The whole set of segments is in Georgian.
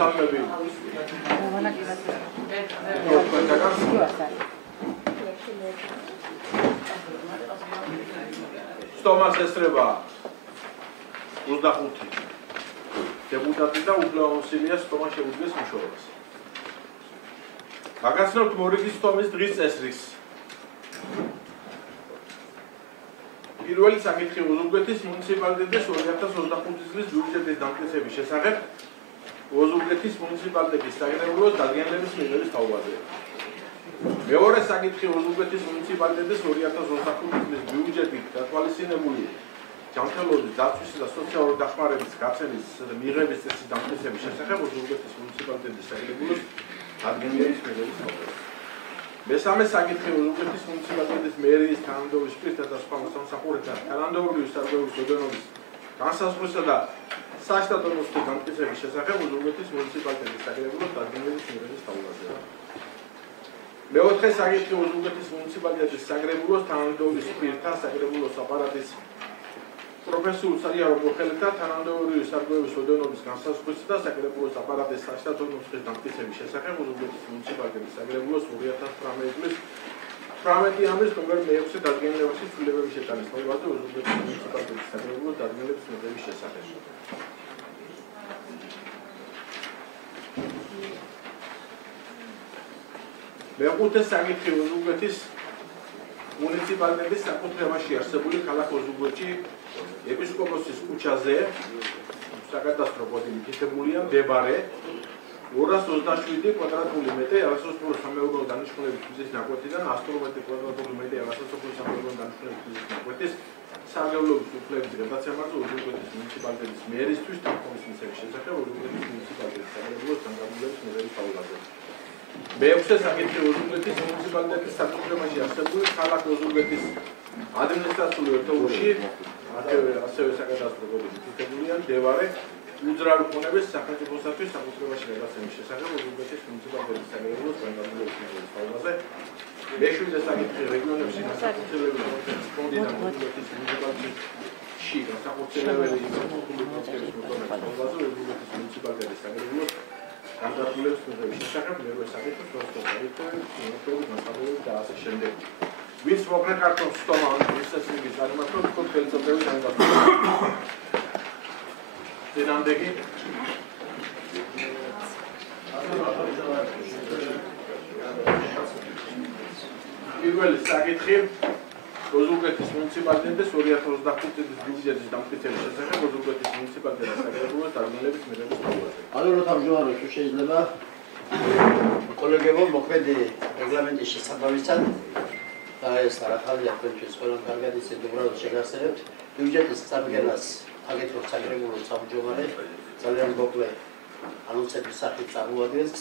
მოგესალმები. სტომას ესწრება 25 დეპუტატი და უფლებამოსილია სტომა შეუდგეს მუშაობას. გაგაცნობთ მორიგი სტომის დღის წესრიგს. პირველი საკითხი ოზურგეთის მუნიციპალიტეტის 2025 წლის ბიუჯეტის დამტკიცების შესახებ ოზურგეთის მუნიციპალიტეტის საგრევლოს დადგენილების მიღების თაობაზე. მეორე საკითხი ოზურგეთის მუნიციპალიტეტის 2025 წლის ბიუჯეტით გათვალისწინებული ჯანმრთელობის დაცვის და სოციალური დახმარების გაცემის და მიღების წესის დამტკიცების შესახებ ოზურგეთის მუნიციპალიტეტის საგრევლოს დადგენილების მიღების თაობაზე. მესამე საკითხი ოზურგეთის მუნიციპალიტეტის მერიის თანამდებობის პირთა და სხვა მოსამსახურეთა თანამდებობრივი სარგებლობის ოდენობის განსაზღვრისა და საშტატო ნორმების დამტკიცების შესახებ ოზურგეთის მუნიციპალიტეტის საგრევლოს დადგენილების მიღების თაობაზე. მეოთხე საკითხი ოზურგეთის მუნიციპალიტეტის საგრევლოს თანამდებობის პირთა საგრევლოს აპარატის პროფესიულ საიარო მოხელეთა თანამდებობრივი სარგებლობის ოდენობის განსაზღვრისა და საგრევლოს აპარატის საშტატო ნორმების დამტკიცების შესახებ ოზურგეთის მუნიციპალიტეტის საგრევლოს 2018 წლის 18 ამის ნომერ 6 დადგენილების ცვლილებების შეტანის თაობაზე ოზურგეთის მუნიციპალიტეტის საგრევლოს დადგენილების მიღების შესახებ. მეხუთე საკითხი ოზურგეთის მუნიციპალიტეტის საკუთრებაში არსებული ქალაქ ოზურგეთში ეპისკოპოსის ქუჩაზე საკადასტრო კოდი მითითებულია მდებარე 227 კვადრატული მეტრი არასოციალურ-სამეურნეო დანიშნულების მიზნის ნაკვეთიდან 112 კვადრატული მეტრი არასოციალურ-სამეურნეო დანიშნულების მიზნის ნაკვეთის სარგებლობის უფლების გადაცემაზე ოზურგეთის მუნიციპალიტეტის მერისთვის თანხმობის მისცემის შესახებ ოზურგეთის მუნიციპალიტეტის საგრევლოს განკარგულების მიღების თაობაზე. მეექვსე საკითხი ოზურგეთის მუნიციპალიტეტის საკუთრებაში არსებული ქალაქ ოზურგეთის ადმინისტრაციული ერთეულში ასევე საკადასტრო კოდი მითითებულია მდებარე უძრავი ქონების სახელმწიფოსათვის საკუთრებაში გადაცემის შესახებ ოზურგეთის მუნიციპალიტეტის საგრევლოს განკარგულების მიღების თაობაზე. მეშვიდე საკითხი რეგიონებში განსახორციელებელი ფონდიდან ოზურგეთის მუნიციპალიტეტში განსახორციელებელი ინფრასტრუქტურული პროექტების მოწონების თაობაზე ოზურგეთის მუნიციპალიტეტის საგრევლოს განკარგულების მიღების შესახებ მერვე საკითხი პროცედურების განსხვავებული და ასე შემდეგ. ვინც მოკრე კარტონს სტომა ამის წესრიგის წარმართავს თქო ხელწოდების განკარგულება. დინამდეგი პირველი საკითხი ოზურგეთის მუნიციპალიტეტის 2025 წლის ბიუჯეტის დამტკიცების შესახებ ოზურგეთის მუნიციპალიტეტის საგრევლოს დადგენილების მიღების თაობაზე. ალო თავმჯდომარე თუ შეიძლება კოლეგებო მოქმედი რეგლამენტის შესაბამისად და ეს არახალია თქვენთვის ყველამ კარგად ისეთ უბრალოდ შეგახსენებთ ბიუჯეტის წარდგენას აგეთქვათ საგრევლოს თავმჯდომარე ძალიან მოკლე ანონსების სახით წარმოადგენს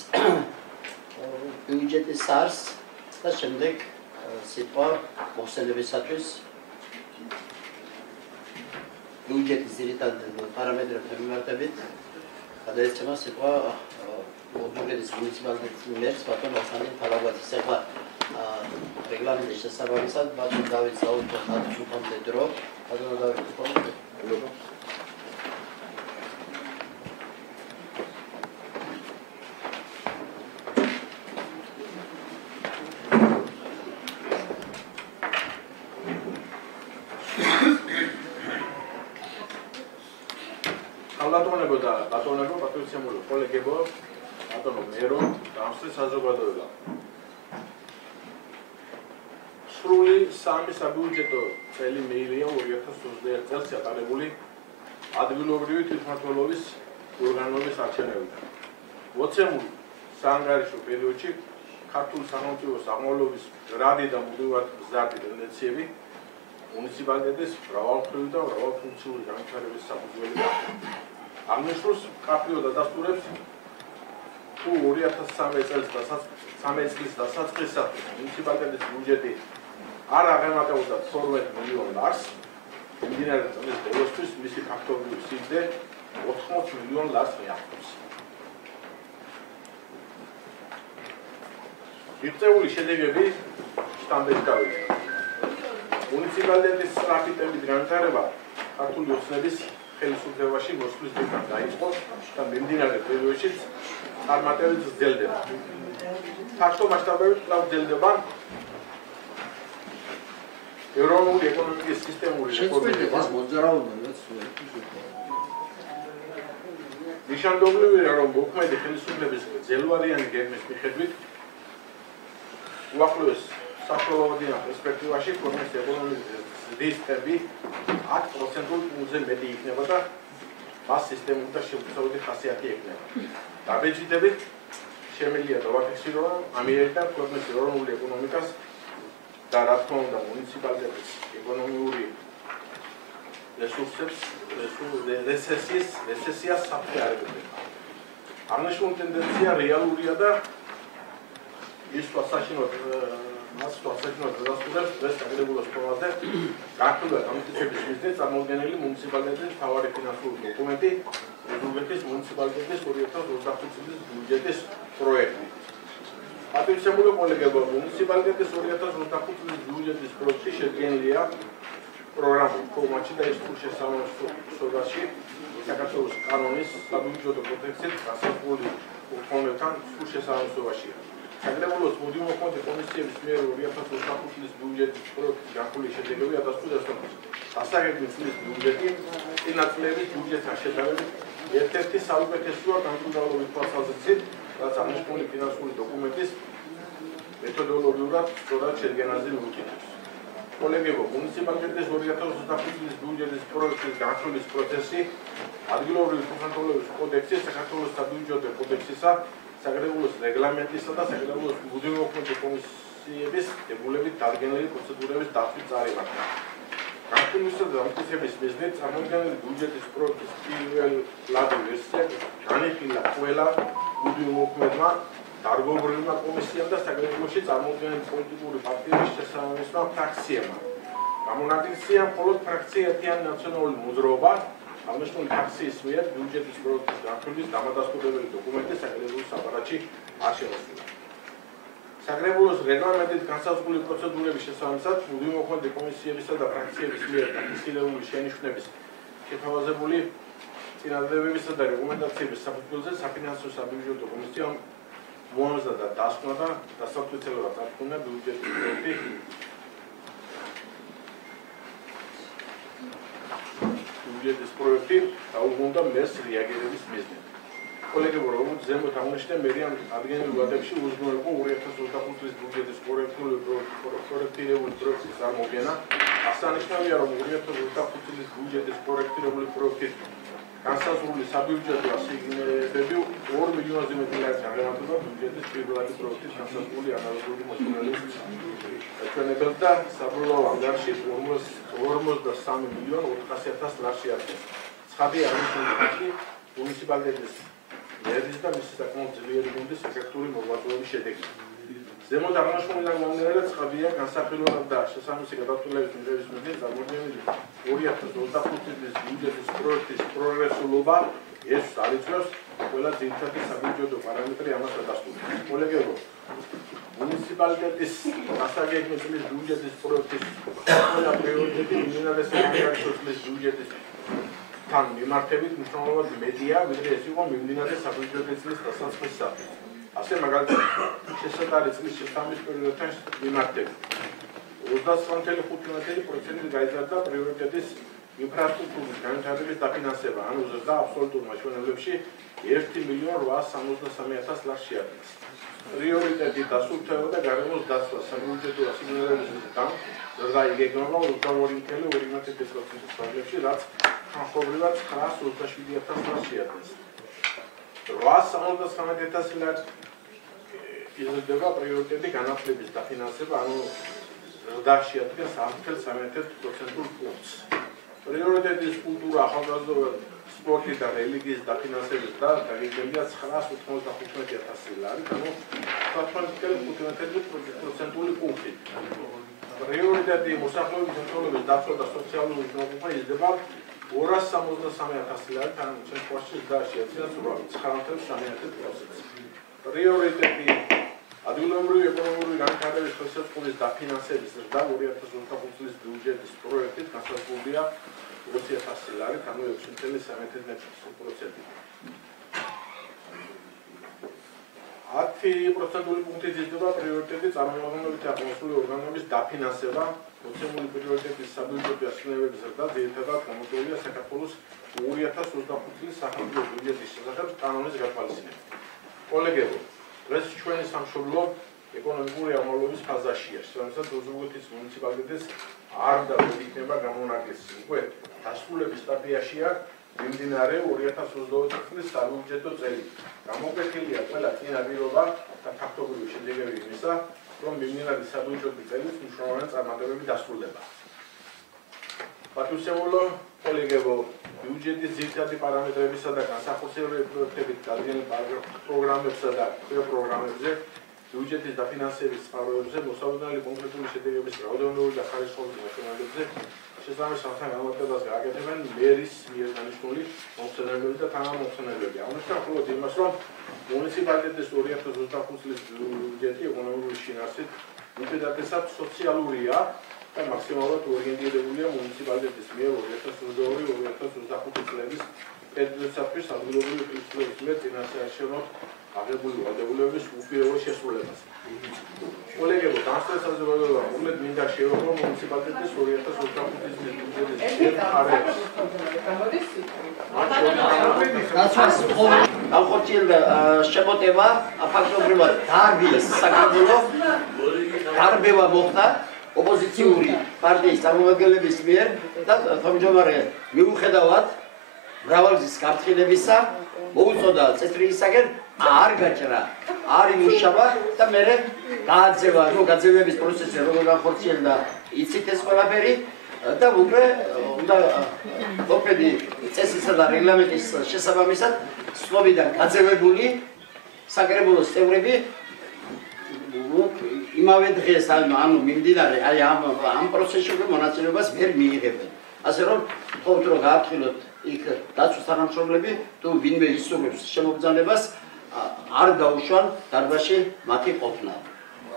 ბიუჯეტის სარს და შემდეგ სიტყვა მოხსენებისათვის ბიუჯეტის ძირითადი პარამეტრებზე მიმართებით გადაეცემა სიტყვა ოზურგეთის მუნიციპალიტეტის მერს ბატონ ვახტანგ თალაბაძის. ახლა რეგლამენტის შესაბამისად ბატონ დავით საუნდტრაქს უხამდა დრო. ბატონ დავით უხამდა. ალბატონებო და ბატონებო, პატრიციამულო კოლეგებო, ბატონო მერო და ამსრის საზოგადოება. სრული სამი საბიუჯეტო წელი მიიღია 2021 წელს ჩატარებული ადგილობრივი თვითმმართველობის ორგანოების არჩევნებიდან. მოცემულ საანგარიშო პერიოდში ქართული სახელმწიფოს აღმავლობის გრადი და მუდმივად მზარდი ტენდენციები მუნიციპალიტეტის მრავალმხრივი და მრავალფუნქციური განვითარების საფუძველი გახდა. აღნიშნულს მკაფიო დადასტურებს თუ 2013 წლის დასაწყისისათვის მუნიციპალიტეტის ბიუჯეტი არ აღემატებოდა 12 მილიონ ლარს, მიმდინარე წლის ბოლოსთვის მისი ფაქტობრივი სიგრძე 80 მილიონ ლარს მიაღწევს. მიღწეული შედეგები სტანდარტიზირებულია. მუნიციპალიტეტის სწრაფი ტემპით განვითარება ქართული ოცნების ხელისუფლებაში მოსვლის დღიდან დაიწყო და მიმდინარე პერიოდშიც წარმატებით გრძელდება. ფაქტო მასშტაბებით კვლავ გრძელდება ეროვნული ეკონომიკის სისტემური რეფორმირება. ნიშანდობლივია, რომ მოქმედი ხელისუფლების გრძელვადიანი გეგმის მიხედვით უახლოეს საშუალოვადიან პერსპექტივაში ქვეყნის ეკონომიკის ზრდის ტემპი 10%-ულ პუნქტზე მეტი იქნება და მას სისტემური და შეუცვლელი ხასიათი ექნება. დაბეჭდებით შემიძლია დავაფიქსირო, რომ ამიერიდან ქვეყნის ეროვნული ეკონომიკას და რა თქმა უნდა მუნიციპალიტეტის ეკონომიური რესურსებს რესესიას საფრთხე არ ეკუთვნება. აღნიშნული ტენდენცია რეალურია და ის თვალსაჩინოდ გადასტურებს დღეს საგრებულოს პროგრამაზე გართულდა გამოცდების მიზნით წარმოუდგენელი მუნიციპალიტეტის მთავარი ფინანსური დოკუმენტი რუსეთის მუნიციპალიტეტის 2025 წლის ბიუჯეტის პროექტი. პატივისცემულო კოლეგებო, მუნიციპალიტეტის 2025 წლის ბიუჯეტის პროექტი შედგენილია პროგრამით ფორმატში და ის შესაბამისობაში საქართველოს კანონის საბიუჯეტო კოდექსით გასაგებული უქმებთან შესაბამისობაშია. საგრებულოს მუდმივი კომისიების მიერ 2025 წლის ბიუჯეტის პროექტის განხილვის შედეგები ადასტურებს, რომ დასაგეგმი წლის ბიუჯეტი წინაწლების ბიუჯეტთან შედარებით ერთ-ერთი საუკეთესოა განმტკიცებულის თვალსაზრისით, რაც აღნიშნული ფინანსური დოკუმენტის მეთოდოლოგიურად სწორად შედგენაზე მიუთითებს. კოლეგებო, მუნიციპალიტეტის 2025 წლის ბიუჯეტის პროექტის განხილვის პროცესი ადგილობრივი სახელმწიფოების კოდექსის, საქართველოს საბიუჯეტო კოდექსისა, საგრებულოს რეგლამენტისა და საგრებულოს მუდმივი კომისიების დებულებით დადგენილი პროცედურების დაცვის წარიმართა. განხილვისა და დამტკიცების მიზნით წარმოდგენილი ბიუჯეტის პროექტის პირველადი ვერსია განიხილა ყველა მუდმივი დარგობრივმა კომისიამ და საგრებულოში წარმოდგენილი პოლიტიკური პარტიების შესაბამისმა ფრაქციებმა. გამონაკლისია მხოლოდ ფრაქციათიანი ნაციონალური მოძრაობა, აღნიშნული ფრაქციის მიერ ბიუჯეტის პროექტის განხილვის დამადასტურებელი დოკუმენტი საგრებულოს აპარატში არ შემოსულა. საგრებულოს რეგლამენტით განსაზღვრული პროცედურების შესაბამისად მუდმივი კომისიებისა და ფრაქციების მიერ დაფიქსირებული შენიშვნების შეთავაზებული წინადადებებისა და რეკომენდაციების საფუძველზე საფინანსო საბიუჯეტო კომისიამ მოამზადა და დასკვნა და დასამტკიცებლად დათქვნა ბიუჯეტის პროექტი ბიუჯეტის პროექტი დაუბრუნდა მერს რეაგირების მიზნით. კოლეგებო, როგორც ზემოთ აღნიშნე, მერია ადგენილ ვადებში უზრუნველყო 2025 წლის ბიუჯეტის კორექტირებული პროექტის წარმოდგენა. აღსანიშნავია, რომ 2025 წლის ბიუჯეტის კორექტირებული პროექტის განსაზღვრული საბიუჯეტო ასიგნებები 2 მილიონზე მეტი ლარს აღემატება ბიუჯეტის პირველადი პროექტის განსაზღვრული ანალოგიური მოწყობილების ჩვენებებს და საბოლოო ანგარიში 53 მილიონ 400,000 ლარს შეადგენს. ცხადია, რომ ეს მუნიციპალიტეტის მერიის და მისი საკმაოდ ძლიერი გუნდის ეფექტური მოღვაწეობის შედეგი. ზემოთ აღნიშნულიდან გამომდინარე, ცხადია, განსახილველად და შესაბამისი გადაწყვეტილების მიღების მიზნით წარმოდგენილი 2025 წლის ბიუჯეტის პროექტის პროგრესულობა ეს არიწევს ყველა ძირითადი საბიუჯეტო პარამეტრი ამას ადასტურებს. კოლეგებო, მუნიციპალიტეტის დასაგეგმი წლის ბიუჯეტის პროექტის ყველა პრიორიტეტი მიმდინარე საერთაშორისო წლის ბიუჯეტის თან მიმართებით მნიშვნელოვნად მეტია, ვიდრე ეს იყო მიმდინარე საბიუჯეტო წლის დასაწყისისათვის. ასე მაგალითად შესაძლებელი წლის შესაბამის პერიოდთან მიმართებით 29.5% გაიზარდა პრიორიტეტის ინფრასტრუქტურის განვითარების დაფინანსება, ანუ ზრდა აბსოლუტურ მაჩვენებლებში 1.863.000 ლარს შეადგენს. პრიორიტეტი დასუფთავება და გარემოს დაცვა საბიუჯეტო ასიგნირების მიზნით ზრდა იგეგმება 22.2% ფარგლებში, რაც ხანხობრივად 927.000 ლარს შეადგენს. 879.000 ლარს იზრდება პრიორიტეტი განათლების დაფინანსება, ანუ ზრდა შეადგენს 1.3%-ულ პუნქტს. პრიორიტეტის კულტურა, ახალგაზრდობა, სპორტი და რელიგიის დაფინანსებით და დაგეგმილია 995.000 ლარი, ანუ 9.5%-ული პუნქტი. პრიორიტეტი მოსახლეობის მცხოვრების დაცვა და სოციალური უზრუნველყოფა იზრდება 263.000 ლარი, ანუ შემთხვევაში ზრდა შეადგენს 9.3%. პრიორიტეტი ადგილობრივი ეკონომიკური განვითარების ხელშეწყობის დაფინანსების ზრდა 2025 წლის ბიუჯეტის პროექტით გასაზრდილია 20.000 ლარით, ანუ 6.3%. 10% პუნქტით იზრდება პრიორიტეტი წარმომადგენლობითი აღმოსავლური ორგანოების დაფინანსება, მოცემული პრიორიტეტის საბიუჯეტო ასრულებების ზრდა ძირითადად გამოწვეულია საქართველოს 2025 წლის სახელმწიფო ბიუჯეტის შესახებ კანონის გათვალისწინებით. კოლეგებო, დღეს ჩვენი სამშობლო ეკონომიკური აღმავლობის ფაზაშია, შესაბამისად ოზურგეთის მუნიციპალიტეტის არ და იქნება გამონაკლისი. უკვე დასრულების სტადიაშია მიმდინარე 2022 წლის საბიუჯეტო წელი. გამოკვეთილია ყველა წინა პირობა და ფაქტობრივი შედეგები იმისა, რომ მიმდინარე საბიუჯეტო წელის მნიშვნელოვანი წარმატებები დასრულდება. პატივსემულო კოლეგებო, ბიუჯეტის ძირითადი პარამეტრებისა და განსახორციელებელი პროექტებით დადგენილ პროგრამებსა და პროგრამებზე ბიუჯეტის დაფინანსების წყაროებზე მოსავალნელი კონკრეტული შედეგების რაოდენობით და ხარისხობის ნაშრომებზე შესაბამის სამთან განმარტებას გააკეთებენ მერის მიერ დანიშნული მომხსენებლები და თანამომხსენებლები. აღნიშნავ მხოლოდ იმას, რომ მუნიციპალიტეტის 2025 წლის ბიუჯეტი ეკონომიკური შინაარსით უპირატესად სოციალურია და მაქსიმალურად ორიენტირებულია მუნიციპალიტეტის მიერ 2022-2025 წლების პერიოდისათვის ადგილობრივი ხელისუფლების მიერ წინასაარჩევნო აღებული ვალდებულებების უპირობო შესრულებას. კოლეგებო, განსხვავებით საზოგადოება, უბრალოდ მინდა შევეუბნო მუნიციპალიტეტის 2025 წლის ბიუჯეტის შეფარებას. განხორციელდა შემოტევა ფაქტობრივად დაარბიეს საქართველო, დარბევა მოხდა ოპოზიციური პარტიის წარმომადგენლების მიერ და თავმჯდომარე მიუხედავად მრავალგზის გაფრთხილებისა მოუწოდა წესრიგისაგან არ გაჭრა, არ იმუშავა და მერე გააძევა, რომ გაძევების პროცესი როგორ განხორციელდა იცით ეს ყველაფერი და უკვე უნდა მოქმედი წესისა და რეგლამენტის შესაბამისად სლობიდან გაძევებული საკრებულოს წევრები იმავე დღეს ანუ მიმდინარე ამ პროცესში მონაწილეობას ვერ მიიღებენ. ასე რომ თქო რომ გააფრთხილოთ იქ დაცვის თანამშრომლები თუ ვინმე ისურვებს შემოგზანებას არ დაუშვან დარბაზში მათი ყოფნა.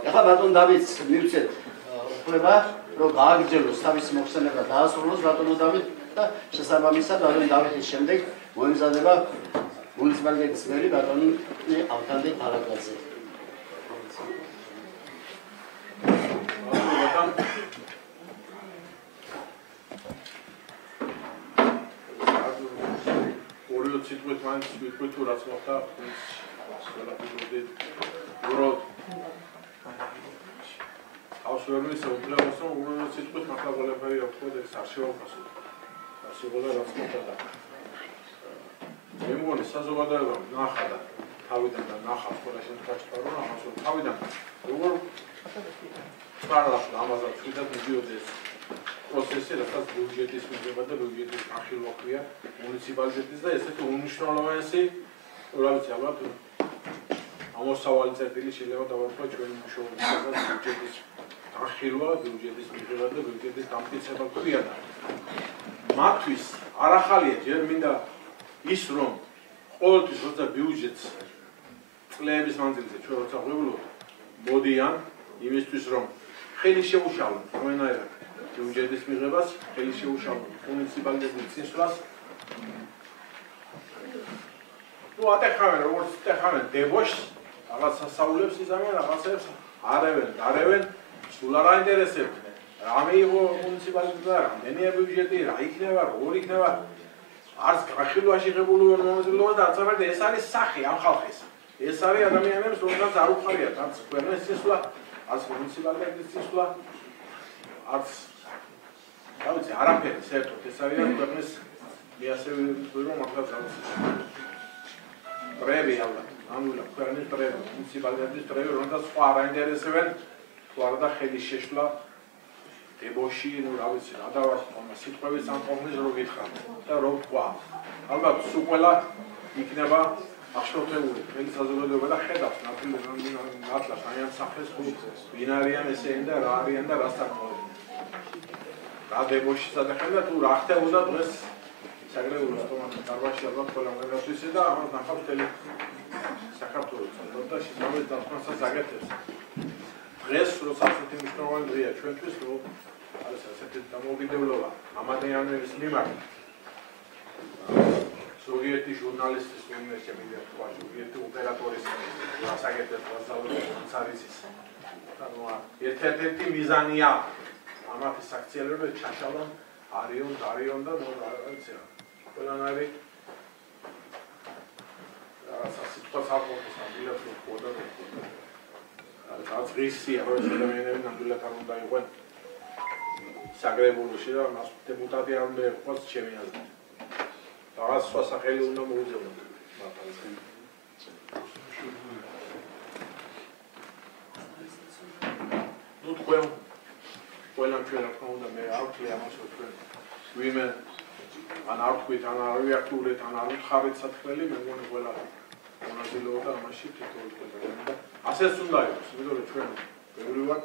ეხლა ბატონ დავითს მივცეთ უფლება რომ გააგრძელოს თავისი მოხსენება დაასრულოს ბატონო დავით და შესაბამისად ბატონ დავითის შემდეგ მოემზადება მუნიციპალიტეტის მერი ბატონი ავთანდი თალაკაძე. სიტყვით მაინც ვიტყვით თუ რაც მოხდა უბრალოდავს ვერ მისაუბრებს რომ უბრალოდ სიტყვით მართლა ყველაფერი აქვს და ეს არ შევაფასოთ. ასე ყველა რაც მოხდა და მე მგონი საზოგადოებამ ნახა და თავიდან და ნახავს ყველა შემთხვევაში რომ ამას თავიდან როგორ პარალელს ამაზე თვითონ მიდიოდეს პროცესი, რასაც ბიუჯეტის მიღება და ბიუჯეტის განხილვა ქვია მუნიციპალიტეტის და ესეთი უმნიშვნელოვანესი, რა ვიცი, ალბათ ამოსავალი წერტილი შეიძლება დავარქვა ჩვენი მუშაობისა და ბიუჯეტის განხილვა, ბიუჯეტის მიღება და ბიუჯეტის დამტკიცება ქვია და მათთვის არ ახალია ჯერ მინდა ის რომ ყოველთვის როცა ბიუჯეტს წლების მანძილზე ჩვენ როცა ღვივლობთ მოდიან იმისთვის რომ ხელი შეუშალონ რომელნაირად ბიუჯეტის მიღებას, ხელი შეუშალონ მუნიციპალიტეტის წინსვლას. ნუ ატეხავენ როგორც ატეხავენ დებოშს, რაღაც სასაულებს იზამენ, რაღაცებს არევენ, სულ არ აინტერესებთ. რა მიიღო მუნიციპალიტეტმა, რამდენია ბიუჯეტი, რა იქნება, როგორ იქნება. არც განხილვაში ღებული ვერ მომეძლეობა და არც ეს არის სახე ამ ხალხის. ეს არის ადამიანებს, რომელსაც არ უხარიათ, არც ქვეყნის წინსვლა, არც მუნიციპალიტეტის წინსვლა, არც რა ვიცი, არაფერი საერთოდ ეს არის ქვეყნის მე ასე ვიტყვი რომ ახლა ძალს პრები ალბათ ამულა ქვეყნის პრები მუნიციპალიტეტის პრები რომელსაც სხვა არ აინტერესებენ თუ არა და ხელის შეშლა დებოში ნუ რა ვიცი რა დავასწავლე სიტყვების სამყაროს რო გითხრათ და რო თქვა ალბათ სულ ყველა იქნება აღშფოთებული ხელი საზოგადოება და ხედავს ნათლად საიან სახეს თუ ვინ არიან ესენი და რა არიან და რა საქმეა რა დებოში სადახელდა თუ რა ხდებოდა დღეს საკრებულოს თომას დარბაზში ალბათ ყველა მეგრაცვისი და ამას ნახავს თელი საქართველოს და შემთხვევაში მამის დათმასაც აკეთებს. დღეს როცა ასეთი მნიშვნელოვანი დღეა ჩვენთვის, რომ არის ასეთი დამოუკიდებლობა ამადიანების მიმართ. ზოგიერთი ჟურნალისტის რომელშ შემიძლია თქვა, ზოგიერთი ოპერატორის ასაკეთებს გასავლების ანუ ერთ-ერთი მიზანია ამათი საქციელები ჩაშალონ არიონ და რაღაცა. ყველანაირი რაღაცა სიტყვა საერთოდ ნამდვილად მოხდა. რაც ღირსია, რომ ადამიანები ნამდვილად არ უნდა იყვნენ საგრებულოში და მას დეპუტატი არ უნდა იყოს ჩემი აზრით. რაღაც სხვა სახელი უნდა მოუძებნოთ. ნუ თქვენ ყველამ ჩვენ რა თქმა უნდა მე არ ვთქვი ამას რომ თქვენ ვიმე ან არ ვთქვით ან არ ვიაქტურეთ ან არ ვთხარით საქმელი მე მგონი ყველა მონაწილეობდა ამაში თითოეულ ქვეყანაში და ასეც უნდა იყოს იმიტომ რომ ჩვენ ბევრი ვართ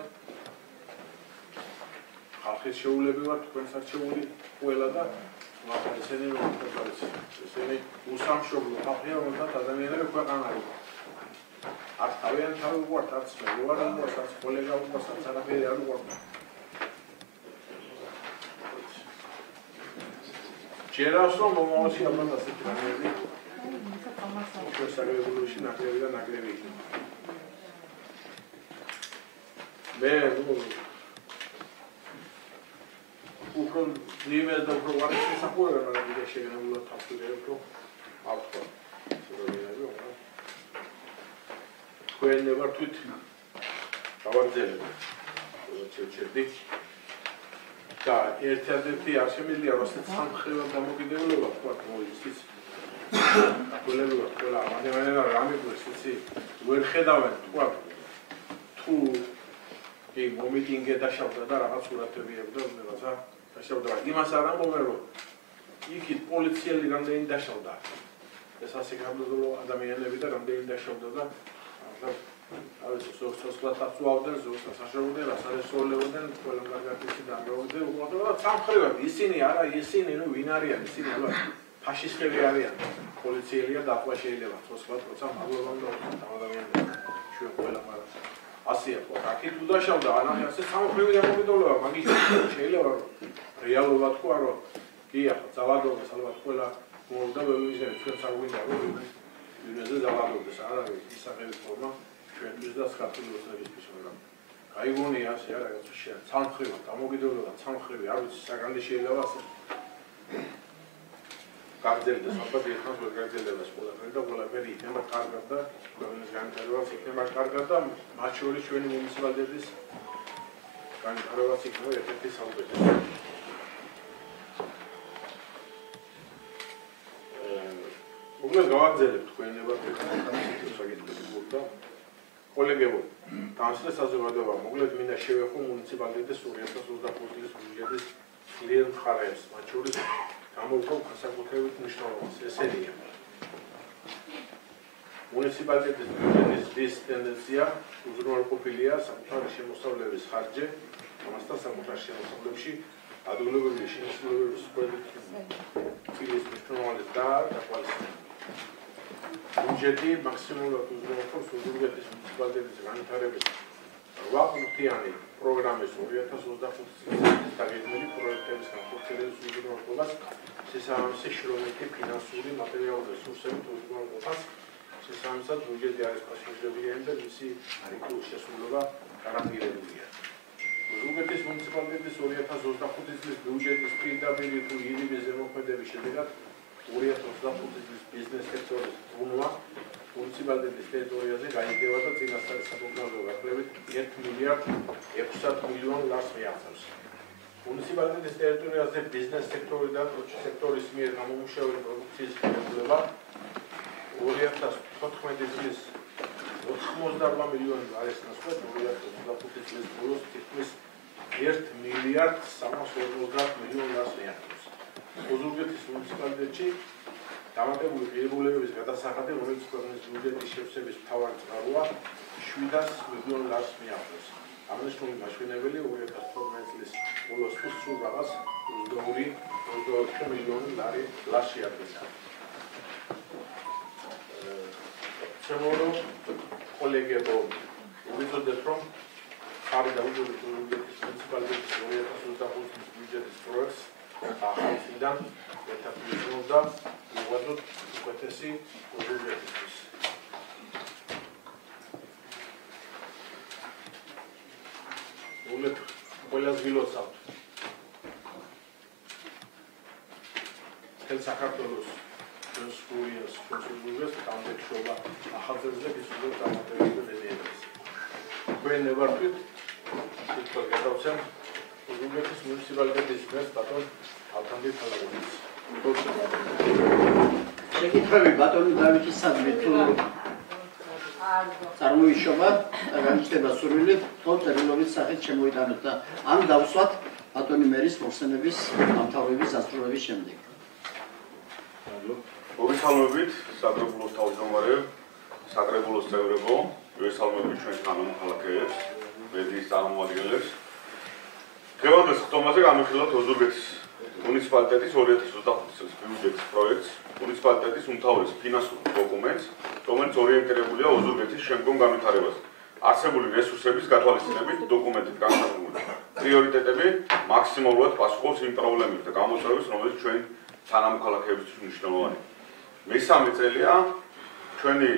ხალხის შეუძლები ვართ თქვენს არჩეული ყველა და მაგრამ ესენი რომ არის ესენი უსამშობლო ხალხია რომელსაც ადამიანები ქვეყანაში არ თავიანთ თავი ვართ არც მე ვარ არც კოლეგა ვარ არც არაფერი არ ვარ ჯერავს რომ მომავალში ალბათ ასეთი რამეები ჩვენ საგრებულოში ნაკლები და ნაკლები იქნება მე უფრო ძიმეს და უფრო ვარ შესაძლოა რა ვიდა შეგანებულად თავსდება უფრო არ თქვა თქვენ ვართვით გავაგზავნეთ ჩერჩერდი და ერთ-ერთი არ შემიძლია როცა სამხრივად დამოკიდებულება თქვა მოიცის აკოლებია ყველა ადამიანებმა რამეგვეს იცი ვერ ხედავენ თქვა თუ კი მომიტინგე დაშავდა და რაღაც სურათები ეყდა რაღაცა დაშავდა იმას არ ამბობენ რომ იქით პოლიციელი რამდენი დაშავდა ეს ასე გამოდო ადამიანები და რამდენი დაშავდა და არის სოციალურად აწუავდნენ ზოგადად საშუალებდნენ რასაერთოლებდნენ ყველა გარდაცი დამრავლდნენ უბრალოდ სამხრივად ისინი არა ისინი ნუ ვინ არიან ისინი ალბათ ფაშისტები არიან პოლიციელია და ახლა შეიძლება სოციალურად როცა მაღლობამ და ადამიანები ჩვენ ყველა მაგრამ ასეა ხო აქეთ უდაშავდა ანახე ასე სამხრივი დამოკიდებულება მაგის შეიძლება რომ რეალურად თქვა რომ კი ახლა ძალადობას ალბათ ყველა მოვიდა ვიზენ ჩვენ საუბრობთ რომ ვიზენზე ძალადობდეს არ არის ისაღების ფორმა ჩვენთვის და საქართველოსთვის მაგრამ გაიგონია ასე არა რაღაც შეიძლება სამხრივად დამოკიდებულება სამხრივი არ ვიცი საგანდი შეიძლება ასე გაგრძელდეს ალბათ ერთმანეთს ვერ გაგრძელებას ყველაფერი და ყველაფერი იქნება კარგად და ქვეყნის განვითარებას იქნება კარგად და მათ შორის ჩვენი მუნიციპალიტეტის განვითარებას იქნება ერთ-ერთი საუკეთესო უბრალოდ გავაგზავნებთ თქვენებად და კოლეგებო დამსწრე საზოგადოება მოკლედ მინდა შევეხო მუნიციპალიტეტის 2025 წლის ბიუჯეტის ძლიერ მხარეებს მათ შორის გამოვყო განსაკუთრებით მნიშვნელობას ესენია მუნიციპალიტეტის ბიუჯეტის ძლის ტენდენცია უზრუნველყოფილია საკუთარი შემოსავლების ხარჯზე ამასთან საკუთარ შემოსავლებში ადგილობრივი შესაძლებლობის სპეციალისტების მნიშვნელობით და დაკვალიფიკება ბიუჯეტი მაქსიმალურად უზრუნველყოფს უზრუნველყოფის მუნიციპალიტეტის განვითარების 8-პუნქტიანი პროგრამის 2025 წლის დაგეგმილი პროექტების განხორციელების უზრუნველყოფას შესაბამისი შრომითი ფინანსური მატერიალური რესურსებით უზრუნველყოფას შესაბამისად ბიუჯეტი არის პასუხისმგებელი და მისი შესრულება გარანტირებულია უზრუნველყოფის მუნიციპალიტეტის 2025 წლის ბიუჯეტის პირდაპირ თუ ირიბის ზემოქმედების შედეგად 2025 წლის ბიზნეს სექტორის ზრუნვა მუნიციპალიტეტის ტერიტორიაზე გაიზრდება და წინასწარი საპროგნოზო გაფრთხილებით 1 მილიარდ 600 მილიონ ლარს მიაღწევს. მუნიციპალიტეტის ტერიტორიაზე ბიზნეს სექტორის მიერ გამომუშავებული პროდუქციის ღირებულება 2014 წლის 88 მილიონი ლარის ნაცვლად 2025 წლის ბოლოს თითქმის 1 მილიარდ 350 მილიონ ლარს მიაღწევს. უზრუნველყოფის მუნიციპალიტეტში დამატებული ღირებულებების გადასახადი, რომელიც ქვეყნის ბიუჯეტის შევსების მთავარი წყაროა, 700 მილიონ ლარს მიაღწევს. აღნიშნული მაშვენებელი 2012 წლის ბოლოს სულ რაღაც 22 მილიონი ლარს შეადგენს. შემოვიდო კოლეგებო, ვიწოდეთ რომ ხარი დაუჭიროთ ოზურგეთის მუნიციპალიტეტის 2025 წლის ბიუჯეტის პროექტს ახალიდან ერთად და მოვაძოთ უკეთესი ოზურგეთისთვის. ულებ ყველას ვილოცავთ. მთელ საქართველოს ჩვენს გურიას, ჩვენს ოზურგეთს დამბეჭობა ახალწელზე გისურვებთ დამატებითი დედეებს. თქვენ ნებართვით თვითონ გადავცემ ოზურგეთის მუნიციპალიტეტის მერს ბატონ ალთანდილ თალაგონის. შეკითხვები ბატონი დავითისადმი თუ წარმოიშობა და განიჭდება სურვილი თო წერილობის სახით შემოიტანოთ და ან დავსვათ ბატონი მერის მოხსენების დამთავრების დასრულების შემდეგ. მოგესალმებით საკრებულოს თავმჯდომარე, საკრებულოს წევრებო, მოგესალმებით ჩვენს თანამოქალაქეებს, მედიის წარმომადგენლებს. დღევანდელ ხტომაზე განვიხილავთ ოზურგეთის მუნიციპალიტეტის 2025 წლის ბიუჯეტის პროექტს, მუნიციპალიტეტის უმთავრეს ფინანსურ დოკუმენტს, რომელიც ორიენტირებულია ოზურგეთის შემდგომ განვითარებაზე. არსებული რესურსების გათვალისწინებით დოკუმენტით განსაზღვრული პრიორიტეტები მაქსიმალურად პასუხობს იმ პრობლემებს და გამოწვევებს, რომელიც ჩვენ თანამოქალაქეებისთვის მნიშვნელოვანია. მესამე წელია ჩვენი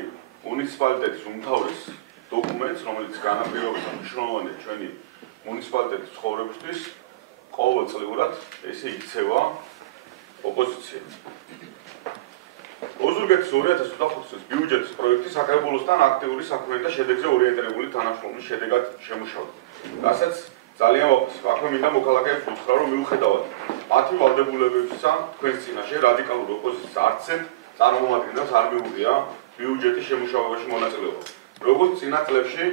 მუნიციპალიტეტის უმთავრეს დოკუმენტს, რომელიც განაპირობებს მნიშვნელოვანია ჩვენი მუნიციპალიტეტის ცხოვრებისთვის, ყოველწლიურად ესე იქცევა ოპოზიცია. ოზურგეთის 2025 წლის ბიუჯეტის პროექტი საკრებულოსთან აქტიური საქმეთა და შედეგზე ორიენტირებული თანაშრომის შედეგად შემუშავდა. რასაც ძალიან ვაფასებ. აქვე მინდა მოქალაქეებს უთხრა, რომ მიუხედავად მათი ვალდებულებებისა, თქვენს წინაშე რადიკალური ოპოზიციის არცერთ წარმომადგენელს არ მიუღია ბიუჯეტის შემუშავებაში მონაწილეობა. როგორც წინა წლებში,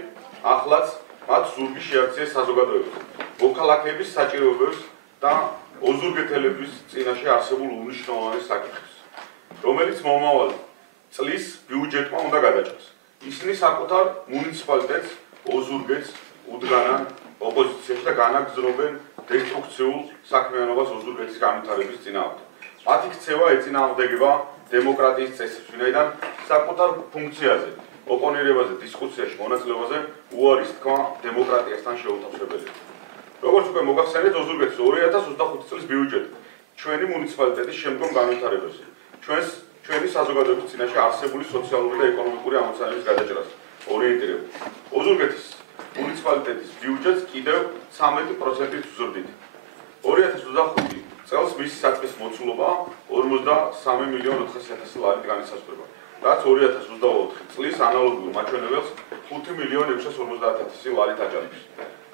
ახლაც მათ ზურგი შეაქციეს საზოგადოებას, მოქალაქეების საჭიროებებს და ოზურგეთელების წინაშე არსებულ უმნიშვნელოვანეს საკითხებს, რომელიც მომავალ წლის ბიუჯეტმა უნდა გადაჭრას. ისინი საკუთარ მუნიციპალიტეტს, ოზურგეთს უდგანან ოპოზიციაში და განაგრძობენ დესტრუქციულ საქმიანობას ოზურგეთის განვითარების წინააღმდეგ. მათი ქცევა ეწინააღმდეგება დემოკრატიის წესებს, ვინაიდან საკუთარ ფუნქციაზე, ოპონირებაზე, დისკუსიაში მონაწილეობაზე უარის თქვა დემოკრატიასთან შეუთავსებელია. როგორც უკვე მოგახსენეთ, ოზურგეთის 2025 წლის ბიუჯეტი ჩვენი მუნიციპალიტეტის შემდგომ განვითარებაზე, ჩვენი საზოგადოების წინაშე არსებული სოციალური და ეკონომიკური ამოცანების გადაჭრას ორიენტირებული. ოზურგეთის მუნიციპალიტეტის ბიუჯეტს კიდევ 13%-ით ვზრდით. 2025 წელს მისი საწყის მოცულობა 43.400.000 ლარით განისაზღვრება, რაც 2024 წლის ანალოგიურ მაჩვენებელს 5.650.000 ლარით აჯანყებს.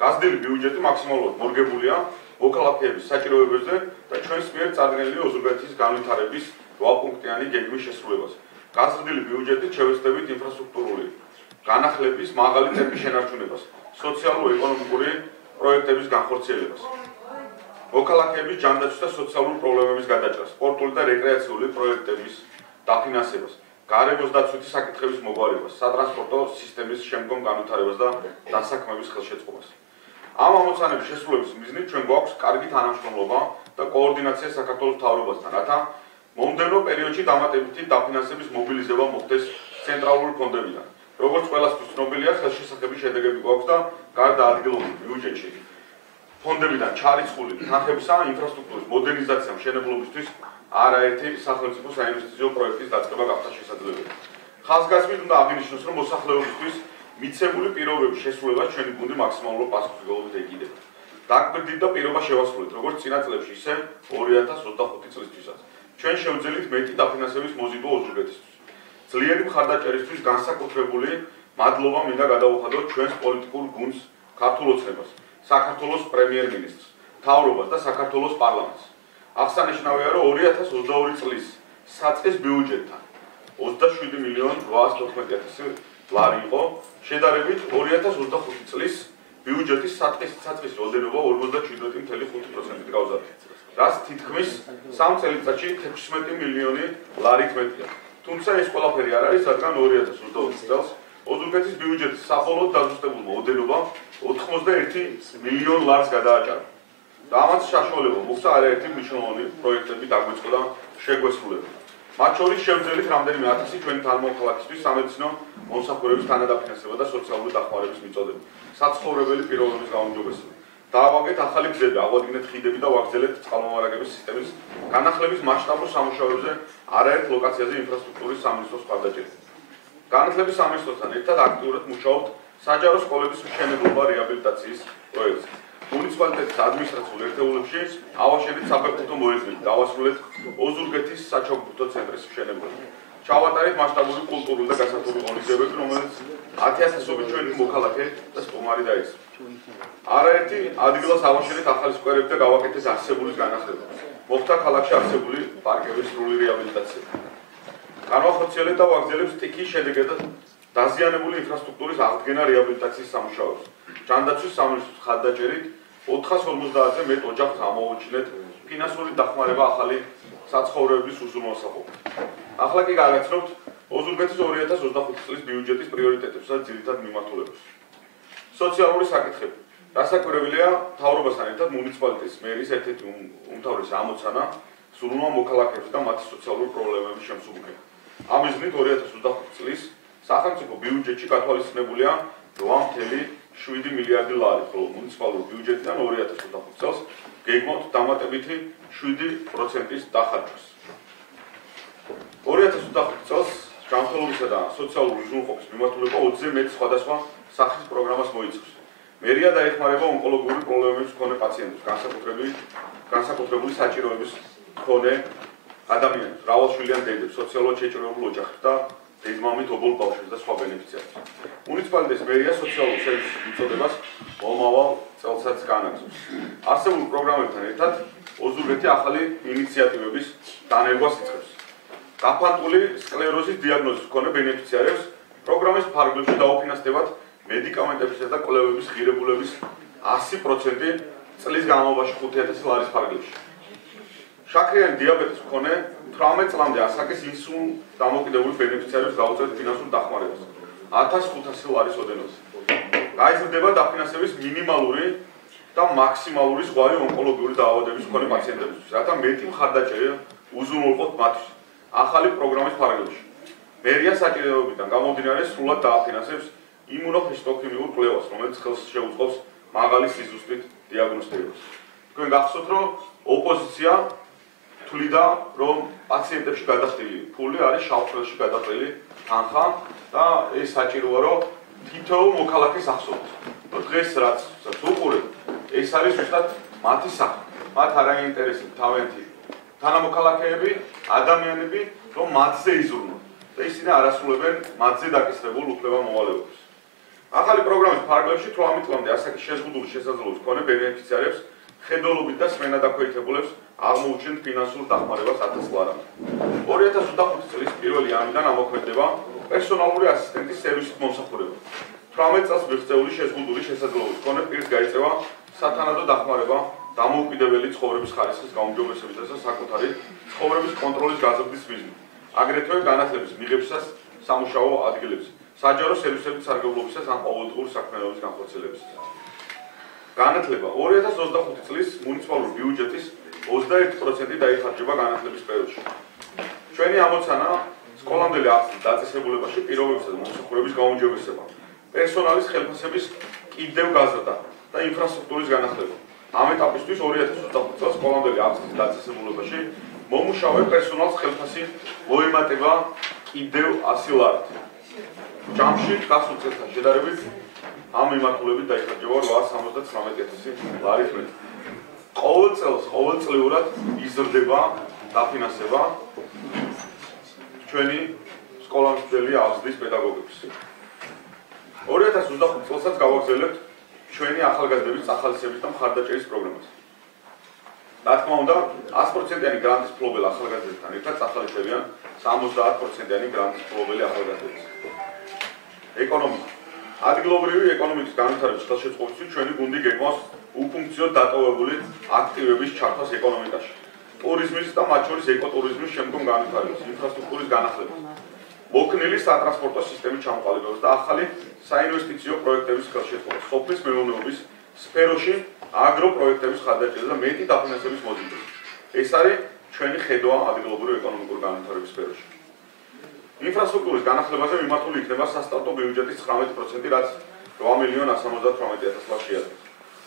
გაზრდილი ბიუჯეტი მაქსიმალურად მორგებულია მოქალაქეების საჭიროებებზე და ჩვენს მიერ წარდგენილი ოზურგეთის განვითარების 8-პუნქტიანი გეგმის შესრულებას. გაზრდილი ბიუჯეტით შევეცდებით ინფრასტრუქტურული განახლების მაღალი ტემპის შენარჩუნებას, სოციალურ-ეკონომიკური პროექტების განხორციელებას, მოქალაქეების ჯანდაცვის და სოციალური პრობლემების გადაჭრას, სპორტული და რეკრეაციული პროექტების დაფინანსებას, გარემოს დაცვითი საკითხების მოგვარებას, სატრანსპორტო სისტემის შემდგომ განვითარებას და დასაქმების ხელშეწყობას. ამ ამოცანების შესრულების მიზნით ჩვენ გვაქვს კარგი თანამშრომლობა და კოორდინაცია საქართველოს მთავრობასთან, რათა მომდევნო პერიოდში დამატებითი დაფინანსების მობილიზება მოხდეს ცენტრალური ფონდებიდან. როგორც ყველასთვის ცნობილია, ხელშესახების შედეგები გვაქვს და გარდა ადგილობრივ ბიუჯეტში ფონდებიდან ჩარიცხული თანხებისა ინფრასტრუქტურის მოდერნიზაცია მშენებლობისთვის არაერთი სახელმწიფო საინვესტიციო პროექტის დაწყება გახდა შესაძლებელი. ხაზგასმით უნდა აღინიშნოს, რომ მოსახლეობისთვის მიცემული პირობების შესრულება ჩვენი გუნდი მაქსიმალურად პასუხისმგებლობით ეკიდება. დაკვირდით და პირობა შევასრულეთ, როგორც წინა წლებში, ისე 2025 წლისთვისაც. ჩვენ შევძელით მეტი დაფინანსების მოზიდვა ოზურგეთისთვის. ძლიერი მხარდაჭერისთვის განსაკუთრებული მადლობა მინდა გადავუხადოთ ჩვენს პოლიტიკურ გუნდს, ქართულ ოცნებას, საქართველოს პრემიერ-მინისტრს, მთავრობას და საქართველოს პარლამენტს. აღსანიშნავია, რომ 2022 წლის საწყის ბიუჯეტთან 27.814.000 ლარი იყო, შედარებით 2025 წლის ბიუჯეტის საწყის ოდენობა 57.5%-ით გავზარდა, რაც თითქმის 3 წელიწადში 16 მილიონი ლარით მეტია. თუმცა ეს ყველაფერი არ არის, რადგან 2022 წელს ოზურგეთის ბიუჯეტის საბოლოოდ დაზუსტებულმა ოდენობა 91 მილიონ ლარს გადააჭარბა. და ამას საშუალება მოხდა არაერთი მნიშვნელოვანი პროექტები დაგვიწყდა და შეგვესრულება. მათ შორის შევძელით რამდენიმე ათასი ჩვენი თანამოქალაქისთვის სამედიცინო მომსახურების თანადაფინანსება და სოციალური დახმარების მიწოდება, საცხოვრებელი პირობების გაუმჯობესება. დაავაგეთ ახალი გზები, აღვადგინეთ ხიდები და ვაგრძელეთ წყალმომარაგების სისტემის განახლების მასშტაბურ სამუშაოებზე არაერთ ლოკაციაზე ინფრასტრუქტურის სამინისტროს მხარდაჭერით. განათლების სამინისტროსთან ერთად აქტიურად მუშაობთ საჯარო სკოლების მშენებლობა რეაბილიტაციის პროექტზე. მუნიციპალიტეტის ადმინისტრაციულ ერთეულებში ავაშენით საფეხბურთო მოედნები, დავასრულეთ ოზურგეთის საჩოგბურთო ცენტრის მშენებლობა. ჩავატარეთ მასშტაბური კულტურული და გასართობი ღონისძიებები, რომელიც 10,000-ობით ჩვენი მოქალაქე და სტუმარი დაისვა. არაერთი ადგილას ავაშენეთ ახალი სკვერები და გავაკეთეთ არსებულის განახლება. მოხდა ქალაქში არსებული პარკების სრული რეაბილიტაცია. განვახორციელეთ და ვაგრძელებთ სტიქიის შედეგად დაზიანებული ინფრასტრუქტურის აღდგენა რეაბილიტაციის სამუშაოებს. ჯანდაცვის სამინისტროს მხარდაჭერით 450-ზე მეტ ოჯახს ამოვაჩინეთ ფინანსური დახმარება ახალი საცხოვრებების უზრუნველსაყოფად. ახლა კი გავაცნობთ ოზურგეთის 2025 წლის ბიუჯეტის პრიორიტეტებსა და ძირითად მიმართულებებს. სოციალური საკითხები. დასაკვირველია, მთავრობასთან ერთად მუნიციპალიტეტის მერის ერთ-ერთი უმთავრესი ამოცანა სრულმა მოქალაქეებს და მათი სოციალური პრობლემების შემსუბუქება. ამის მიზნით 2025 წლის სახელმწიფო ბიუჯეტში გათვალისწინებულია 8,7 მილიარდი ლარი, ხოლო მუნიციპალურ ბიუჯეტიდან 2025 წელს გეგმავთ დამატებითი 7%-ის დახარჯვას. 2025 წელს ჯანმრთელობისა და სოციალური უზრუნველყოფის მიმართულება 20-ზე მეტ სხვადასხვა სახის პროგრამას მოიცავს. მერია დაეხმარება ონკოლოგიური პრობლემების მქონე პაციენტებს, განსაკუთრებული საჭიროების მქონე ადამიანებს, მრავალშვილიან დედებს, სოციალურად შეჭრილ ოჯახებს და დედმამით ობოლ ბავშვებს და სხვა ბენეფიციარებს. მუნიციპალიტეტის მერია სოციალურ სერვისის მიწოდებას მომავალ წელსაც განაგრძობს. არსებულ პროგრამებთან ერთად ოზურგეთი ახალი ინიციატივების დანერგვას იწყებს. დაფანტული სკლეროზის დიაგნოზის მქონე ბენეფიციარებს პროგრამის ფარგლებში დაუფინანსდებათ მედიკამენტებისა და კვლევების ღირებულების 100% წლის განმავლობაში 5,000 ლარის ფარგლებში. შაქრიანი დიაბეტის მქონე 18 წლამდე ასაკის ინსულინ დამოკიდებული ბენეფიციარებს გაუწევთ ფინანსურ დახმარებას 1,500 ლარის ოდენოზე. გაიზრდება დაფინანსების მინიმალური და მაქსიმალური ზღვარი ონკოლოგიური დაავადების მქონე პაციენტებისთვის, რათა მეტი მხარდაჭერა უზრუნველყოთ მათთვის. ახალი პროგრამის ფარგლებში. მერია საჭიროებიდან გამომდინარე სრულად დააფინანსებს იმუნოჰისტოქიმიურ კვლევას, რომელიც ხელს შეუწყობს მაღალი სიზუსტით დიაგნოსტირებას. თქვენ გახსოვთ, რომ ოპოზიცია თვლიდა, რომ პაციენტებში გადახდილი ფული არის შავფრენში გადაყრილი თანხა და ეს საჭიროა, რომ თითოეულ მოქალაქეს ახსოვოთ. დღეს რაც უყურებთ, ეს არის ზუსტად მათი სახე. მათ არ აინტერესებს თავიანთი თანამოქალაქეები, ადამიანები, რომ მათზე იზრუნონ და ისინი არ ასრულებენ მათზე დაკისრებულ უფლება-მოვალეობას. ახალი პროგრამის ფარგლებში 18 წლამდე ასაკის შეზღუდული შესაძლებლობის მქონე ბენეფიციარებს ხედველობით და სმენადაქვეითებულებს აღმოუჩენთ ფინანსურ დახმარებას 1000 ლარამდე. 2025 წლის 1 იანვრიდან ამოქმედება პერსონალური ასისტენტის სერვისით მომსახურება. 18 წელს მიღწეული შეზღუდული შესაძლებლობის მქონე პირს გაიწევა სათანადო დახმარება დამოუკიდებელი ცხოვრების ხარისხის გაუმჯობესებისა და საკუთარი ცხოვრების კონტროლის გაზრდის მიზნით. აგრეთვე განათლების მიღებისას სამუშაო ადგილებზე, საჯარო სერვისების სარგებლობისას ან ყოველდღიური საქმიანობის განხორციელებისას. განათლება 2025 წლის მუნიციპალურ ბიუჯეტის 21% დაიხარჯება განათლების სფეროში. ჩვენი ამოცანა სკოლამდელი ასლის დაწესებულებაში პირობებისა და მომსახურების გაუმჯობესება, პერსონალის ხელფასების კიდევ გაზრდა და ინფრასტრუქტურის განახლება. ამ ეტაპისთვის 2025 წელს სკოლამდელი ასლის დაწესებულებაში მომუშავე პერსონალს ხელფასი მოემატება კიდევ 100 ლარით. ჯამში გასულ წელთან შედარებით ამ მიმართულებით დაიხარჯება 879,000 ლარით მეტი. ყოველ წელს ყოველწლიურად იზრდება დაფინანსება ჩვენი სკოლამდელი ასლის პედაგოგების. 2025 წელსაც გავაგრძელებთ ჩვენი ახალგაზრდების წახალისების და მხარდაჭერის პროგრამას. რა თქმა უნდა, 100%-იანი გრანტის მფლობელ ახალგაზრდებთან ერთად წახალისებიან 70%-იანი გრანტის მფლობელი ახალგაზრდები. ეკონომიკა. ადგილობრივი ეკონომიკის განვითარების ხელშეწყობისთვის ჩვენი გუნდი გეგმავს უფუნქციო დატოვებული აქტივების ჩართვას ეკონომიკაში. ტურიზმის და მათ შორის ეკოტურიზმის შემდგომ განვითარებას, ინფრასტრუქტურის განახლებას, მოქნილი სატრანსპორტო სისტემის ჩამოყალიბებას და ახალი საინვესტიციო პროექტების ხელშეწყობას, სოფლის მეურნეობის სფეროში აგროპროექტების ხარდაჭერა და მეტი დაფინანსების მოძიება. ეს არის ჩვენი ხედვა ადგილობრივი ეკონომიკური განვითარების სფეროში. ინფრასტრუქტურის განახლებაზე მიმართული იქნება სასტარტო ბიუჯეტის 19%, რაც 8,178,000 ლარს შეადგენს.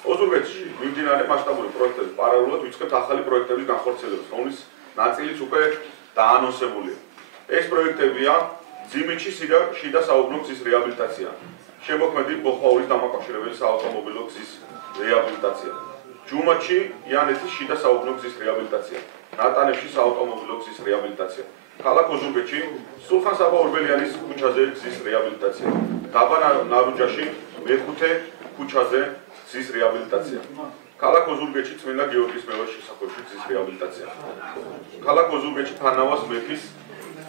ოზურგეთში მიმდინარე მასშტაბური პროექტების პარალელურად ვიწყებთ ახალი პროექტების განხორციელებას, რომლის ნაწილიც უკვე დაანონსებულია. ეს პროექტებია ძიმითში შიდა საუბნო გზის რეაბილიტაცია, შემოქმედი ბოხაურის დამაკავშირებელი საავტომობილო გზის რეაბილიტაცია, ჯუმათში იანეთის შიდა საუბნო გზის რეაბილიტაცია, ნატანებში საავტომობილო გზის რეაბილიტაცია, ქალაქ ოზურგეთში სულხან-საბა ორბელიანის ქუჩაზე გზის რეაბილიტაცია, დაბა ნარუჯაში მეხუთე ქუჩაზე გზის რეაბილიტაცია, ქალაქ ოზურგეთში წმინდა გიორგის მელა შესახვევში გზის რეაბილიტაცია, ქალაქ ოზურგეთში ფანავას მეფის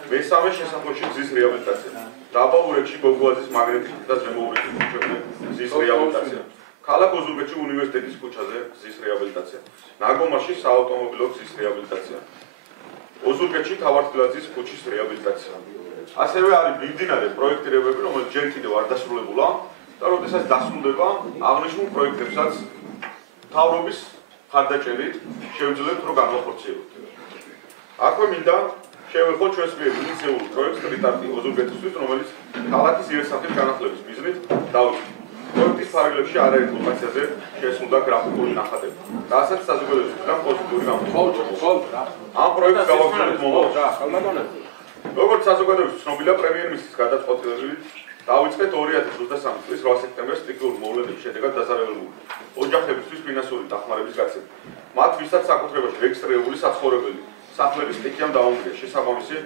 მესამე შესახვევში გზის რეაბილიტაცია, დაბა ურეკში გოგოაძის მაგნეტიტი და ზემოურეკის ქუჩაზე გზის რეაბილიტაცია, ქალაქ ოზურგეთში უნივერსიტეტის ქუჩაზე გზის რეაბილიტაცია, ნაგომარში საავტომობილო გზის რეაბილიტაცია, ოზურგეთში თავართილაძის ქუჩის რეაბილიტაცია. ასევე არის მიმდინარე პროექტირებები, რომელიც ჯერ კიდევ არ დასრულებულა და როდესაც დასრულდება, აღნიშნულ პროექტებსაც მთავრობის მხარდაჭერით შევძლებთ, რომ განვახორციელებთ. აქვე მინდა შევეხო ჩვენს მიერ ინიციირებულ პროექტს ტრიტარტი ოზურგეთისთვის, რომელიც ქალაქის იერსახის განახლების მიზნით დავიწყო. პროექტის ფარგლებში არაერთ ლოკაციაზე შესრულდა გრაფიკული ნახატები, რასაც საზოგადოებისგან პოზიტიური გამოხმაურება. ამ პროექტს გავაგრძელებთ მომავალში. როგორც საზოგადოების ცნობილია, პრემიერ-მინისტრის გადაწყვეტილებით დავიწყეთ 2023 წლის 8 სექტემბერს სტიქიური მოვლენების შედეგად დაზარალებული ოჯახებისთვის ფინანსური დახმარების გაცემა. მათ ვისაც საკუთრებაში რეგისტრირებული საცხოვრებელი სახლების სტიქიამ დაუდგეს, შესაბამისი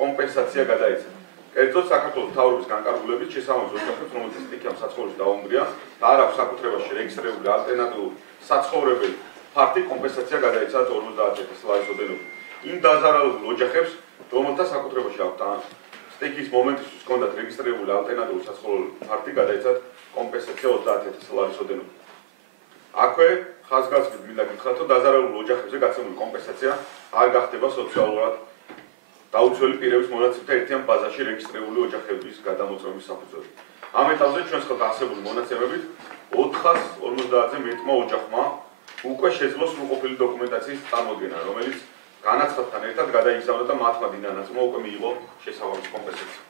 კომპენსაცია გადაეცა. კერძოდ საქართველოს მთავრობის განკარგულებით შესაბამის ოჯახებს, რომელთა სტიქიამ საცხოვრებელში დაუდგია და არ აქვს საკუთრებაში რეგისტრირებული ალტერნატიული საცხოვრებელი, ფართი კომპენსაცია გადაეცა 50,000 ლარის ოდენობით. იმ დაზარალებულ ოჯახებს, რომელთა საკუთრებაში აქვს სტიქის მომენტისთვის ჰქონდათ რეგისტრირებული ალტერნატიული საცხოვრებელი, ფართი გადაეცათ კომპენსაცია 30,000 ლარის ოდენობით. აქვე ხაზგასმით მინდა გითხრათ, რომ დაზარალებულ ოჯახებზე გაცემული კომპენსაცია არ გახდება სოციალურად დაუცველი პირების მონაცემთა ერთიან ბაზაში რეგისტრირებული ოჯახების გადამოწმების საფუძველი. ამ ეტაპზე ჩვენს ხელთ არსებული მონაცემებით 450-ზე მეტმა ოჯახმა უკვე შეძლო სრულყოფილი დოკუმენტაციის წარმოდგენა, რომელიც განაცხადთან ერთად გადაიგზავნა და მათმა დინანაცმა უკვე მიიღო შესაბამისი კომპენსაცია.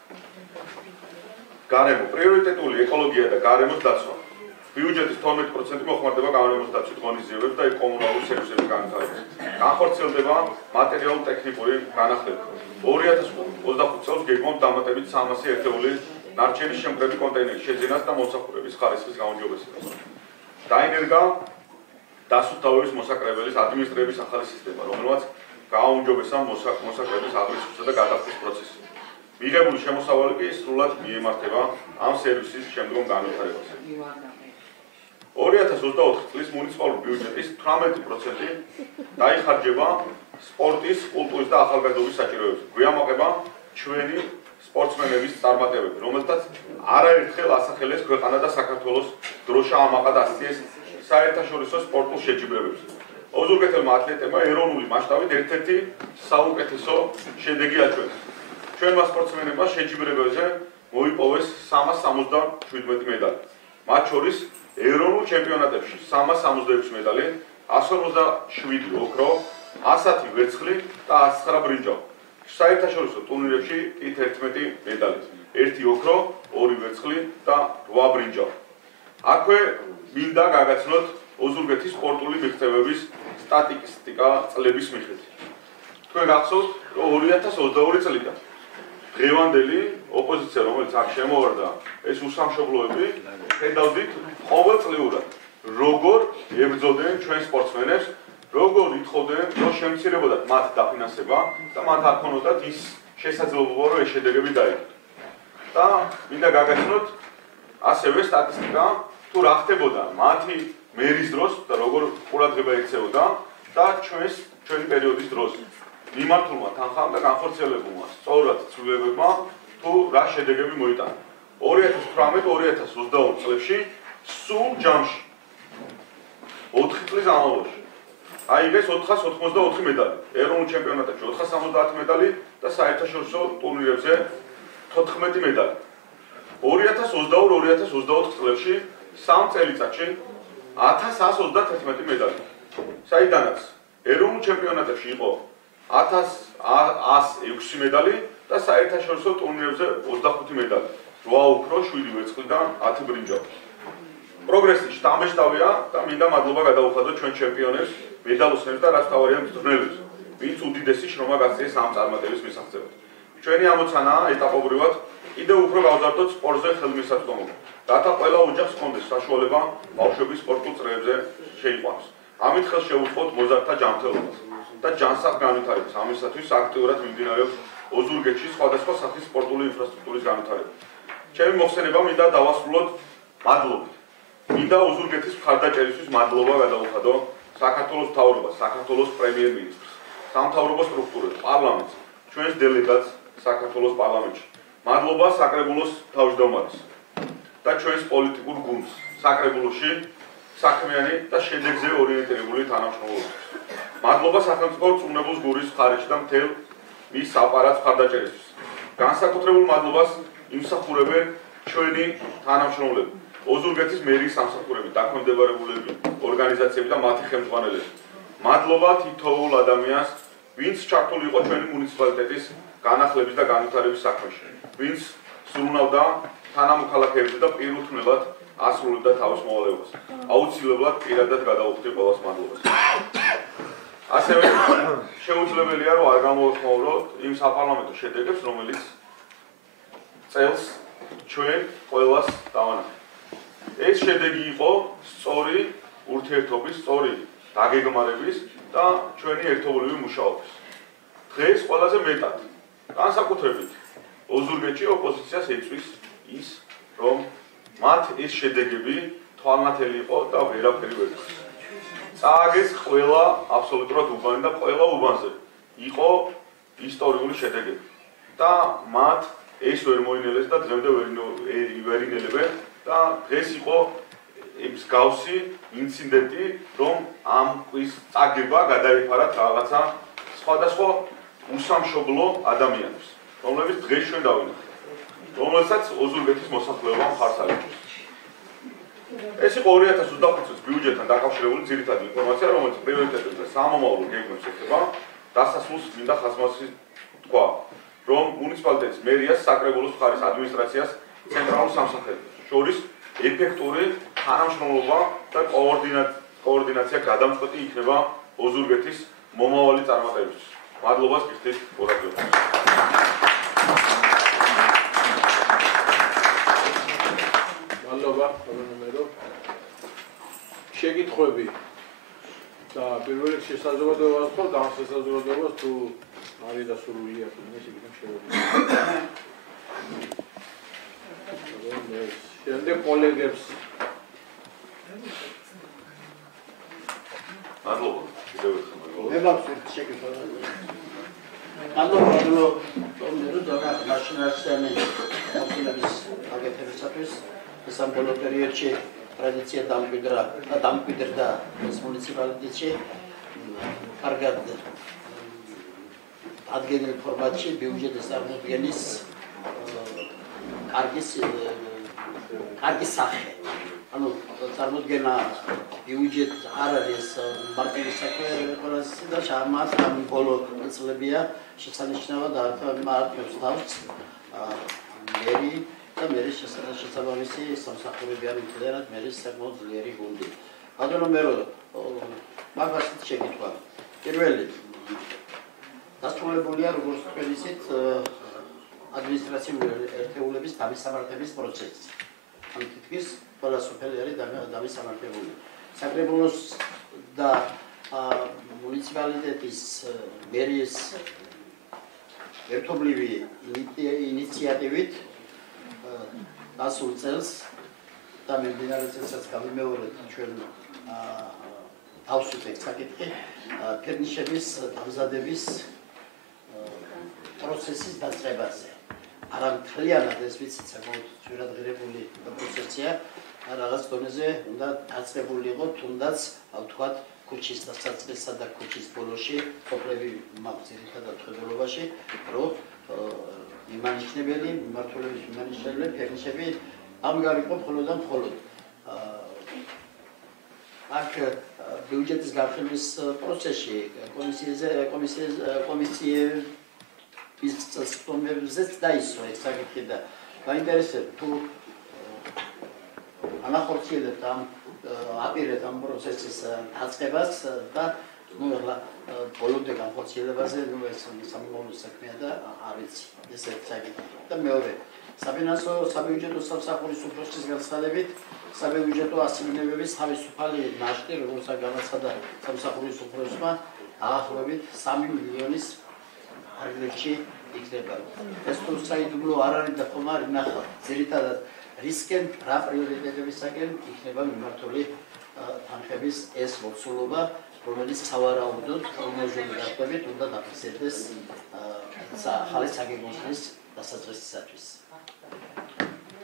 გარემო, პრიორიტეტული ეკოლოგია და გარემოს დაცვა. ბიუჯეტის 12% მოხმარდება გარემოს დაცვით ღონისძიებებს და კომუნალური სერვისების განვითარებას. განხორციელდება მატერიალურ-ტექნიკური განახლება. 2025 წელს გეგმავთ დამატებით 300 ერთეული ნარჩენის შემკრები კონტეინერის შეძენას და მომსახურების ხარისხის გაუმჯობესებას. დაინერგა დასუფთავების მოსაკრებელის ადმინისტრების ახალი სისტემა, რომელმაც გააუმჯობესა მოსაკრების აღრიცხვისა და გადახდის პროცესი. მიღებული შემოსავალი კი სრულად მიემართება ამ სერვისის შემდგომ განვითარებას. 2024 წლის მუნიციპალური ბიუჯეტის 18% დაიხარჯება სპორტის, კულტურის და ახალგაზრდობის საჭიროებებზე. გვიამაყება ჩვენი სპორტსმენების წარმატებები, რომელთაც არაერთხელ ასახელეს ქვეყანა და საქართველოს დროშა ამაყად ასწიეს საერთაშორისო სპორტულ შეჯიბრებებზე. ოზურგეთელმა ატლეტებმა ეროვნული მასშტაბით ერთ-ერთი საუკეთესო შედეგი აჩვენეს. ჩვენმა სპორტსმენებმა შეჯიბრებებზე მოიპოვეს 377 მედალი. მათ შორის ეროვნულ ჩემპიონატებში 366 მედალი, 157 ოქრო, 110 ვერცხლი და 109 ბრინჯაო. საერთაშორისო ტურნირებში კი 11 მედალი, 1 ოქრო, 2 ვერცხლი და 8 ბრინჯაო. აქვე მინდა გაგაცნოთ ოზურგეთის სპორტული მიღწევების სტატისტიკა წლების მიხედვით. თქვენ გახსოვთ, რომ 2022 წლიდან დღევანდელი ოპოზიცია, რომელიც აქ შემოვარდა ეს უსამშობლოები, ხედავდით ყოველწლიურად, როგორ ებრძოდნენ ჩვენ სპორტსმენებს, როგორ ითხოვდნენ, რომ შემცირებოდათ მათ დაფინანსება და მათ არ ქონოდათ ის შესაძლებლობა, რომ ეს შედეგები დაიგოთ. და მინდა გაგაცნოთ ასევე სტატისტიკა, თუ რა ხდებოდა მათი მერის დროს და როგორ ყურადღება ექცეოდა და ჩვენი პერიოდის დროს. მიმართულმა თანხამ და განხორციელებულმა სწორად ცვლილებებმა თუ რა შედეგები მოიტანა. 2018-2022 წლებში სულ ჯამში 4 წლის განმავლობაში აიღეს 484 მედალი, ეროვნულ ჩემპიონატებში 470 მედალი და საერთაშორისო ტურნირებზე 14 მედალი. 2022-2024 წლებში 3 წელიწადში 1131 მედალი. საიდანაც ეროვნულ ჩემპიონატებში იყო 1106 მედალი და საერთაშორისო ტურნირებზე 25 медали. 8 ოქრო, 7 ვერცხლი და 10 ბრინჯაო. პროგრესი შტამბეშტავია და მინდა მადლობა გადაუხადოთ ჩვენ ჩემპიონებს, მედალოსნებს და რაც თავარია მწვრთნელებს, ვინც უდიდესი შრომა გასწიეს ამ წარმატების მისაღწევად. ჩვენი ამოცანაა ეტაპობრივად კიდევ უფრო გავზარდოთ სპორტზე ხელმისაწვდომობა, რათა ყველა ოჯახს ჰქონდეს საშუალება ბავშვების სპორტულ წრეებზე შეიყვანოს. ამით ხელს შეუწყოთ მოზარდთა ჯანმრთელობას და ჯანსაღ განვითარებას. ამისათვის აქტიურად მიმდინარეობს ოზურგეთში სხვადასხვა სახის სპორტული ინფრასტრუქტურის განვითარება. ჩემი მოხსენება მინდა დავასრულოთ მადლობით. მინდა ოზურგეთის მხარდაჭერისთვის მადლობა გადაუხადო საქართველოს მთავრობას, საქართველოს პრემიერ-მინისტრს, სამთავრობო სტრუქტურებს, პარლამენტს, ჩვენს დელეგატს საქართველოს პარლამენტში. მადლობა საკრებულოს თავმჯდომარეს და ჩვენს პოლიტიკურ გუნდს, საკრებულოში საქმიანი და შედეგზე ორიენტირებული თანამშრომლობისთვის. მადლობა სახელმწიფო რწმუნებულს გურის მხარეში და მთელ მის აპარატს მხარდაჭერისთვის. განსაკუთრებულ მადლობას იმსახურებენ ჩვენი თანამშრომლები, ოზურგეთის მერიის სამსახურები, დაქვემდებარებულები, ორგანიზაციები და მათი ხელმძღვანელები. მადლობა თითოეულ ადამიანს, ვინც ჩართული იყო ჩვენი მუნიციპალიტეტის განახლების და განვითარების საქმეში, ვინც სურნავდა თანამოქალაქეებზე და პირუთვნელად ასრულებდა თავის მოვალეობას. აუცილებლად პირადად გადავუხდი ყველას მადლობას. ასევე შეუძლებელია რომ არ გამოვხმაუროთ იმ საპარლამენტო შედეგებს, რომელიც წელს ჩვენ ყველას დავანახეთ. ეს შედეგი იყო სწორი ურთიერთობის, სწორი დაგეგმარების და ჩვენი ერთობლივი მუშაობის. დღეს ყველაზე მეტად განსაკუთრებით ოზურგეთში ოპოზიციას ეწვის ის, რომ მათ ეს შედეგები თვალნათელი იყო და ვერაფერი ვერ იყო. წააგეს ყველა აბსოლუტურად უბანი და ყველა უბანზე იყო ისტორიული შედეგები და მათ ეს ვერ მოინელეს და დღემდე ვერ ინელებენ და დღეს იყო მსგავსი ინციდენტი, რომ ამ კვის წაგება გადაიფარათ რაღაცა სხვადასხვა უსამშობლო ადამიანებს, რომლებიც დღეს ჩვენ დავინახეთ, რომელსაც ოზურგეთის მოსახლეობა მხარს აიჭერს. ეს იყო 2025 წლის ბიუჯეტთან დაკავშირებული ძირითადი ინფორმაცია, რომელიც პრიორიტეტებს და სამომავლო გეგმებს ეხება. დასასრულს მინდა ხაზმასის თქვა, რომ მუნიციპალიტეტის მერიას, საკრებულოს მხარის ადმინისტრაციას, ცენტრალურ სამსახურებს შორის ეფექტური თანამშრომლობა და კოორდინაცია გადამწყვეტი იქნება ოზურგეთის მომავალი წარმატებისთვის. მადლობას გიხდით ყურადღებისთვის. მადლობა, პროფესორო. შეკითხვები და პირველ რიგში შესაძლებლობას ხო და შესაძლებლობას თუ არის დასრულია თუნდაც იქნება შეგვიძლია. შემდეგ კოლეგებს მადლობა. კიდევ ერთხელ მადლობა. მე ვახსოვთ შეკითხვა. მადლობა რომ და მაშინაშენი მოხილების აგეთებისათვის ეს ამ ბოლო პერიოდში ტრადიცია დამკვიდრდა ეს მუნიციპალიტეტში კარგად ადგენილ ფორმატში ბიუჯეტის წარმოდგენის კარგი სახე. ანუ წარმოდგენა ბიუჯეტ არ არის მარტივი საქმე ყველაზე და ამას ამ ბოლო წლებია შესანიშნავად არტებს თავს მერი და მერის შესაბამისი სამსახურები არის მთლიანად მერის საკმაოდ ძლიერი გუნდი. ბატონო მერო მაგასით შეკითხვა. პირველი დასრულებულია როგორც თქვენ ისეთ ადმინისტრაციული ერთეულების დამისამართების პროცესი. ამ თითქმის ყველა სოფელი არის დამისამართებული. საკრებულოს და მუნიციპალიტეტის მერიის ერთობლივი ინიციატივით გასულ წელს და მიმდინარე წელსაც გავიმეორეთ ჩვენ თავს ვუწევთ საკითხი ფერნიშების დამზადების პროცესის დაწყებაზე. არა მთლიანად ეს ვიცით საკმაოდ ძვირადღირებული პროცესია, რაღაც დონეზე უნდა დაწყებული იყო თუნდაც ვთქვათ ქუჩის დასაწყისსა და ქუჩის ბოლოში სოფლები ძირითადად ხდებულობაში, რომ მიმანიშნებელი მმართველობის მიმანიშნებელი ფერნიშები ამგარიყო მხოლოდ და მხოლოდ. აქ ბიუჯეტის განხილვის პროცესში კომისიები ის სტომებზეც დაისვა ეს საკითხი და გაინტერესებს თუ ანახორციელებთ ამ აპირებთ ამ პროცესის დაწყებას და ნუ ახლა ბოლომდე განხორციელებაზე ნუ ეს სამომავლო საქმეა და არ ვიცი ეს ერთ საკითხი და მეორე საფინანსო საბიუჯეტო სამსახურის უფროსის განცხადებით საბიუჯეტო ასიგნებების თავისუფალი ნაშთი როგორცაც განაცხადა სამსახურის უფროსმა დაახლოებით 3 მილიონის არგლებში იქნება ეს თუ საიდუმლო არ არის და ხომ არ ნახავ ძირითადად რისკენ რა პრიორიტეტებისაკენ იქნება მიმართული თანხების ეს მოცულობა რომელიც სავარაუდოდ პროგნოზული დაწყებით უნდა დაფიქსირდეს ახალი საგეგმოსის დასაწყისისათვის.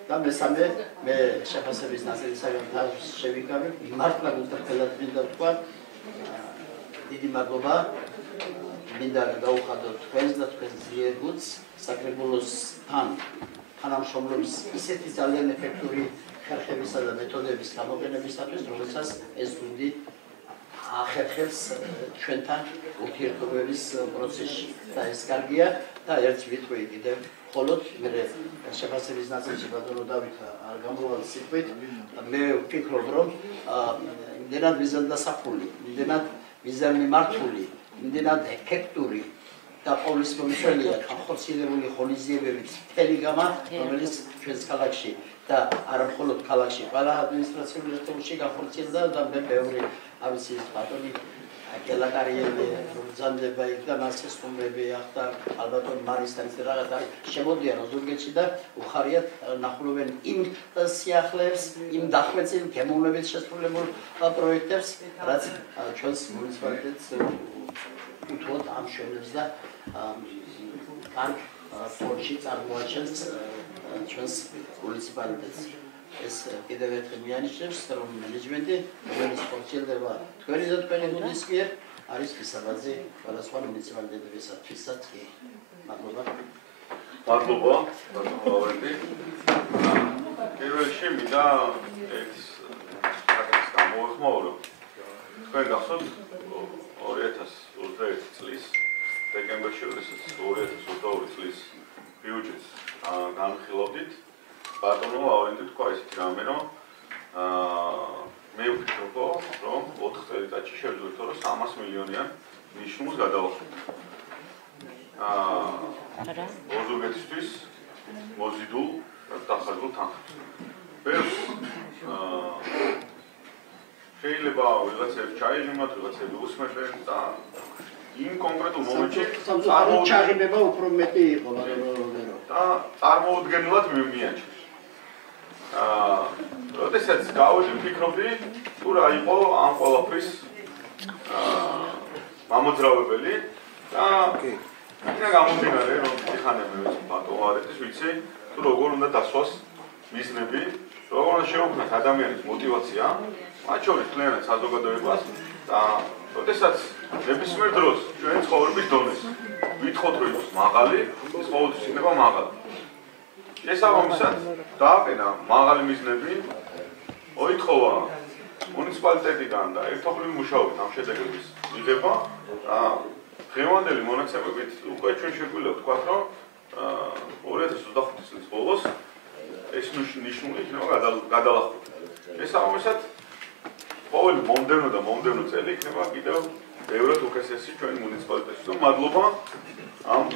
და მესამე მე შეფასების ნაწილისაგან შევიკავე მართლა გულწრფელად მინდა ვთქვა დიდი მადლობა მინდა გავუხადოთ თქვენს და თქვენს ძლიერ გულს საკრებულოსთან თანამშრომლობის ისეთი ძალიან ეფექტური ხერხებისა და მეთოდების გამოყენებისათვის რომელსაც ეს გუნდი ახერხებს ჩვენთან ურთიერთობების პროცესში და ეს კარგია და ერთ ვიტყვი კიდევ მხოლოდ მე შეფასების ნაწილში ბატონო დავით არ გამოვარ სიტყვით მე ვფიქრობ რომ იმდენად მიზანდასახული იმდენად მიზანმიმართული იმდენად ეფექტური და ყოვლის მომწვენია განხორციელებული ღონისძიებებით მთელი გამა რომელიც ჩვენს ქალაქში და არა მხოლოდ ქალაქში ყველა ადმინისტრაციულ ერთეულში განხორციელდა და მე ბევრი ავიცი ბატონი აკელაკარიელი რომზანდება იქ და მასე სტუმრები ახლა ალბათ მარისთან ის რაღაცა შემოდიან ზურგეთში და უხარიათ ნახულობენ იმ სიახლეებს იმ დახვეწილ გემოვნებით შესრულებულ პროექტებს რაც ჩვენს მუნიციპალიტეტს უთუოდ ამშვენებს და კარგ ფორმაში წარმოაჩენს ჩვენს მუნიციპალიტეტს ეს კიდევ ერთხელ მიანიშნებს რომ მენეჯმენტი რომელიც ხორციელდება თქვენი და თქვენი გუნდის მიერ არის ფისაბაძე სხვადასხვა მუნიციპალიტეტებისათვისაც კი მადლობა ლავრენტი პირველ რიგში მინდა ეს საკითხს გამოვხმაურო თქვენ გახსოვთ 2021 წლის დეკემბერში 2022 წლის ბიუჯეტს განხილავდით ბატონო ლავრენტი თქვა ისეთი რამე რომ მე ვფიქრობ რომ 4 წელიწადში შევძლებთ რომ 300 მილიონიან ნიშნულს გადავახდით ოზურგეთისთვის მოზიდულ დახარჯულ თანხებს ბევრს შეიძლება ვიღაცებს ჩაიგმოთ ვიღაცები უსმენდნენ და იმ კონკრეტულ მომენტში ჩაღებება უფრო მეტი იყო და წარმოუდგენლად მიმიანჩეს როდესაც გავიდი ვფიქრობდი თუ რა იყო ამ ყველაფრის მამოძრავებელი და იქნა გამომდინარე რომ ხანემ მე ბატონო ლავრენტის ვიცი თუ როგორ უნდა დასვას მიზნები როგორ უნდა შეუქმნათ ადამიანის мотиваცია მათ შორის თლიანად საზოგადოებას და როდესაც ნებისმიერ დროს ჩვენ ცხოვრების დონეს ვითხოვთ რომ იყოს მაღალი ის ყოველთვის იქნება მაღალი შესაბამისად დააყენა მაღალი მიზნები მოითხოვა მუნიციპალიტეტიდან და ერთობლივი მუშაობით ამ შედეგების მიღება და დღევანდელი მონაცემებით უკვე ჩვენ შეგვიძლია ვთქვათ რომ 2025 წლის ბოლოს ეს ნიშნული იქნება გადალახული შესაბამისად ყოველი მომდევნო წელი იქნება კიდევ ბევრად უკეთესი ჩვენი მუნიციპალიტეტისთვის. მადლობა ამ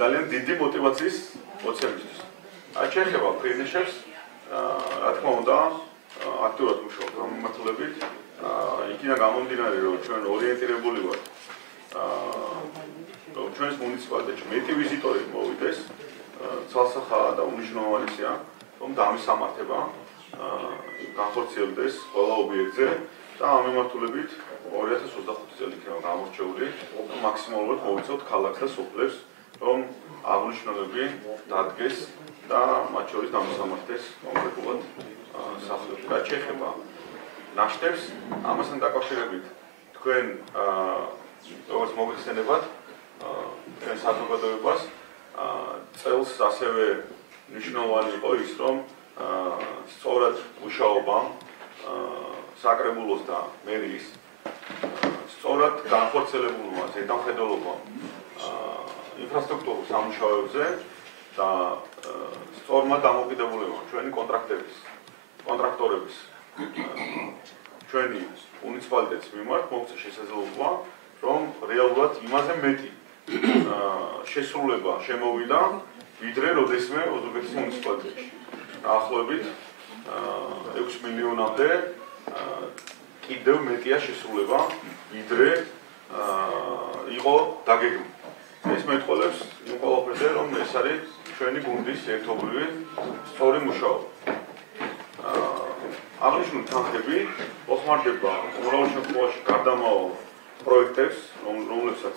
ძალიან დიდი мотиваციის მოცემისთვის. შეეხება ფრინეშებს, რა თქმა უნდა, აქტიურად მუშაობთ ამ მიმართულებით. იქიდან გამომდინარე, რომ ჩვენ ორიენტირებული ვართ. რომ ჩვენს მუნიციპალიტეტში მეტი ვიზიტორი მოვიდეს, ცალსახაა და უმნიშვნელოვანესია, რომ დამისამართება განხორციელდეს ყველა ობიექტზე და ამ მიმართულებით 2025 წელი იქნება გამორჩეული მაქსიმალურად მოვიცავთ ქალაქს და სოფლებს რომ აღნიშნულები დადგეს და მათ შორის დამისამართეს კონკრეტულად სახლებში. რაც შეეხება ნაშთებს, ამასთან დაკავშირებით თქვენ როგორც მოგხსენებათ თქვენ საზოგადოებას წელს ასევე მნიშვნელოვანი იყო ის რომ სწორად მუშაობამ საკრებულოს და მერიის სწორად განხორციელებულმა ზედამხედველობამ ინფრასტრუქტურულ სამუშაოებზე და სწორმა დამოკიდებულებამ ჩვენი კონტრაქტორების ჩვენი მუნიციპალიტეტის მიმართ მოგვცა შესაძლებლობა, რომ რეალურად იმაზე მეტი შესრულება შემოვიდა, ვიდრე როდესმე ოზურგეთის მუნიციპალიტეტში. დაახლოებით 6 მილიონამდე კიდევ მეტია შესრულება, ვიდრე იყო დაგეგმილი. ეს მეტყოლებს იმ ყველაფერზე, რომ ეს არის ჩვენი გუნდის ერთობლივი სწორი მუშაობა. აღნიშნული თანხები მოხმარდება უმრავლეს შემთხვევაში გარდამავალ პროექტებს, რომლებსაც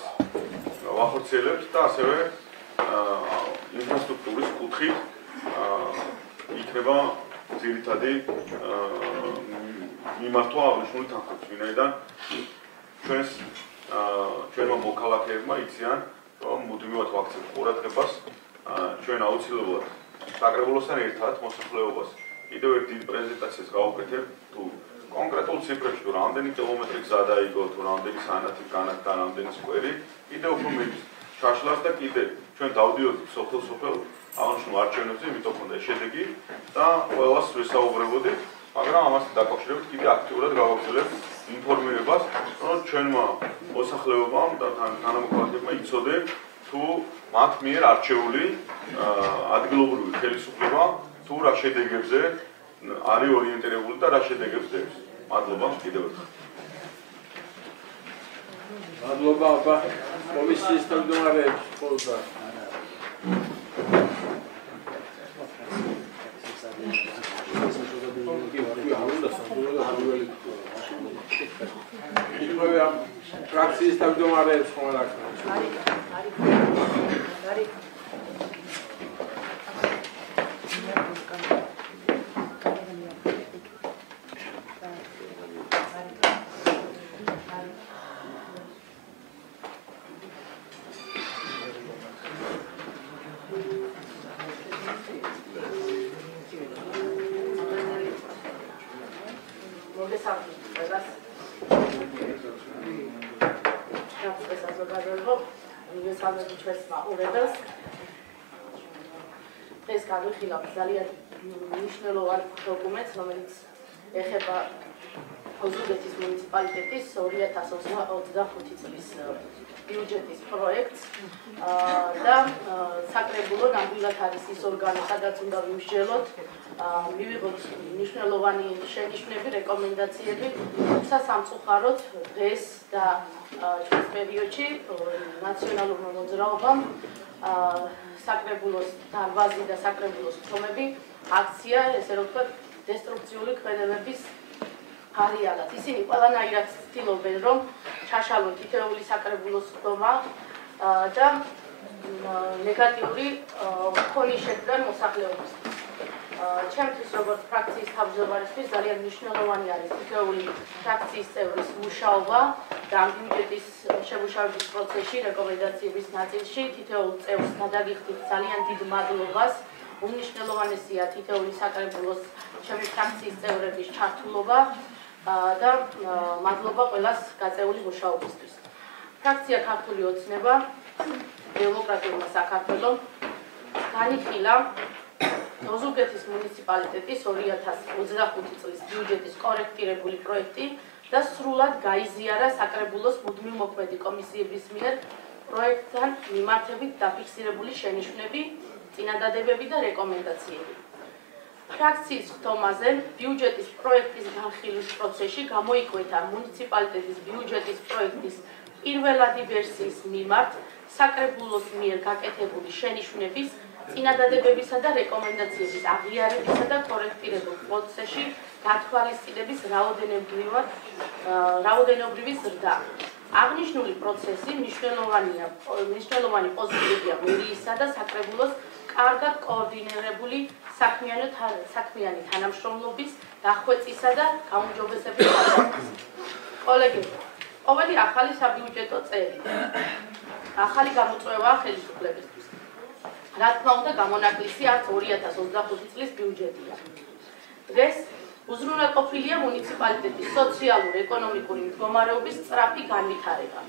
ვახორციელებთ და ასევე ინფრასტრუქტურის კუთხით იქნება ძირითადი მიმართვა აღნიშნული თანხებს, ვინაიდან ჩვენმა მოქალაქეებმა იციან, რომ მუდმივად ვაქცევთ ყურადღებას ჩვენ აუცილებლად საკრებულოსთან ერთად მოსახლეობას კიდევ ერთ დიდ პრეზენტაციას გავუკეთებ თუ კონკრეტულ ციფრებში თუ რამდენი კილომეტრი გზა დაიგო, თუ რამდენი სანათი განაგდა, რამდენი სკვერი, კიდევ უფრო მეტის ჩაშლას და კიდევ ჩვენ დავდიოდით სოფელ აღნიშნულ არჩევნებზე, იმიტომ ჰქონდა შედეგი და ყველას ვესაუბრებოდით, მაგრამ ამასთან დაკავშირებით კიდევ აქტიურად გავაგრძელებთ ინფორმირებას, რომ ჩვენმა მოსახლეობამ და თანამოქალაქეებმა იცოდნენ, თუ მათ მიერ არჩეული ადგილობრივი ხელისუფლება თუ რა შედეგებზე არის ორიენტირებული და რა შედეგებს დებს. მადლობა კიდევ ერთხელ. მადლობა აბა კომისიის თავმჯდომარეებს ხოლმე. ფრაქციის თავმჯდომარეებს ხოლმე აქვს. ეს განვიხილავთ ძალიან მნიშვნელოვან დოკუმენტს, რომელიც ეხება ოზურგეთის მუნიციპალიტეტის 2025 წლის ბიუჯეტის პროექტს და საკრებულო ნამდვილად არის ის ორგანო, სადაც უნდა ვიმსჯელოთ, მივიღოთ მნიშვნელოვანი შენიშვნები, რეკომენდაციები, თუმცა სამწუხაროდ დღეს და ჩვენს პერიოდში ნაციონალურმა მოძრაობამ საკრებულოს დარბაზი და საკრებულოს ფრომები აქცია, ესე რომ ვთქვათ, დესტრუქციული ქმედებების არეალად. ისინი ყველანაირად ცდილობენ, რომ ჩაშალონ თითოეული საკრებულოს ფრომა და ნეგატიური ფონი შექმნან მოსახლეობისთვის. ჩემთვის როგორც ფრაქციის თავმჯდომარისთვის ძალიან მნიშვნელოვანი არის თითოეული ფრაქციის წევრის მუშაობა და ამ ბიუჯეტის შემუშავების პროცესში, რეკომენდაციების ნაწილში თითოეულ წევრს გადაგიხდით ძალიან დიდ მადლობას. უმნიშვნელოვანესია თითოეული საკრებულოს ჩემი ფრაქციის წევრების ჩართულობა და მადლობა ყველას გაწეული მუშაობისთვის. ფრაქცია ქართული ოცნება დემოკრატიულმა საქართველომ განიხილა ოზურგეთის მუნიციპალიტეტის 2025 წლის ბიუჯეტის კორექტირებული პროექტი და სრულად გაიზიარა საკრებულოს მუდმივმოქმედი კომისიების მიერ პროექტთან მიმართებით დაფიქსირებული შენიშვნები, წინადადებები და რეკომენდაციები. ფრაქციის ხდომაზე ბიუჯეტის პროექტის განხილვის პროცესში გამოიკვეთა მუნიციპალიტეტის ბიუჯეტის პროექტის პირველადი ვერსიის მიმართ საკრებულოს მიერ გაკეთებული შენიშვნების, წინადადებებისა და რეკომენდაციების აღიარებისა და კორექტირებულ პროცესში გათვალისწინების რაოდენობრივი ზრდა. აღნიშნული პროცესი მნიშვნელოვანი პოზიტივია მერიისა და საკრებულოს კარგად კოორდინირებული საქმიანი თანამშრომლობის, დახვეწისა და გაუმჯობესების გაზრდის. კოლეგები, ყოველი ახალი საბიუჯეტო წელი, ახალი გამოწვევაა ხელისუფლებისთვის. რა თქმა უნდა, გამონაკლისი არც 2025 წლის ბიუჯეტია. დღეს უზრუნველყოფილია მუნიციპალიტეტის სოციალურ-ეკონომიკური მდგომარეობის სწრაფი განვითარება.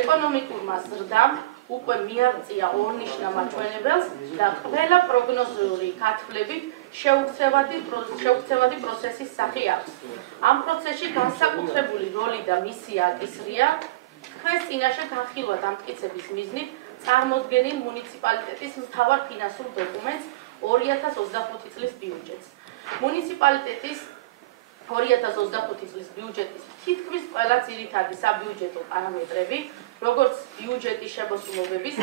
ეკონომიკურმა ზრდამ უკვე მიაღწია ორნიშნა მაჩვენებელს და ყველა პროგნოზული გათვლებით შეუქცევადი პროცესის სახე აქვს. ამ პროცესში განსაკუთრებული როლი და მისია აკისრია თქვენს წინაშე განხილვა დამტკიცების მიზნით წარმოდგენილ მუნიციპალიტეტის მთავარ ფინანსურ დოკუმენტს 2025 წლის ბიუჯეტს. მუნიციპალიტეტის 2025 წლის ბიუჯეტის თითქმის ყველა ძირითადი საბიუჯეტო პარამეტრები, როგორც ბიუჯეტის შემოსულობების,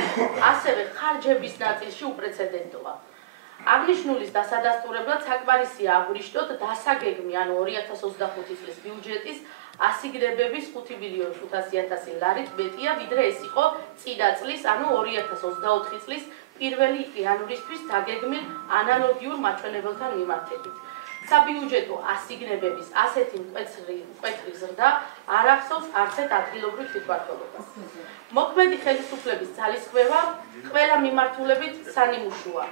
ასევე ხარჯების ნაწილში უპრეცედენტოა. აღნიშნულის დასადასტურებლად საკმარისია აღვნიშნოთ დასაგეგმი, ანუ 2025 წლის ბიუჯეტის ასიგნებების 5.500.000 ლარით მეტია, ვიდრე ეს იყო წინა წლის, ანუ 2024 წლის 1 იანვრისთვის დაგეგმილ ანალოგიურ მაჩვენებელთან მიმართებით. საბიუჯეტო ასიგნებების ასეთი მკვეთრი ზრდა არ ახსოვს არც ერთ ადგილობრივ თვითმმართველობას. მოქმედი ხელისუფლების ძალისხმევა ყველა მიმართულებით სანიმუშოა.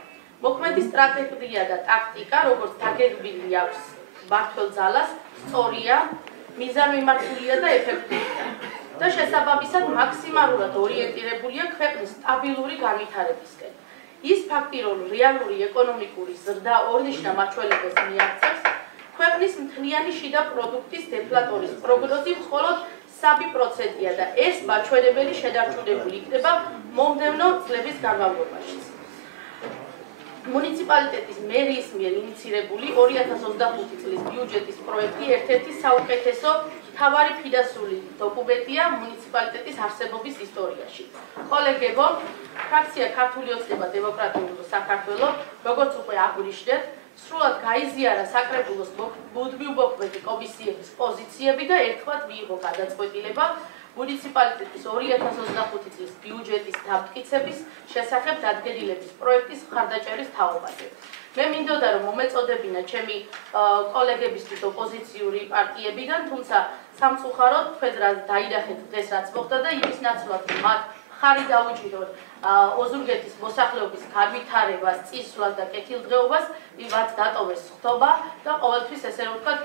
მოქმედი სტრატეგია და ტაქტიკა, როგორც დაგეგმილი აქვს მმართველ ძალას, სწორია, მიზანმიმართულია და ეფექტურია და შესაბამისად მაქსიმალურად ორიენტირებულია ქვეყნის სტაბილური განვითარებისკენ. ის ფაქტი, რომ რეალური ეკონომიკური ზრდა ორნიშნა მაჩვენებელს მიაღწევს, ქვეყნის მთლიანი შიდა პროდუქტის დეფლატორის პროგნოზი მხოლოდ 3%-ია და ეს მაჩვენებელი შედარჩუნებული იქნება მომდევნო წლების განმავლობაში. მუნიციპალიტეტის მერიის მიერ ინიცირებული 2025 წლის ბიუჯეტის პროექტი ერთ-ერთი საუკეთესო მთავარი ფინანსური დოკუმენტია მუნიციპალიტეტის არსებობის ისტორიაში. კოლეგებო, ფრაქცია ქართული ოცნება დემოკრატიული საქართველო, როგორც უკვე აღვნიშნეთ, სრულად გაიზიარა საკრებულოს მუდმივმოქმედი კომისიების პოზიციები და ერთხმად მიიღო გადაწყვეტილება მუნიციპალიტეტის 2025 წლის ბიუჯეტის დამტკიცების შესახებ დადგენილების პროექტის მხარდაჭერის თაობაზე. მე მინდოდა რომ მომეწოდებინა ჩემი კოლეგებისთვის ოპოზიციური პარტიებიდან, თუმცა სამწუხაროდ თქვენ რა დაინახეთ დღეს რაც მოხდა და იმის ნაცვლად მათ ხარი დაუჭიროთ ოზურგეთის მოსახლეობის განვითარებას, წისვლას და კეთილდღეობას, მათ დატოვეს ხდობა და ყოველთვის ესე რომ ვთქვათ,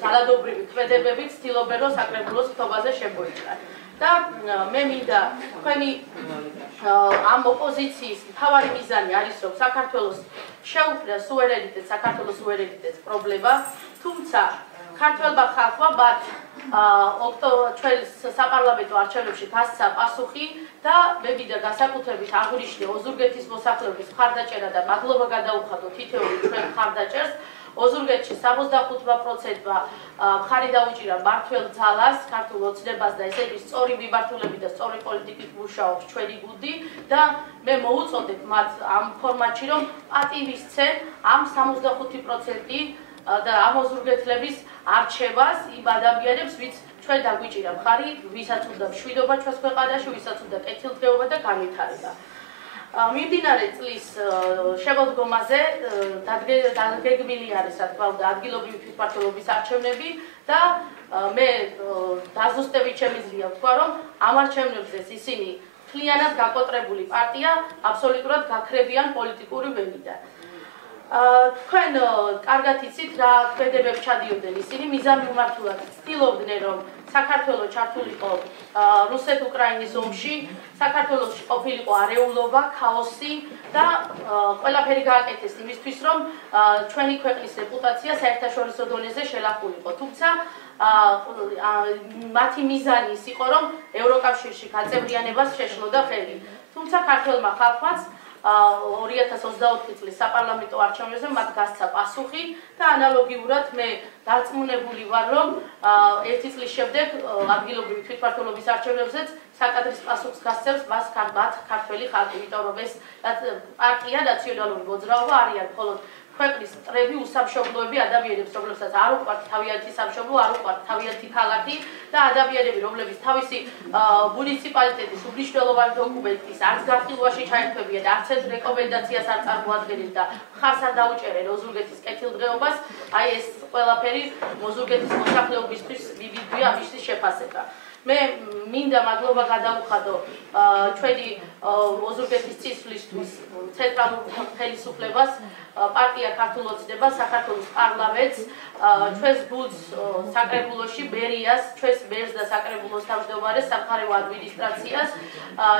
ძალადობრივი ქმედებებით ცდილობენ რომ საკრებულოს ხდობაზე შემოიჭრან. და მე მინდა თქვენი ამ ოპოზიციის მთავარი მიზანი არის რომ საქართველოს შეუქმნას საქართველოს სუვერენიტეტის პრობლემა, თუმცა ქართველმა ხალხმა მათ ჩვენს საპარლამენტო არჩევნებში გასცა პასუხი და მე მინდა განსაკუთრებით აღვნიშნე ოზურგეთის მოსახლეობის მხარდაჭერა და მადლობა გადაუხადო თითოეული ჩვენ მხარდაჭერს. ოზურგეთში 75%-მა მხარი დაუჭირა მმართველ ძალას, ქართულ ოცნებას და ესე იგი სწორი მიმართულებით და სწორი პოლიტიკით მუშაობს ჩვენი გუნდი და მე მოუწოდებ მათ ამ ფორმატში რომ პატივისცენ ამ 65% და ამ ოზურგეთლების არჩევას იმ ადამიანებს, ვინც ჩვენ დაგვიჭირა მხარი, ვისაც უნდა მშვიდობა ჩვენს ქვეყანაში, ვისაც უნდა კეთილდღეობა და განვითარება. მიმდინარე წლის შემოდგომაზე დაგეგმილი არის, რა თქმა უნდა, ადგილობრივი თვითმმართველობის არჩევნები და მე დაზუსტებით შემიძლია ვთქვა, რომ ამ არჩევნებზე ისინი მთლიანად გაკოტრებული პარტია, აბსოლუტურად გაქრებიან პოლიტიკური ველიდან. თქვენ კარგად იცით რა ქმედებებს ჩადიოდნენ ისინი, მიზანმიმართულად ცდილობდნენ რომ საქართველო ჩართულიყო რუსეთ-უკრაინის ომში, საქართველოში ყოფილიყო არეულობა, ქაოსი და ყველაფერი გააკეთეს იმისთვის რომ ჩვენი ქვეყნის რეპუტაცია საერთაშორისო დონეზე შელახულიყო. თუმცა მათი მიზანი ის იყო რომ ევროკავშირში გაწევრიანებას შეშლოდა ხელი. თუმცა ქართველმა ხალხმაც 2024 წლის საპარლამენტო არჩევნებზე მათ გასცა პასუხი და ანალოგიურად მე დარწმუნებული ვარ რომ ერთი წლის შემდეგ ადგილობრივი თვითმმართველობის არჩევნებზეც საკადრის პასუხს გასცემს მას ქართველი ხალხი, იმიტომ რომ ეს პარტია ნაციონალური მოძრაობა არიან მხოლოდ ქვეყნის მტრები, უსამშობლოები ადამიანებს, რომლებსაც არ უყვართ თავიანთი სამშობლო, არ უყვართ თავიანთი ქალაქი და ადამიანები, რომლებიც თავისი მუნიციპალიტეტის უმნიშვნელოვანი დოკუმენტის არც განხილვაში ჩაერთვებიან, არც ერთ რეკომენდაციას არ წარმოადგენენ და მხარს არ დაუჭერენ ოზურგეთის კეთილდღეობას, აი ეს ყველაფერი ოზურგეთის მოსახლეობისთვის მივიდვია ამის შეფასება. მე მინდა მადლობა გადაუხადო ჩვენი ოზურგეთის წისვლისთვის ცენტრალურ ხელისუფლებას, პარტია ქართულ ოცნებას, საქართველოს პარლამენტს, ჩვენს გულს საკრებულოში მერიას, ჩვენს მერს და საკრებულოს თავმჯდომარეს, სამხარეო ადმინისტრაციას,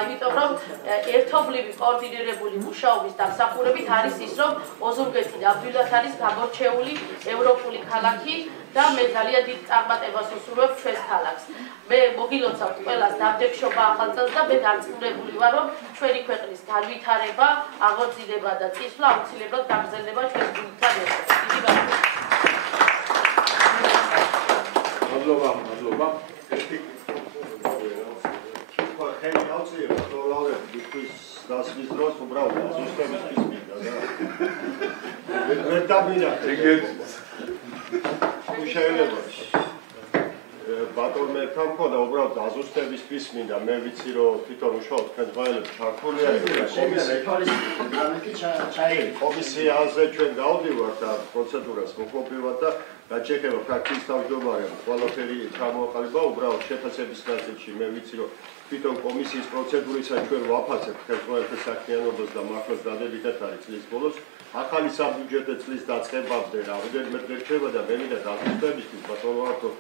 იმიტომ რომ ერთობლივი კოორდინირებული მუშაობის დამსახურებით არის ის, რომ ოზურგეთი ნამდვილად არის გამორჩეული ევროპული ქალაქი და მე ძალიან დიდ წარმატებას ვუსურვებ ჩვენს ქალაქს. მე მოგილოცავთ ყველას დამდეგშობა ახალ წელს და მე დარწმუნებული ვარ, რომ ჩვენი ქვეყნის განვითარება, აღორძინება და წინსვლა აუცილებლად გაგრძელდება ჩვენს გუნდთან ერთად. დიდი მადლობა. მადლობა. ხელი ავწიებ ლავრენტი თქვის დასმის დროს უბრალოდ ზუსტებისთვის მინდა და ვერ დამინახე შეიძლება ბატონმა თამქოდა უბრალოდ დაზუსტებისთვის მინდა მე ვიცი რომ თვითონ უშუალოდ თქვენ ყველებს ჩართულია კომისიაზე ჩვენ გავდივართ და პროცედურას მოყობივად და გაჩეკება ფრაქციის თავმჯდომარემ ყველაფერი ჩამოაყალიბა უბრალოდ შეფასების ნაწილში მე ვიცი რომ თვითონ კომისიის პროცედურისა ჩვენ ვაფასებთ თქვენ ყველაფერს საქმიანობას და მართლაც დადებითად არის წლის ბოლოს ახალი საბიუჯეტო წლის დაწყებამდე რამდენიმე დღე რჩება და მე მინდა დაზუსტებისთვის ბატონო ვარდო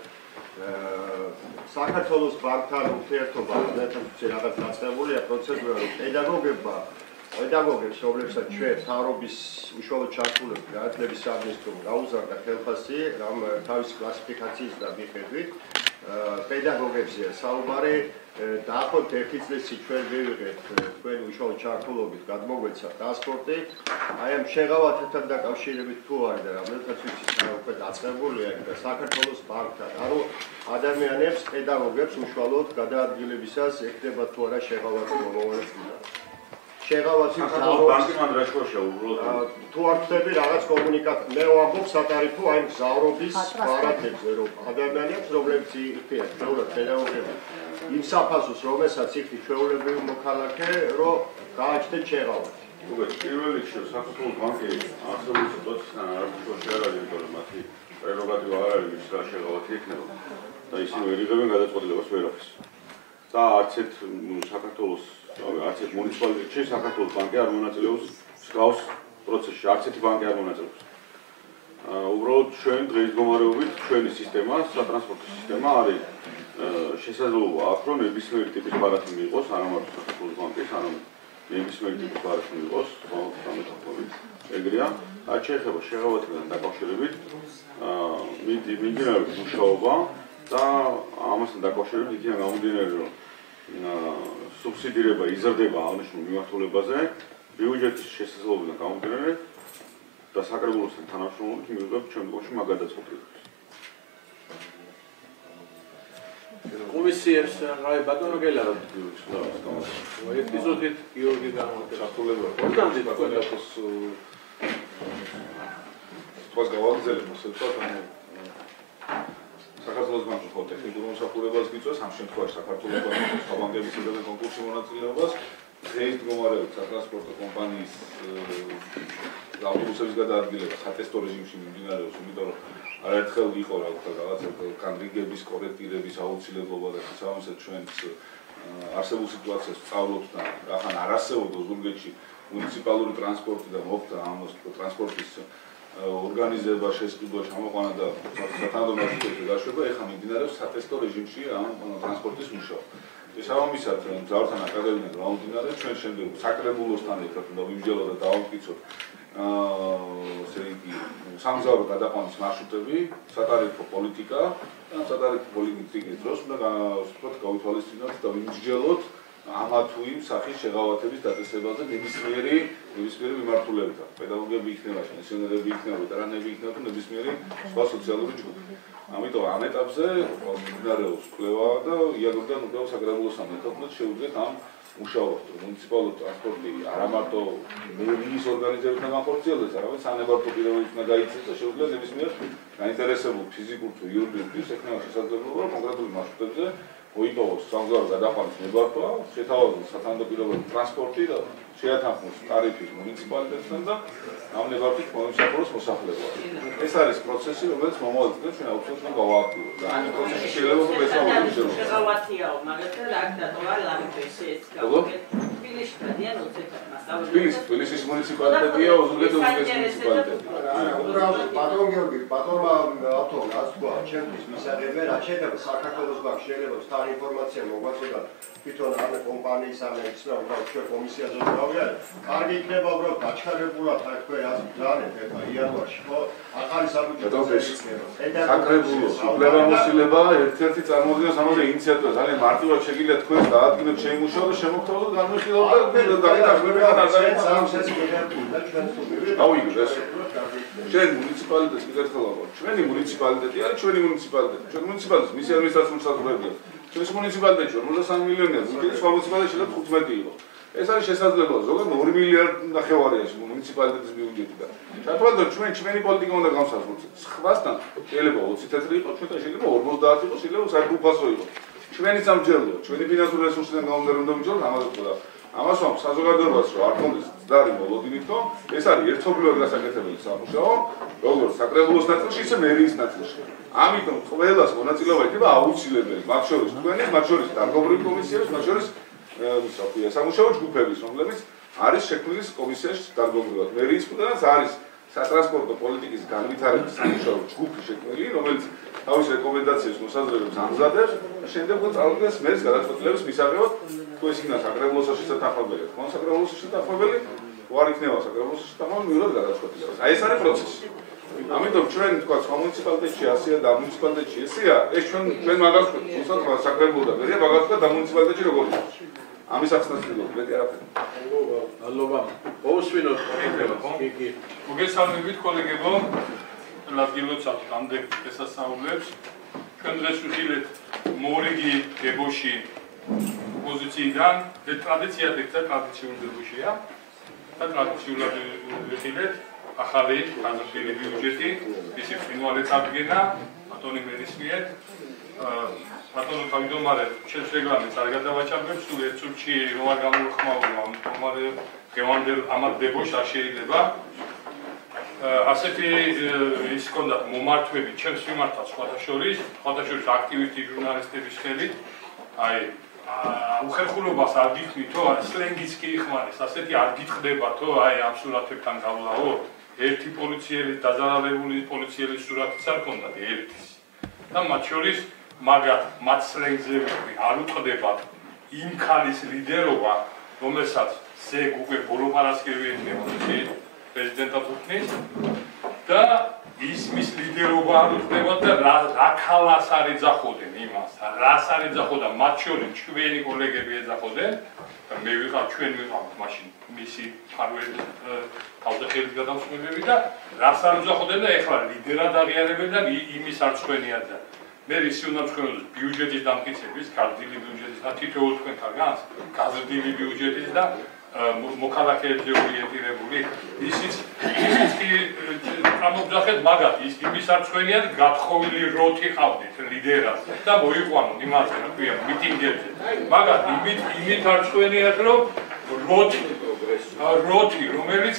საქართველოს ბანკთან ურთიერთობა ნეტავში რაღაც დაწყებულია პროცედურა რომ პედაგოგებს რომლებსაც ჩვენ თავრობის უშუალოდ ჩართულებით განათლების სამინისტრომ გაუზარდა ხელფასი რამ თავის კლასიფიკაციის და მიხედვით პედაგოგებზეა საუბარი დაახლოებით 1 წლში ჩვენ ვივიღეთ თქვენი უშუალოდ ჩართულობით გადმოგვეცა ტრანსპორტი აი ამ შეღავათთან დაკავშირებით თუ არის და რომელთაც ვიცი უკვე დაწყებულია და საქართველოს ბანკთან ანუ ადამიანებს პედაგოგებს უშუალოდ გადაადგილებისას ეკდება თუ არა შეღავათი მომავალ წლიდან შეღავათი ბანკი მან რა შუაშია უბრალოდ თუ არ ხდები რაღაც კომუნიკაცია მე ვამბობ სატარიფო აი მგზავრობის ბარათებზე რომ ადამიანებს რომლებიც იქნებიან ბევრად პედაგოგები იმ საფასოს რომელსაც იქნი ჩვეულებრივი მოქალაქე რომ გააჩნდეთ შეღავათი პირველ რიგში საქართველოს ბანკი არსებული სიტუაციიდან არ არის შუაშია იმიტომ რომ მათი პრეროგატივა არ არის ის რა შეღავათი იქნება და ისინი ვერ იღებენ გადაწყვეტილებას ვერაფერს და არც ერთ საქართველოს არც ერთ მუნიციპალიტეტში საქართველოს ბანკი არ მონაწილეობს მსგავს პროცესში, არც ერთი ბანკი არ მონაწილეობს. უბრალოდ ჩვენ დღის მდგომარეობით ჩვენი სისტემა, სატრანსპორტო სისტემა არის შესაძლოა აქვს რომ ნებისმიერი ტიპის ბარათი მიიღოს, არა მარტო საქართველოს ბანკის, არამედ ნებისმიერი ტიპის ბარათი მიიღოს, სამეთაურობით. ეგრეა, რაც შეეხება შეღავათთან დაკავშირებით, მიმდინარეობს მუშაობა და ამასთან დაკავშირებით იქნება გამომდინარე რომ სუბსიდირება იზრდება აღნიშნულ მიმართულებაზე, ბიუჯეტის შესაძლებლობიდან გამომდინარე და საკრებულოსთან თანამშრომლობით მივიღებთ შემდგომში მაგ გადაწყვეტილებას. კომისიებს აი ბატონო გელარო ეპიზოდით გიორგი ჩართულება კონტაქტის თვალს გავაგზავნებ მოსწავლე საქართველოს ბანკის ტექნიკურ მომსახურებას გიწევს ამ შემთხვევაში საქართველოს ბანკის საბანკების სისტემის კონკურსში მონაწილეობას დღეს მდგომარეობით სატრანსპორტო კომპანიის ავტობუსების გადაადგილება სატესტო რეჟიმში მიმდინარეობს, იმიტომ რომ არაერთხელ იყო რა ვთქვა რაღაცა კანტრიგების კორექტირების აუცილებლობა და შესაბამისად ჩვენს არსებულ სიტუაციას ვწავლობთ და ახლა არ არსებობს ზურგეთში მუნიციპალური ტრანსპორტი და მოხდა ამ ტრანსპორტის ორგანიზება შესყიდვა ჩამოყვანა და სათანადო მარშრუტებზე გაშვება, ეხლა მიმდინარეობს სატესტო რეჟიმში ამ ტრანსპორტის მუშაობა. შესაბამისად მგზავრთან აკადემიიდან გამომდინარე ჩვენ შემდეგ საკრებულოსთან ერთად უნდა ვიმსჯელოთ და დავამტკიცოთ ესე იგი სამგზავრო გადაყვანის მარშრუტები, სატარიფო პოლიტიკა და სატარიფო პოლიტიკის დროს უნდა გავითვალისწინოთ და ვიმსჯელოთ ამა თუ იმ სახის შეღავათების დაწესებაზე ნებისმიერი მიმართულებიდან. პედაგოგები იქნება, პენსიონერები იქნება, ვეტერანები იქნება თუ ნებისმიერი სხვა სოციალური ჯგუფი. ამიტომ ამ ეტაპზე მიმდინარეობს კვლევა და იაგებიდან უკვე საკრებულოსთან ერთად შეუძლიათ ამ მუშაობას, რომ მუნიციპალური ტრანსპორტი არა მარტო მერიის ორგანიზებებთან განხორციელდეს, არამედ სანებართო პირობებით უნდა გაიცეს და შეუძლიათ ნებისმიერ გაინტერესებულ ფიზიკურ თუ იურიდიულ პირს ექნება შესაძლებლობა კონკრეტული მარშრუტებზე მოიპოვოს სამგზავრო გადაყვანის ნებართვა, შეთავაზოს სათანადო პირობებით ტრანსპორტი და შეათანხმოს ტარიფი მუნიციპალიტეტთან და ამ ნებართვით მოიმსახუროს მოსახლეობა. ეს არის პროცესი, რომელიც მომავალ წლებში ჩვენ აუცილებლად გავააქტიურებთ. და ამ პროცესში შეიძლება ვეცდამოთ შეღავათიაო, მაგალითად აქ დატოვა ლამპეში ეს გავაკეთე. თბილისში დადიან 20 მასწავლებელი. თბილისის მუნიციპალიტეტია, ოზურგეთის მუნიციპალიტეტი. ლევან გიორგი, ბატონმა ავტორმა რაც თქვა, ჩემთვის მისაღებია, რაც შეიძლება საქართველოს გვაქვს შეიძლება სთან ინფორმაცია მოგვაწოდოთ თვითონ ამ კომპანიის ამ ექსპერტთა ჩვენ კომისიაზე დავიარეთ. კარგი იქნება უბრალოდ გაჩქარებულად აი თქვენ რაც ძალეთ ეხლა იანვარში, ხო? ახალი საბუჯეტო საკრებულოს უფლებამოსილება ერთ-ერთი წარმოადგენს ამაზე ინიციატივა ძალიან მარტივად შეგიძლიათ თქვენ დაადგინოთ შეიმუშაოთ და შემოგთავაზოთ განვიხილოთ და დაიტახმებინათ ჩვენ მუნიციპალიტეტს მიკერთხელავ ჩვენი მუნიციპალიტეტი არის ჩვენი მუნიციპალიტეტი ჩვენ მუნიციპალიტეტს მისი ადმინისტრაციული საზღვრებია ჩვენს მუნიციპალიტეტში 53 მილიონია ზოგადად სხვა მუნიციპალიტეტში 15 იყო ეს არის შესაძლებელი ზოგადად 2 მილიარდი ნახევარია მუნიციპალიტეტის ბიუჯეტი და ჩათვალოთ ჩვენი პოლიტიკა უნდა გამოსაზღვროს სხვასთან შეიძლება 20 თეთრი იყოს ჩვენთან შეიძლება 50 იყოს შეიძლება საერთო იყოს ჩვენი სამჯერადო ჩვენი ფინანსური რესურსიდან გამომდინარე უნდა ვიჯეროთ ამაზე და ამას ვამ საზოგადოებას რომ არ კონდეს ძდარი მოლოდინით რომ ეს არის ერთობლივად გასაკეთებელი სამუშაო როგორც საკრებულოს ნაწილში ისე მერიის ნაწილში ამიტომ ყველას მონაწილეობა იქნება აუცილებელი მათ შორის თქვენი მათ შორის დარგობრივი კომისიების მათ შორის სამუშაო ჯგუფების რომლებიც არის შექმნილი კომისიაში დარგობრივად მერიის მხრიდან არის სატრანსპორტო პოლიტიკის განვითარების სამუშაო ჯგუფი შექმნილი რომელიც თავის რეკომენდაციებს მოსაზრებებს ამზადებს და შემდეგ წარუდგენს მერის გადაწყვეტილების მისაღებად თუ ეს იქნება საკრებულოსში შეთანხმებული თუ საკრებულოსში შეთანხმებული ვარ იქნება საკრებულოსში შეთანხმებული მიიღოთ გადაწყვეტილებას აი ეს არის პროცესი ამიტომ ჩვენ თქვა სხვა მუნიციპალიტეტში ასეა და მუნიციპალიტეტში ესეა ეს ჩვენ მაგას ვთქვათ საკრებულო და მერია მაგას ვთქვათ და მუნიციპალიტეტში როგორ იყო ამის ახსნასწრებო მეტი არაფერი მადლობა ოუსვინოს შეიძლება კი მოგესალმებით კოლეგებო ლაგილოცავთ ამდენ შესასწავლებს ჩვენ დღეს ვიხილეთ მორიგი გებოში პოზიციიდან და ტრადიციად ექცა ტრადიციული გებოშია და ტრადიციულად ვიხილეთ ახალი განხილული ბიუჯეტი ისი ფინალე წარდგენა ბატონი მერის მიერ ბატონო თავმჯდომარე ჩემს რეგლამენტს არ გადავაჭამებ სულ ერთ წუთში რომ არ გამოვხმაურო ამ თომარე გევანდელ ამად დებოშ არ შეიძლება ასეთი ის კონდა მომართვები ჩემს მიმართავს სხვათა შორის აქტივისტი ჟურნალისტების ხელით აი უხერხულობას არ გიხდითო სლენგიც კი იხმარეს ასეთი არ გიხდება თო აი ამ სურათებთან გავლაო ერთი პოლიციელის დაძალებული პოლიციელის სურათიც არ ქონდათ ერთის და მათ შორის მაგათ მათ სლენგზე არ უწყდებათ იმ ქალის ლიდერობა რომელსაც ზეგ უკვე ბოლო პარასკევი ექნება პრეზიდენტად უხნის და ის მის ლიდერობა არ უწყდებათ და რა ქალას არ ეძახოდნენ იმას რას არ ეძახოდა მათ შორის ჩვენი კოლეგები ეძახოდნენ და მე ვიყავ ჩვენ ვიყავთ მაშინ მისი ფარველი თავზე ხელის გადამსხმელები და რას არ ეძახოდნენ და ეხლა ლიდერად აღიარებენ და იმის არ წვენიათ და მე ისი უნდა თქვენოს ბიუჯეტის დამტკიცების გაზრდილი ბიუჯეტის და თითოეულ თქვენთან განს გაზრდილი ბიუჯეტის და მოქალაქეებზე ორიენტირებული ისიც კი ამოგძახეთ მაგათ ის იმის არ წვენიათ გათხოვილი როთი ყავდით ლიდერად და მოიყვანონ იმაზე რა ქვია მიტინგებზე მაგათ იმით არ წვენიათ რომ როთი რომელიც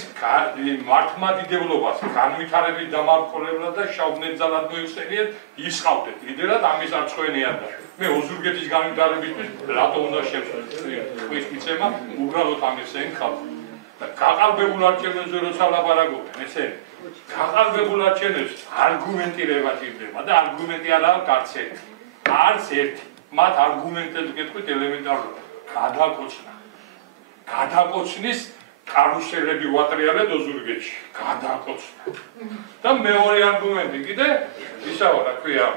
მართლმადიდებლობას განვითარების დამარხულებლად და შავმეძალად მოიხსენიეთ ის ყავდეთ ლიდერად ამის არ წვენიათ და მე ოზურგეთის განვითარებისთვის რატო უნდა შემწყვეტს მიცემა უბრალოდ ამისენ ხალხ გაყალბებულ არჩევნებზე როცა ლაპარაკობენ ესენი გაყალბებულ არჩევნებს არგუმენტირება ჭირდება და არგუმენტი არაა არც ერთი მათ არგუმენტებს გეტყვით ელემენტარულად გადაკოცნის კარუსელები ვატრიალეთ ოზურგეთში გადაკოცნა და მეორე არგუმენტი კიდე ისაა რა ქვია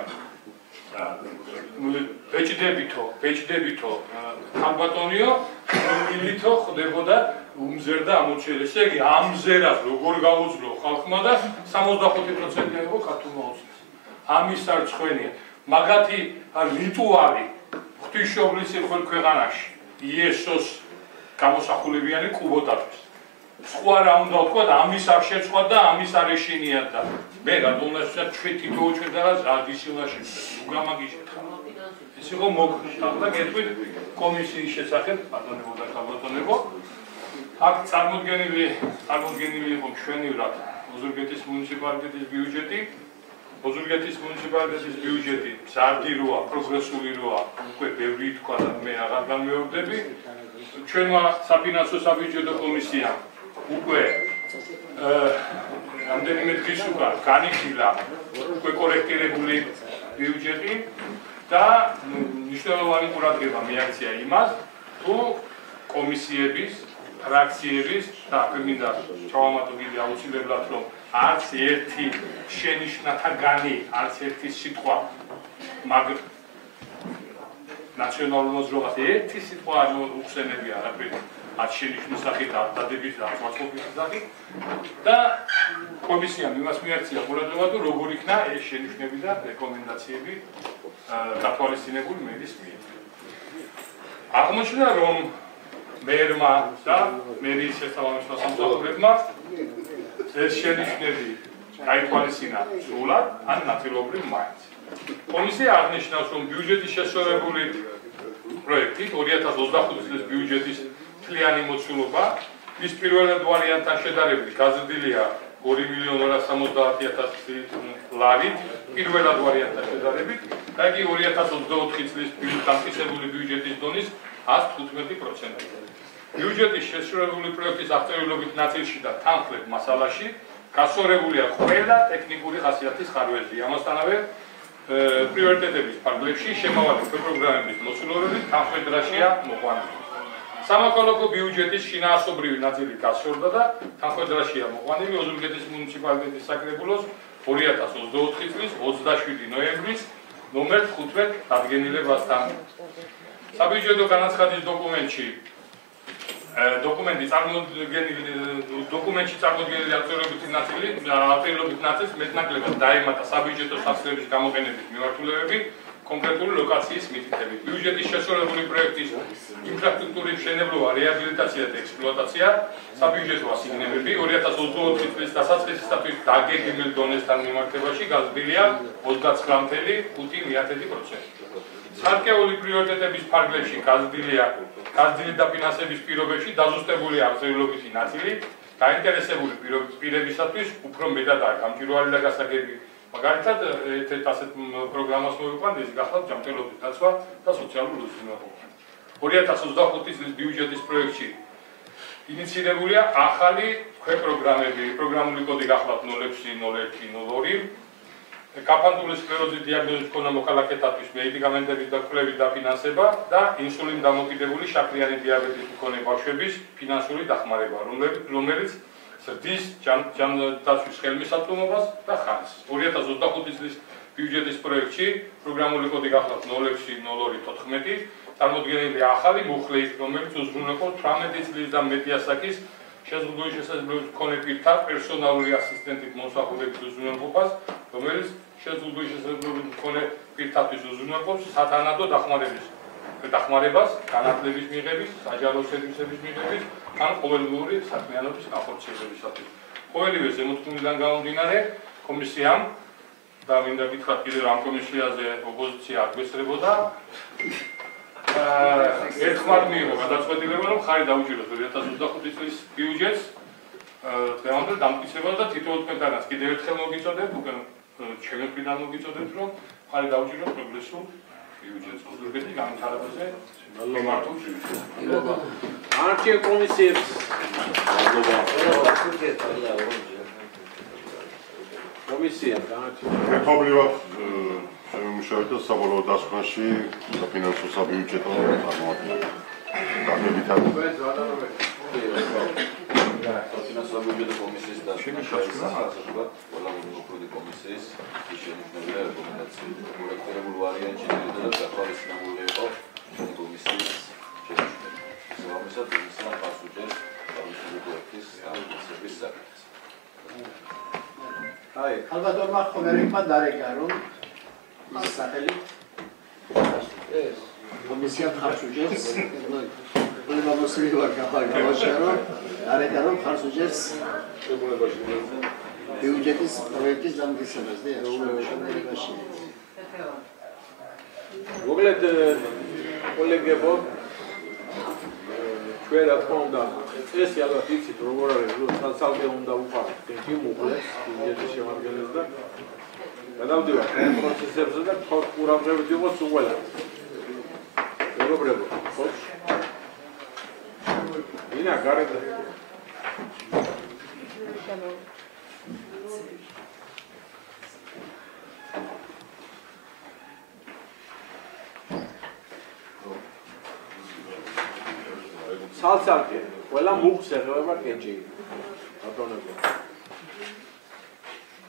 ბეჭდებითო ხალბატონიო მილითო ხდებოდა უმზერდა ამოჩელი ესე იგი ამზერას როგორ გაუძლო ხალხმა და 65% იყო ქართულმა ოცნეს ამის არ წვენია მაგათი რიტუალი ღვთისმშობლის ერთხელ ქვეყანაში იესოს გამოსახულებიანი კუბოტათვის სხვა რა უნდა ვთქვა ამის არ შეწვა და ამის არ ეშინიათ და მე რატომაც ჩვენ თითოეულ ჩვენთანაც ადის უნდა შეწვა უგამაგიშეთ ეს იყო მოგხდა გეტყვით კომისიის შესახებ ბატონებო და ხალბატონებო აქ წარმოდგენილი იყო მშვენივრად ოზურგეთის მუნიციპალიტეტის ბიუჯეტი მზარდი როა პროგრესული როა უკვე ბევრი თქვა და მე აღარ განმეორდები ჩვენმა საფინანსო საბიუჯეტო კომისიამ უკვე რამდენიმე დღის უკან განიხილა უკვე კორექტირებული ბიუჯეტი და მნიშვნელოვანი ყურადღება მიაქცია იმას, თუ კომისიების, ფრაქციების და მინდა ჩავამატო კიდე აუცილებლად, რომ არც ერთი შენიშვნათაგანი, არც ერთი სიტყვა მაგ ნაციონალურ მოძრაობას ერთი სიტყვა არ უხსენებია არაფერი არც შენიშვნის სახით, არც დადების და არც ვაწყობის სახით და კომისიამ იმას მიაქცია ყურადღება, თუ როგორ იქნა ეს შენიშვნები და რეკომენდაციები გათვალისწინებული მერის მიერ. აღმოჩნდა, რომ მერმა და მერის შესაბამისმა სამსახურებმა ეს შენიშვნები გაითვალისწინა სრულად ან ნაწილობრივ მაინც. კომისია აღნიშნავს, რომ ბიუჯეტის შესრულებული პროექტით 2025 წლის ბიუჯეტის მთლიანი მოცულობა მის პირველ ვარიანტთან შედარებით გაზრდილია 2.270.000 ლარით პირველად ვარიანტთან შედარებით და იგი 2024 წლის დამტკიცებული ბიუჯეტის დონის 115%. ბიუჯეტის შესრულებული პროექტის აღწერილობით ნაწილში და თანხლებ მასალაში გასწორებულია ყველა ტექნიკური ხასიათის ხარვეზი. ამასთანავე პრიორიტეტების ფარგლებში შემავალი პროგრამების მოცულობებით თანხმედრაშია მოყვანილი. სამოქალაქო ბიუჯეტის შინაარსობრივი ნაწილი გასწორდა და თანხმედრაშია მოყვანილი ოზურგეთის მუნიციპალიტეტის საკრებულოს 2024 წლის 27 ნოემბრის ნომერ 15 დადგენილებასთან. საბიუჯეტო განაცხადის დოკუმენტში წარმოდგენილი აღწერილობითი ნაწილს მეტნაკლებად დაემატა საბიუჯეტო სახსრების გამოყენების მიმართულებები კონკრეტული ლოკაციის მითითებით. ბიუჯეტის შესრულებული პროექტის ინფრასტრუქტურის მშენებლობა, რეაბილიტაცია და ექსპლუატაცია, საბიუჯეტო ასიგნებები 2024 წლის დასაწყისისათვის დაგეგმილ დონესთან მიმართებაში გაზრდილია 29.5%. სარკეული პრიორიტეტების ფარგლებში გაზრდილი დაფინანსების პირობებში დაზუსტებული აღწერილობითი ნაწილი დაინტერესებული პირებისათვის უფრო მეტადაა გამჭვირვალე და გასაგები. მაგალითად, ერთ-ერთ ასეთ პროგრამას მოვიყვანთ, ეს გახლავთ ჯანმრთელობის დაცვა და სოციალური უზრუნველყოფა. 2025 წლის ბიუჯეტის პროექტში ინიცირებულია ახალი პროგრამები, პროგრამული კოდი გახლავთ 060102 კაფანტული სკლეროზის დიაგნოზის მქონე მოქალაქეთათვის მედიკამენტების და კვლევის დაფინანსება და ინსულინ დამოკიდებული შაქრიანი დიაბეტის მქონე ბავშვების ფინანსური დახმარება, რომელიც ზრდის ჯანდაცვის ხელმისაწვდომობას და ხარჯს. 2025 წლის ბიუჯეტის პროექტში პროგრამული კოდი გახლავთ 060214 წარმოდგენილია ახალი მუხლეით, რომელიც უზრუნველყოფს 18 წლის და მეტი ასაკის შეზღუდული შესაძლებლობის მქონე პირთა პერსონალური ასისტენტით მომსახურების უზრუნველყოფას, რომელიც შეზღუდული შესაძლებლობის მქონე პირთათვის უზრუნველყოფს სათანადო დახმარებას, განათლების მიღების, საჯარო სერვისების მიღების ან ყოველდღიური საქმიანობის განხორციელებისათვის. ყოველივე ზემოთქმულიდან გამომდინარე, კომისიამ და მინდა გითხრათ კიდევ ამ კომისიაზე ოპოზიცია არ გვესწრებოდა. ერთხმად მიიღო გადაწყვეტილება, რომ ხარი დაუჭიროს 2025 წლის ბიუჯეტს დღევანდელ დამტკიცებას და თითოეულ თქვენთანაც კიდევ ერთხელ მოგიწოდებთ, უკვე ჩემი მხრიდან მოგიწოდებთ, რომ ხარი დაუჭიროს პროგრესულ ბიუჯეტს ოზურგეთის განვითარებაზე მიმართულ ბიუჯეტს. არჩეულ კომისიებს კომისია ერთობლივად შემუშავდა საბოლოო დასკვნაში საფინანსო საბიუჯეტო წარმოადგენა. გაგებითად საფინანსო საბიუჯეტო კომისიის დასკვნაში ყველა მოქმედი კომისიის შენიშნებია რეკომენდაციები. კორექტირებულ ვარიანტში ძირითადად გათვალისწინებული იყო კომისიის შენიშვნები. შესაბამისად, კომისიამ პასუხეს თავისუფლების პროექტის დამტკიცების საკითხს. ალბათორმა ხომერიკმა დარეკა, რომ ის სახელი კომისიამ ხარს უჭერს პრობლემასული ვარ გახალხა რომ დარეკა რომ ხარს უჭერს ბიუჯეტის პროექტის დამტკიცებას და შეგრებაში. მოკლედ კოლეგებო, ჩვენ რა თქმა უნდა წესი ალბათ იცით როგორ არის, რომ ცალკე უნდა უყაროთ თქი მუხლებს ბიუჯეტის შემადგენლებს და გადავდივართ პროცესებზე და ყურადღებით იყოს უყველა. მეგობრებო, ხო? ინა გარეთ Salsarke, ყველა მუხს ეხება კენჭი. ბატონებო.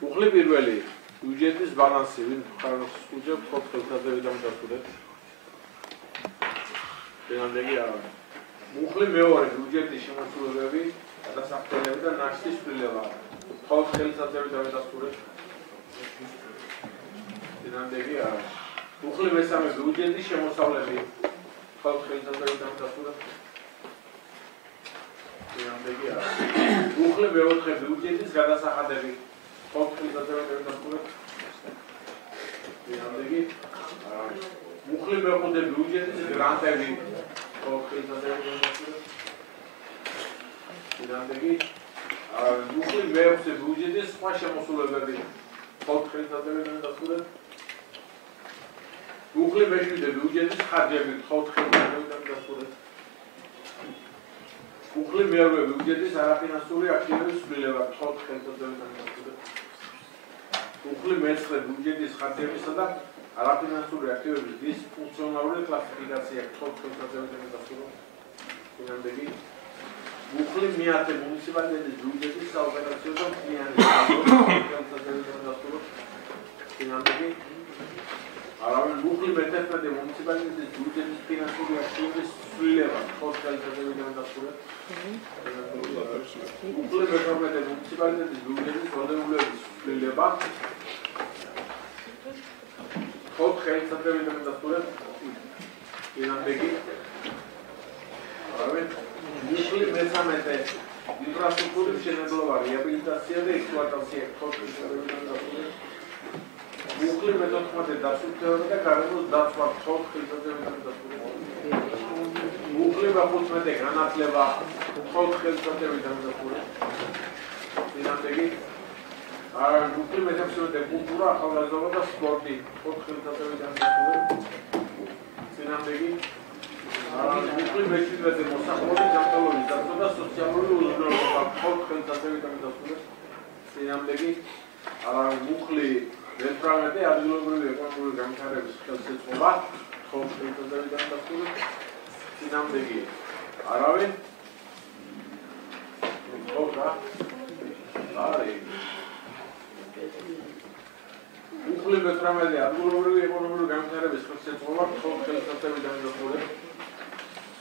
უხლი პირველი ბიუჯეტის ბალანსი, ვინ ხარს უჯებს 4 წელიწადიდან დასრულეთ. დენანდელი არა. უხლი მეორე ბიუჯეტის შემოსრულებები, გადასახადებები და ნაშთის სვლილება 4 წელიწადიდან დასრულეთ. დენანდელი არა. უხლი მესამე ბიუჯეტის შემოსავლები 4 წელიწადიდან დასრულეთ. უხლი მეოთხე ბიუჯეტის გადასახადები 4 წელიწადიდან დასრულეთ. უხლი მეხუთე ბიუჯეტის გრანტები 4 წელიწადიდან დასრულეთ. უხლი მეექვსე ბიუჯეტის სხვა შემოსულებები 4 წელიწადიდან დასრულეთ. უხლი მეშვიდე ბიუჯეტის ხარჯები 4 წელიწადიდან დასრულეთ. უხლი მეორე ბიუჯეტის არაფინანსური აქტივების სვლილება 4 წელიწადიდან დასრულეთ. უხლი მეცხრე ბიუჯეტის ხარჯებისა და არაფინანსური აქტივების დისფუნქციონალური კლასიფიკაცია 4 წელიწადიდან დასრულეთ. უხლი მეათე მუნიციპალიტეტის ბიუჯეტის საოპერაციო და მთლიანი 4 წელიწადიდან დასრულეთ. არავინ უხლი მეთერთმეტე მუნიციპალიტეტის ბიუჯეტის ფინანსური აქტივების სვლილება 4 წელიწადიდან დასრულეთ. უხლი მეთერთმეტე მუნიციპალიტეტის ბიუჯეტის ვალდებულების სვლილება 4 წელიწადიდან დასრულეთ. არავინ უხლი მესამედე ინფრასტრუქტურის მშენებლობა, რეაბილიტაცია და ექსპლუატაცია 4 წელიწადიდან დასრულეთ. უხლი მეთოთხმეტე დასუფთავება და გარემოს დაცვა 4 წელიწადიდან დასრულეთ. უხლი მეხუთმეტე განათლება 4 წელიწადიდან დასრულეთ. უხლი მეთექვსმეტე კულტურა, ახალგაზრდობა და სპორტი 4 წელიწადიდან დასრულეთ. უხლი მეშვიდმეტე მოსახლეობის ჯანმრთელობის დაცვა და სოციალური უზრუნველყოფა 4 წელიწადიდან დასრულეთ. უხლი მეთვრამეტე ადგილობრივი ეკონომიკური განვითარების ხელშეწყობა 4 წელიწადიდან დასრულეთ. არავინ უხლი მეთვრამეტე ადგილობრივი ეკონომიკური განვითარების ხელშეწყობა 4 წელიწადიდან დასრულეთ.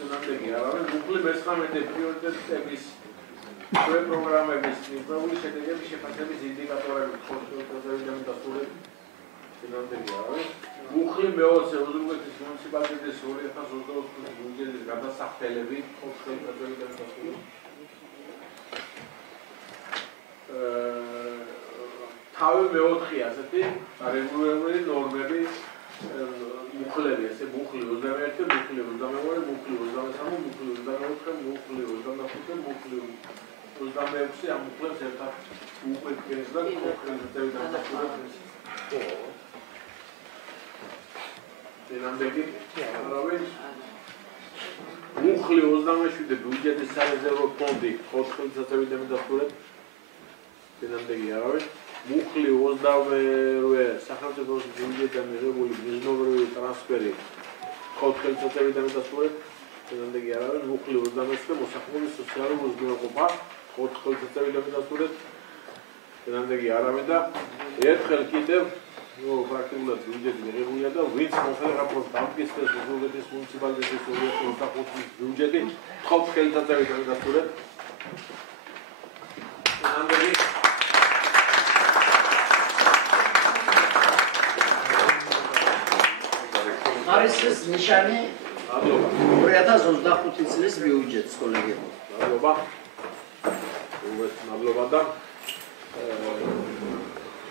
არავინ უხლი მეცხრამეტე პრიორიტეტების პროგრამების მიღებული შედეგების შეფასების ინდიკატორები 4 წელიწადიდან დასრულეთ. უხლი მეოცე ოზურგეთის მუნიციპალიტეტის 2024 წლის ბიუჯეტის გადასახადები 4 წელიწადიდან დასრულეთ. თავი მეოთხე ასეთი რეგულირებული ნორმები უხლები, ესე უხლი 21, უხლი 22, უხლი 23, უხლი 24, უხლი 25, უხლი 26 ამ უხლებს ერთად უყურებს და კონკრეტულად დასრულეთ. არავინ უხლი 27 ბიუჯეტის სარეზერვო ფონდი 4 წელიწადიდან დასრულეთ. არავინ უხლი 28 სახელმწიფოს ბიუჯეტიდან მიღებული მიზნობრივი ტრანსფერი 4 წელიწადიდან დასრულეთ. არავინ უხლი 29 მოსახლეობის სოციალური უზრუნველყოფა 4 წელიწადიდან დასრულეთ. არავინ და ერთხელ კიდევ პრაქტიკულად ბიუჯეტი მიღებულია და ვინც მოხერხებს დამკისრეს ოზურგეთის მუნიციპალიტეტის 2025 წლის ბიუჯეტი 4 წელიწადიდან დასრულეთ. არის ეს ნიშანი 2025 წლის ბიუჯეტს, კოლეგებო. მადლობა და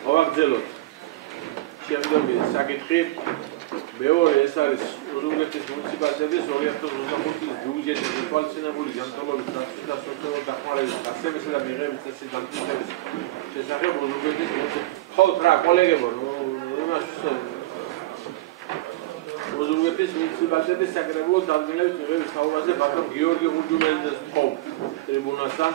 გავაგრძელოთ შემდგომი საკითხი. მეორე ეს არის ოზურგეთის მუნიციპალიტეტის 2025 წლის ბიუჯეტის ეთვალისწინებული ჯანმრთელობის დაცვის და სოციალურ დახმარების გასცემისა და მიღების წესის დამტკიცების შესახებ ოზურგეთის მუნიციპალიტეტის რა კოლეგებო ოზურგეთის მუნიციპალიტეტის საკრებულოს დადგენილების მიღების საუბარზე ბატონ გიორგი ღურჯუმელიძეს ვთხოვ ტრიბუნასთან.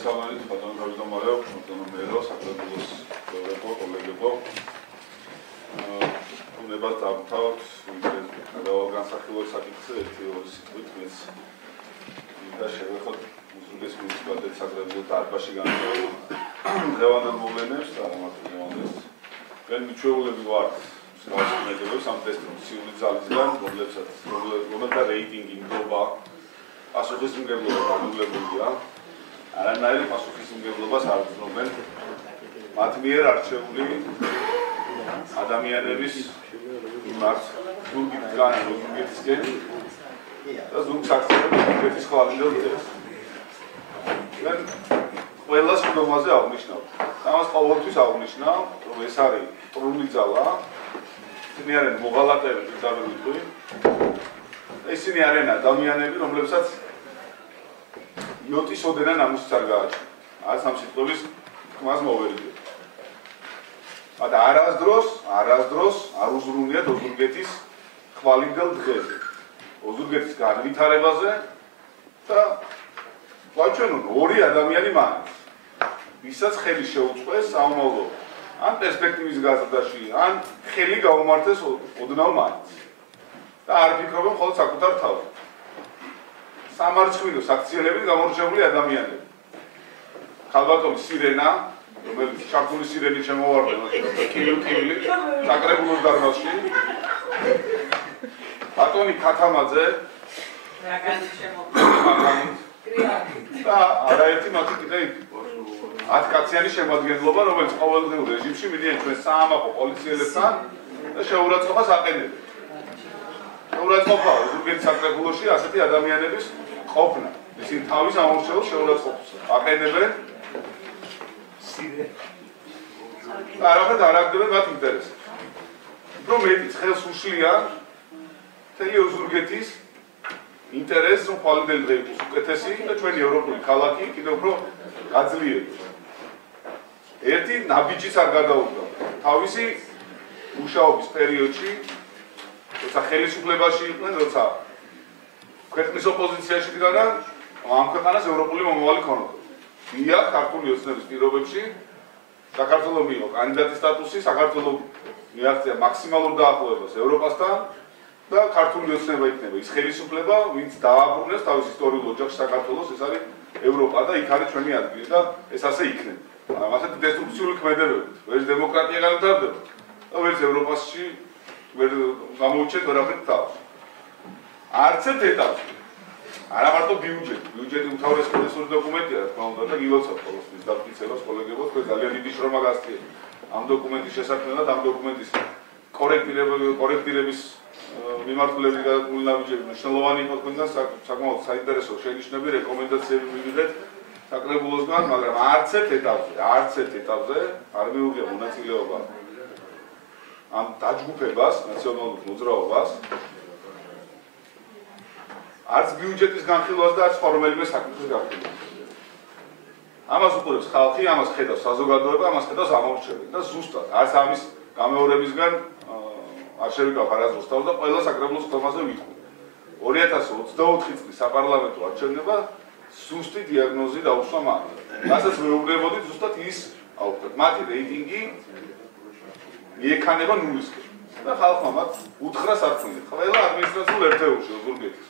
მოგესალმებით, ბატონო თავმჯდომარეო, ბატონო მერო, საკრებულოს მეგობრებო, კოლეგებო. უნებას დავთავოთ განსახილველი საკითხზე ერთი-ორი სიტყვით მეც და შევეხოთ უზრუნველეს მუნიციპალიტეტის საკრებულო დარბაზში დღევანდელ მოვლენებს და ამათგანს. ჩვენ მიჩვეულები ვართ მსგავსებებს ამ დესტრუქციული ძალისგან, რომელთა რეიტინგი მდობა პასუხისმგებლობა განუვლებულია. არანაირი პასუხისმგებლობას არ გრძნობენ მათ მიერ არჩეული ადამიანების მიმართ ზურგისგან ან ზურგისკენ და ზურგს აქცევს ხვალინდელ დღეს. ჩვენ ყველას მდგომაზე აღნიშნავთ. ამას ყოველთვის აღნიშნავ, რომ ეს არის ტრული ძალა, ისინი არიან მოღალატეები დაგვიტყვი. ისინი არიან ადამიანები, რომლებსაც იოტის ოდენა ნამუსიც არ გააჩნია. არც ამ სიტყვის თქმას მოვერიდეთ. მაგრამ არასდროს არ უზრუნიათ ოზურგეთის ხვალინდელ დღეზე. ოზურგეთის განვითარებაზე და ვაჩვენონ ორი ადამიანი მაინც, ვისაც ხელი შეუწყეს საომავლო ან პერსპექტივის გაზრდაში, ან ხელი გაუმართეს ოდნავ მაინც. და არ ფიქრობენ მხოლოდ საკუთარ თავს. სამარცხვინო საქციელებით გამორჩეული ადამიანები. ქალბატონი სირენა, რომელიც ჩართული სირენით შემოვარდება, კილი, საკრებულოს დარბაზში. ბატონი ქათამაძე, რაგანი შემოვარდება. და არაერთი მათი კიდე 10 კაციანი შემადგენლობა, რომელიც ყოველდღიურ რეჟიმში მიდიან ჩვენ საამაყო პოლიციელებთან და შეურაცხყოფას აყენებენ. შეურაცხყოფა ზურგეთის საკრებულოში ასეთი ადამიანების ყოფნა. ისინი თავის ამორჩეულ შეურაცხყოფას აყენებენ. და არაფერად არ აგდებენ მათ ინტერესებს. უფრო მეტიც ხელს უშლიან მთელი ოზურგეთის ინტერესს, რომ ხვალინდელი დღე იყოს უკეთესი და ჩვენი ევროპული ქალაქი კიდევ უფრო გაძლიერდეს. ერთი ნაბიჯიც არ გადაუდგა. თავისი მუშაობის პერიოდში, როცა ხელისუფლებაში იყვნენ, როცა ქვეყნის ოპოზიციაში დგანან, ამ ქვეყანას ევროპული მომავალი ქონოდა. დიახ, ქართული ოცნების პირობებში საქართველოს მიიღო კანდიდატის სტატუსი, საქართველოს მიაღწია მაქსიმალურ დაახლოებას ევროპასთან და ქართული ოცნება იქნება ის ხელისუფლება, ვინც დააბრუნებს თავის ისტორიულ ოჯახში საქართველოს, ეს არის ევროპა და იქ არის ჩვენი ადგილი და ეს ასე იქნება. ასეთი დესტრუქციული ქმედებებით, ვერც დემოკრატია განვითარდება და ვერც ევროპაში ვერ გამოუჩეთ ვერაფერ თავს. არც ერთ ეტაპზე. არა მარტო ბიუჯეტი უმთავრეს პოლიტიკური დოკუმენტია, რა თქმა უნდა და გილოცავთ ყოველთვის დაფიქრებას კოლეგებო, თქვენ ძალიან დიდი შრომა გასწიეთ ამ დოკუმენტის შესაქმნელად, ამ დოკუმენტის კორექტირების მიმართულებით გადადგმული ნაბიჯები მნიშვნელოვანი იყო თქვენგან საკმაოდ საინტერესო შენიშვნები, რეკომენდაციები მივიღეთ საკრებულოსგან, მაგრამ არც ერთ ეტაპზე არ მიუღია მონაწილეობა ამ დაჯგუფებას, ნაციონალურ მოძრაობას, არც ბიუჯეტის განხილვას და არც ფორმალურ საკითხის განხილვას. ამას უყურებს ხალხი, ამას ხედავს საზოგადოება, ამას ხედავს ამორჩეველი და ზუსტად არც ამის გამეორებისგან არ შევიკავ არასდროს თავს და ყველა საკრებულოს ხომაზე ვიტყვი. 2024 წლის საპარლამენტო არჩევნება ზუსტი დიაგნოზი დაუსვა მათ. რასაც მეუბნებოდით ზუსტად ის აუხდათ. მათი რეიტინგი მიექანება ნულისკენ. და ხალხმა მათ უთხრა სარწმუნოა. ყველა ადმინისტრაციულ ერთეულში ოზურგეთის.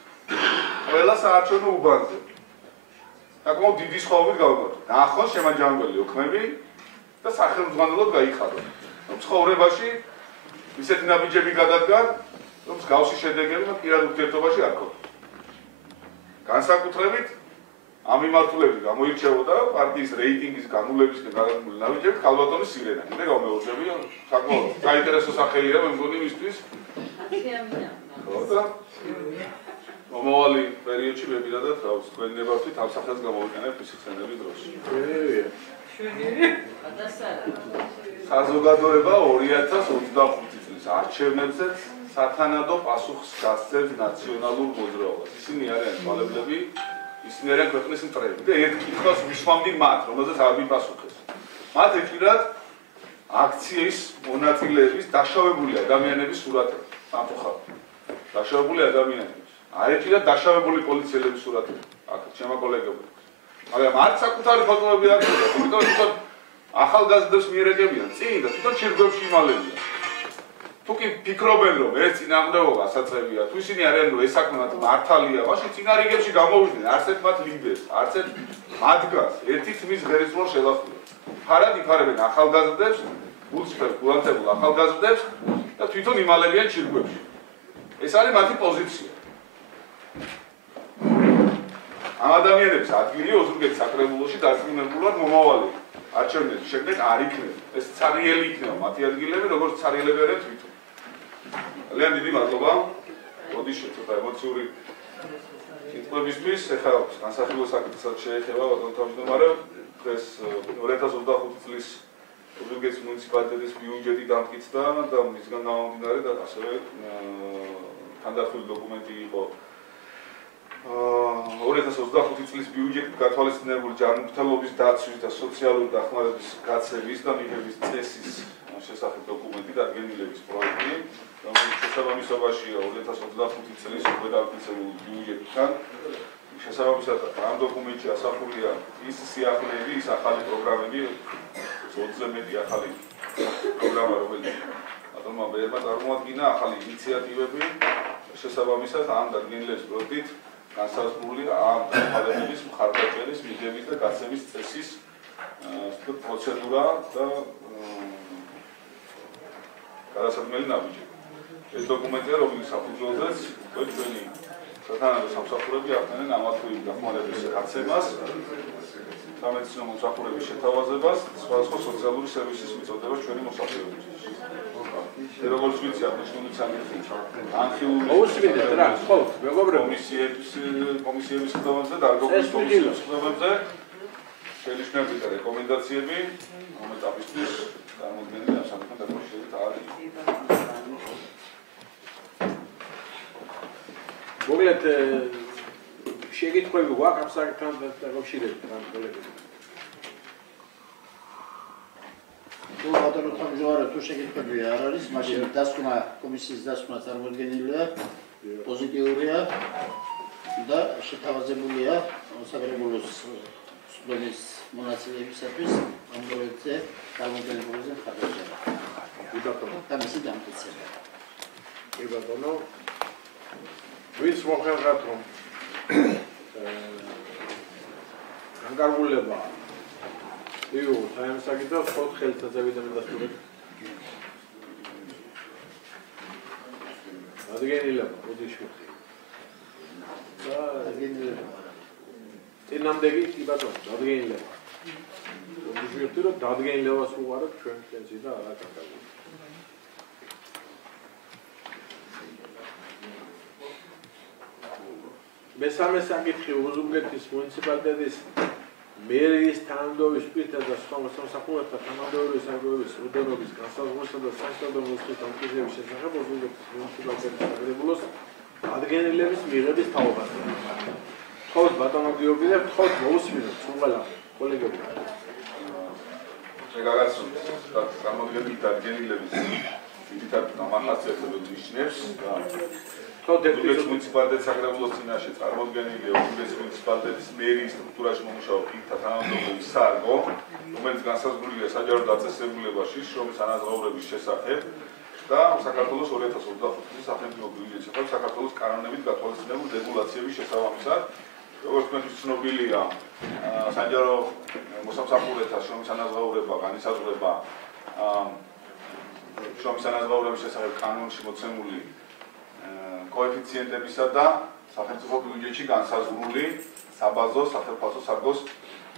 ყველა საარჩევნო უბანზე. საკმაოდ დიდი სხვაობით გავიმართოთ. ნახონ შემაჯამებელი ოქმები და სახელმძღვანელოდ გაიხადოთ. ცხოვრებაში ისეთი ნაბიჯები გადადგან, რომ მსგავსი შედეგები პირად ურთიერთობაში არ ქონდა. განსაკუთრებით ამ მიმართულებით გამოირჩეოდა პარტიის რეიტინგის განულებისკენ გადადგმული ნაბიჯები ქალბატონის სირენა. მე გამეორჩები, საკმაოდ საინტერესო სახელია მე მგონი მისთვის. ხო, მომავალი პერიოდში მე პირადად თავს თქვენ ნებართვით ამ სახელს გამოვიყენებ ფსიქცენების დროს. საზოგადოება 2025 წლის არჩევნებზე სათანადო პასუხს გასცემს ნაციონალურ მოძრაობას. ისინი არიან თვალებლები, ისინი არიან ქვეყნის მტრები და ერთ კითხვას ვისვამდი მათ, რომელზეც არ მიპასუხეს. მათ ეჭირათ აქციის მონაწილეების დაშავებული ადამიანების სურათები. სამწუხაროდ. დაშავებული ადამიანები. არ ეჭირათ დაშავებული პოლიციელების სურათები. აქ ჩემო კოლეგებო. მაგრამ არც საკუთარი ფოტოები არ აქვს, იმიტომ რომ ახალგაზრდებს მიერეკებიან წინ და თვითონ ჩირგვებში იმალებიან. თუ კი ფიქრობენ რომ ეს წინააღმდეგობა საწევია, თუ ისინი არიან რომ ეს საქმე მართალია, მაშინ წინა რიგებში გამოვიდნენ, არც ერთ მათ ლიდერს, არც ერთ მათგანს, ერთი თმის ღერის მორ შელახულობ. ფარად იფარებენ ახალგაზრდებს, გულწრფელ გულანთებულ ახალგაზრდებს და თვითონ იმალებიან ჩირგვებში. ეს არის მათი პოზიცია. ამ ადამიანების ადგილი ოზურგეთის საკრებულოში დარწმუნებულად მომავალი არჩევნების შემდეგ არ იქნება. ეს ცარიელი იქნება მათი ადგილები, როგორც ცარიელები არიან თვითონ. ძალიან დიდი მადლობა. მოდი ცოტა ემოციური კითხვებისთვის. ეხლა განსახილველ საკითხსაც შეეხება ბატონ თავმჯდომარე. დღეს 2025 წლის ოზურგეთის მუნიციპალიტეტის ბიუჯეტი დამტკიცდა და მისგან გამომდინარე და ასევე თანდაყოლილი დოკუმენტი იყო 2025 წლის ბიუჯეტით გათვალისწინებული ჯანმრთელობის დაცვის და სოციალური დახმარების გაცემის და მიღების წესის შესახებ დოკუმენტი და დადგენილების პროექტი, რომელიც შესაბამისობაშია 2025 წლის უკვე დამტკიცებული ბიუჯეტთან. შესაბამისად ამ დოკუმენტში ასახულია ის სიახლეები, ის ახალი პროგრამები, 20 მეტი ახალი პროგრამა, რომელიც ბატონმა ბერმა წარმოადგინა, ახალი ინიციატივები, შესაბამისად ამ დადგენილების პროექტით განსაზღვრულია ამ დაფარვების, მხარდაჭერის, მიღების და გაცემის წესის პროცედურა და გადასადგმელი ნაბიჯები. ეს დოკუმენტია, რომელიც საფუძველზეც უკვე ჩვენი სათანადო სამსახურები ახდენენ ამა თუ იმ დახმარების გაცემას, სამედიცინო მომსახურების შეთავაზებას, სხვადასხვა სოციალური სერვისის მიწოდებას ჩვენი მოსახლეობისთვის. როგორც ვიცი, აღნიშნული საკითხი ანხილული მოусმინეთ რა, ხო, მეგობრებო, კომისიების ხდომებზე და არგობრის კომისიების ხდომებზე შენიშნები და რეკომენდაციები ამ ეტაპისთვის წარმოდგენილი ამ საკითხთან დაკავშირებით არ იყო. მოგლეთ შეგიტყვები გვაქვს ამ საკითხთან დაკავშირებით რა კოლეგები. თუ ბატონო თავმჯდომარე თუ შეგიტყვები არ არის, მაშინ დასკვნა კომისიის დასკვნა წარმოდგენილია, პოზიტიურია და შეთავაზებულია საკრებულოს სხდომის მონაწილეებისათვის ამ პროექტზე წარმოდგენილზე ხარჯება. ბატონო, და მისი დამტკიცება. კი ბატონო, ვინც მოხერხათ რომ განკარგულება იო, საერთოდ საკითხად ხოთ ხელსაძებიდან დასტურებ. დადგენილება, ოდიშუხი. და დადგენილება. წინამდეგი კი ბატონო, დადგენილება. ოდიშუხი რომ დადგენილებას უყარებ ჩვენ კენცი და არა განკარგულება. მესამე საკითხი ოზურგეთის მუნიციპალიტეტის მერის თანამდებობის პირთა და სხვა მოსამსახურეთა თანამდებობის საკრებულოს უდენობის განსაზღვრისა და საერთო მოსხდის დამტკიცების შესახებ ოზურგეთის მუნიციპალიტეტის საკრებულოს ადგენილების მიღების თაობაზე. თხოვთ ბატონო გიორგი და თხოვთ მოусმინოთ ყველა კოლეგები. შეგაგაცნოთ წარმოდგენილი დადგენილების ძირითად დამახასიათებელ ნიშნებს და ოზურგეთის მუნიციპალიტეტის საკრებულოს წინაშე წარმოდგენილია ოზურგეთის მუნიციპალიტეტის მერის სტრუქტურაში მომუშავე პირთა თანამდებობის სარგო, რომელიც განსაზღვრულია საჯარო დაწესებულებაში შრომის ანაზღაურების შესახებ და საქართველოს 2025 წლის სახელმწიფო ბიუჯეტის შესახებ საქართველოს კანონებით გათვალისწინებულ რეგულაციების შესაბამისად, როგორც თქვენთვის ცნობილია, საჯარო მოსამსახურეთა შრომის ანაზღაურება, განისაზღვრება შრომის ანაზღაურების შესახებ კანონში მოცემული კოეფიციენტებისა და სახელმწიფო ბიუჯეტში განსაზღვრული საბაზო სახელმწიფო სარგოს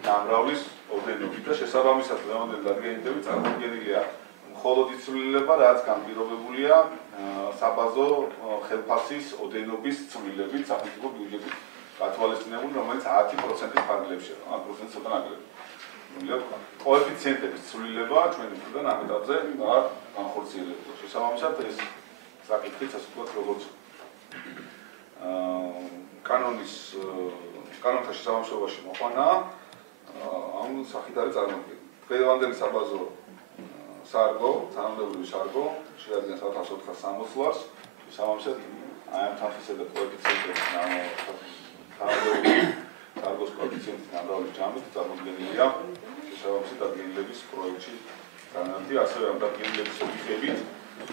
დამრავლის ოდენობით და შესაბამისად დღევანდელი დადგენილები წარმოდგენილია მხოლოდ იცვლილება, რაც განპირობებულია საბაზო ხელფასის ოდენობის ცვლილებით სახელმწიფო ბიუჯეტით გათვალისწინებული, რომელიც 10%-ის ფარგლებშია, 10% ცოტა ნაკლები. კოეფიციენტების ცვლილება ჩვენი მხრიდან ამ ეტაპზე არ განხორციელებულა. შესაბამისად ეს საკითხიც ასე ვთქვათ, როგორც კანონთა შესაბამისობაში მოყვანა ამ სახით არის წარმოდგენილი. დღევანდელი საბაზო სარგო, თანამდებობრივი სარგო შეადგენს 1460 ლარს, შესაბამისად აი ამ თანხისა და კოეფიციენტების თანამდებობრივი სარგოს კოეფიციენტის ნამდვილი ჯამი დაკავებულია შესაბამისი დადგენილების პროექტში განანათი, ასევე ამ დადგენილების მიხედვით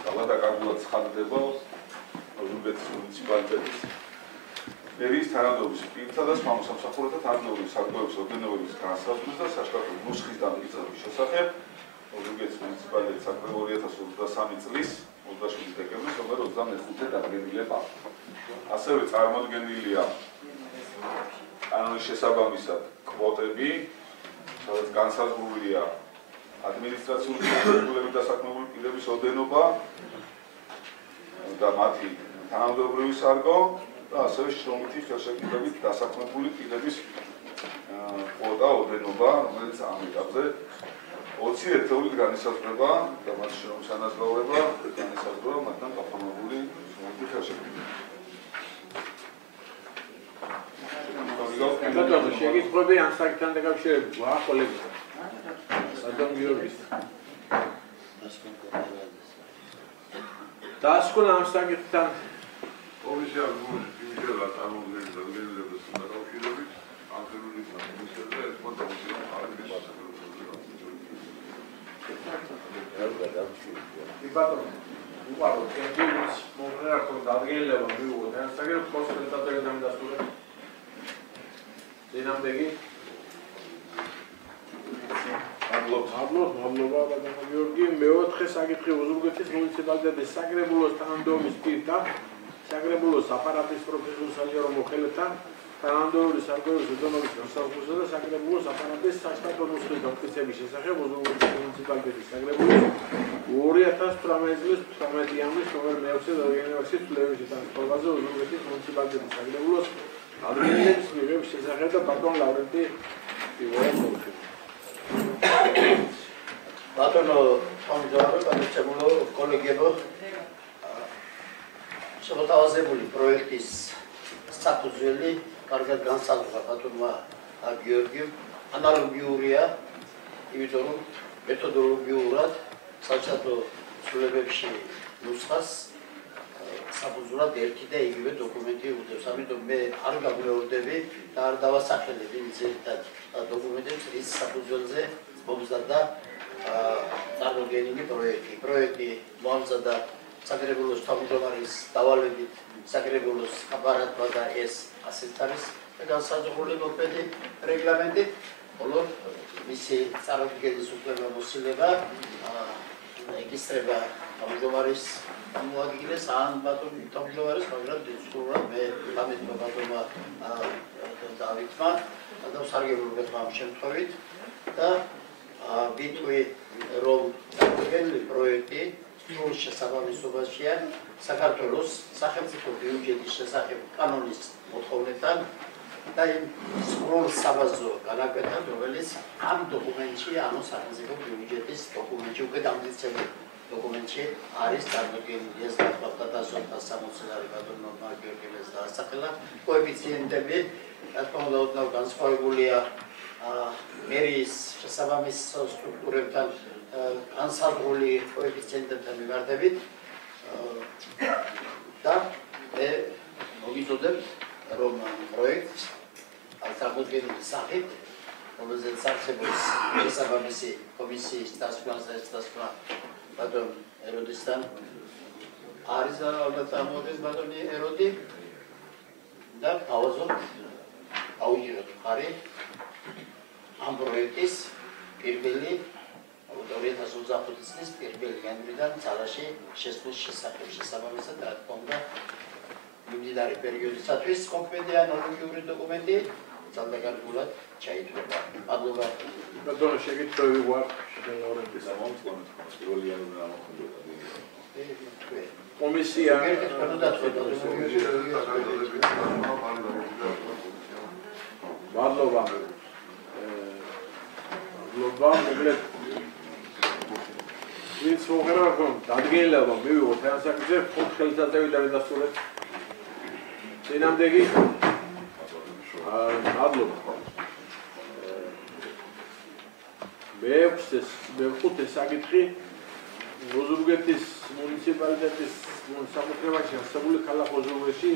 გადაკარგულად ცხადდება ოზურგეთის მუნიციპალიტეტის ერის თანამდებობის პირთა და სხვა მოსამსახურეთა თანამდებობის საგდოების ორგანოების განსაზღვრის და საშტატო ნუსხის დამტკიცების შესახებ ოზურგეთის მუნიციპალიტეტის საკრებულო 2023 წლის 27 დეკემბრის ნომერ 25 დადგენილება. ასევე წარმოდგენილია კანონის შესაბამისად კვოტები, სადაც განსაზღვრულია ადმინისტრაციული შესაძლებლობები და საქმიანობრივი პირების ოდენობა და მათი თანამდებობრივი სარგო და ასევე შრომითი ხელშეკრულებით დასაქმებული პირების კვოტა, ოდენობა, რომელიც ამ ეტაპზე 20 ერთეულით განისაზღვრება და მათ შრომის ანაზღაურება განისაზღვრება მათთან გაფორმებული შრომითი ხელშეკრულებით. შეგიძლიათ ამ საკითხთან დაკავშირებით გახლობთ ადამ გიორგის დასკონა ამ საკითხთან კომისია იმედა წარმოადგენს დადგენილებას დაკავშირებით აღწერული კომისიაზე ერთმა დაუჭირა აღების ბატონო უყარო კენჭის მომღერალ დადგენილება მიიღო და საკითხი კონსულტაციაზე დამდასრულდა დინამდეგი მადლობა ბატონო გიორგი მეოთხე საკითხი ოზურგეთის მუნიციპალიტეტის საკრებულოს თანამდებობის პირთა საკრებულოს აპარატის პროფესიულ საჯარო მოხელეთა თანამდებობის სარგოების ოდენობის განსაზღვრისა და საკრებულოს აპარატის საშტატო ნუსხის დამტკიცების შესახებ ოზურგეთის მუნიციპალიტეტის საკრებულოს 2018 წლის 18 იანვრის ნომერ 6 დადგენილების ცვლილებების თანხმობაზე ოზურგეთის მუნიციპალიტეტის საკრებულოს ადმინისტრაციის მიღების შესახებ და ბატონ ლავრენტი ივანოვი. ბატონო თამჯვარო გამოცემულო კოლეგებო შემოთავაზებული პროექტის საფუძველი კარგად განსაზღვრა ბატონმა გიორგიმ ანალოგიურია იმიტომ რომ მეთოდოლოგიურად საჭადო ცვლილებებში ნუსხას საფუძვლად ერთი და იგივე დოკუმენტი უდევს. ამიტომ მე არ გამეორდები და არ დავასახელებ იმ ძირითად დოკუმენტებს, რის საფუძველზე მომზადდა წარმოდგენილი პროექტი. პროექტი მომზადდა საკრებულოს თავმჯდომარის დავალებით საკრებულოს აპარატმა და ეს ასეთ არის განსაზღვრული მოქმედი რეგლამენტი, ხოლო მისი წარმოდგენის უფლებამოსილება ეკისრება თავმჯდომარის მოადგილეს ან ბატონ თავმჯდომარის, მაგრამ დისკურსულად მე გამეთქვა ბატონმა დავითმა და სარგებლობთ ამ შემთხვევით და ვიტყვი რომ წარმოდგენილი პროექტი სრულ შესაბამისობაშია საქართველოს სახელმწიფო ბიუჯეტის შესახებ კანონის მოთხოვნებთან და იმ სრულ საბაზო განაკვეთთან, რომელიც ამ დოკუმენტში, ანუ სახელმწიფო ბიუჯეტის დოკუმენტში უკვე დამტკიცებული დოკუმენტში არის წარმოდგენილი. ეს გახლავთ 1960 წელი ბატონო გიორგის დაასახელა კოეფიციენტები, რა თქმა უნდა, ოდნავ განსხვავებულია მერიის შესაბამის სტრუქტურებთან განსაზღვრული კოეფიციენტებთან მიმართებით და მე მოგიწოდებთ რომ პროექტს წარმოდგენილი სახით, რომელზეც არსებობს შესაბამისი კომისიის დასკვნა ბატონ ეროდისთან არის ალბათ წარმოადგენს ბატონი ეროდი და გავაზოთ აუჯეროთ ხარი ამ პროექტის პირველი 2025 წლის პირველი იანვრიდან ძალაში შესვლის შესახებ შესაბამისად რა თქმა უნდა მიმდინარე პერიოდისათვის კონკრეტული ანალოგიური დოკუმენტი ძალდაგარგულად ჩაითვლება. მადლობა. ბატონო შეგიძლიათ ვარ ლავრენტის პირველი იანვრიდან ამოხმდება. კომისია მადლობა. მოკლედ ვინც მოხერხო დადგენილება მივიღოთ ამ საკითხზე ხუთ ხელისაწევი დავიდასტურეთ წინამდეგი მადლობა მეხუთე საკითხი ოზურგეთის მუნიციპალიტეტის საკუთრებაში არსებული ქალაქ ოზურგეთში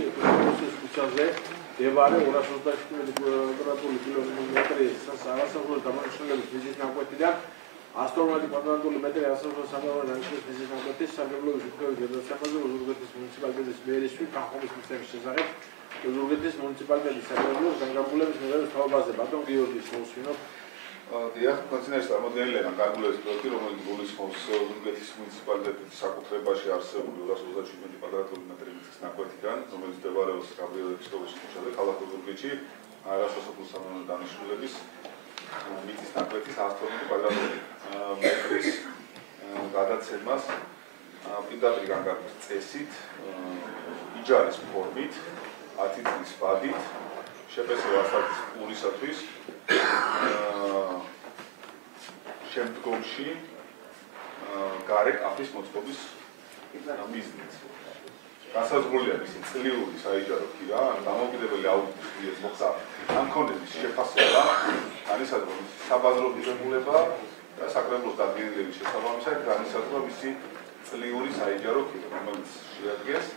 ოსის ქუჩაზე მდებარე 227 კვადრატული კილომეტრი სასაზღვრო დამონაშალების მიზნის ნაკვეთიდან 150 კვადრატული მეტრი ასაკობრივი სამეურნეო მიზნის ნაკვეთის საგებლობის უფლებების გადასახადზე უზურგეთის მუნიციპალიტეტის მერისთვის თანხმობის მიღების შესახებ უზურგეთის მუნიციპალიტეტის საგებლობის განკარგულების მიღების თავობაზე ბატონ გიორგის მოусმინოთ. დიახ, კონცენტრაციის წარმოდგენილია განკარგულების პროექტი, რომელიც გულისხმობს უზურგეთის მუნიციპალიტეტის საკუთრებაში არსებული 237 კვადრატული მეტრი მიწის ნაკვეთიდან, რომელიც მდებარეობს გაბრიელ ეპისკოპოსის ქუჩაზე, ქალაქ უზურგეთში, არასასოფლო სამეურნეო დანიშნულების მიწის ნაკვეთის 112 კვადრატული მეტრის გადაცემას პირდაპირ განკარგვის წესით, იჯარის ფორმით, 10 წლის ვადით, შეფასება ასაკის პლურისათვის შემდგომში გარე კაფის მოწყობის მიზნით. განსაზღვრულია მისი წლიური საიჯარო ქირა, დამოუკიდებელი აუდიტის მიერ მოხდა ამ კონტექსტის შეფასება, განისაზღვრა საბაზრო ღირებულება და საკრებულოს დადგენილების შესაბამისად განისაზღვრა მისი წლიური საიჯარო ქირა, რომელიც შეადგენს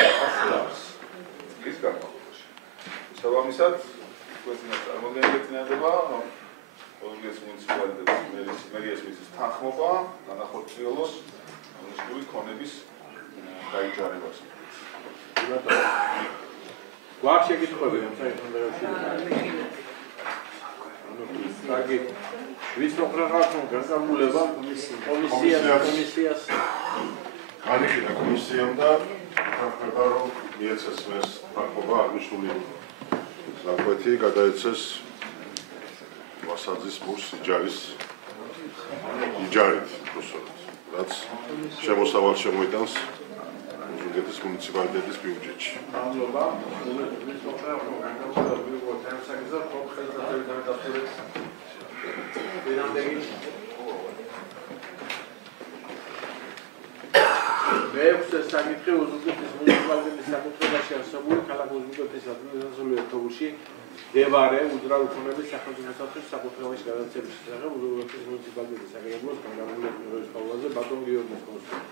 100 ლარს წლის განმავლობაში. შესაბამისად, გვეცინათ წარმოდგენილი წინადადება, რომ უზურგეთის მუნიციპალიტეტის მერიას მიზნის თანხმობა განახორციელოს აღნიშნული ქონების დაიჯარებას. გვაქვს შეკითხვები ამ საერთაშორისო კარგი, ვის მოხერხავს განკარგულება კომისიას განიხილა კომისიამ და თანხმდება რომ მიეცეს ეს თანხმობა აღნიშნული ნაკვეთი გადაეცეს ვასაძის მუს იჯარით უბრალოდ რაც შემოსავალ შემოიტანს უზურგეთის მუნიციპალიტეტის ბიუჯეტში. მადლობა. ვის მოხერხავს განკარგულება თანხმობაზე ხელსაწყოები დამოკიდებით ვერანდეგი მეექვსე საკითხი უზურგეთის მუნიციპალიტეტის საკუთრებაში არსებული ქალაქ უზურგეთის ადმინისტრაციული ეთნოგრაფიაში მდებარე უძრავი ქონების სახელმწიფო სახლის საკუთრებაში გადაცემის შესახებ უზურგეთის მუნიციპალიტეტის საკრებულოს განკარგულების თავაზე ბატონ გიორგის მოუსმინოთ.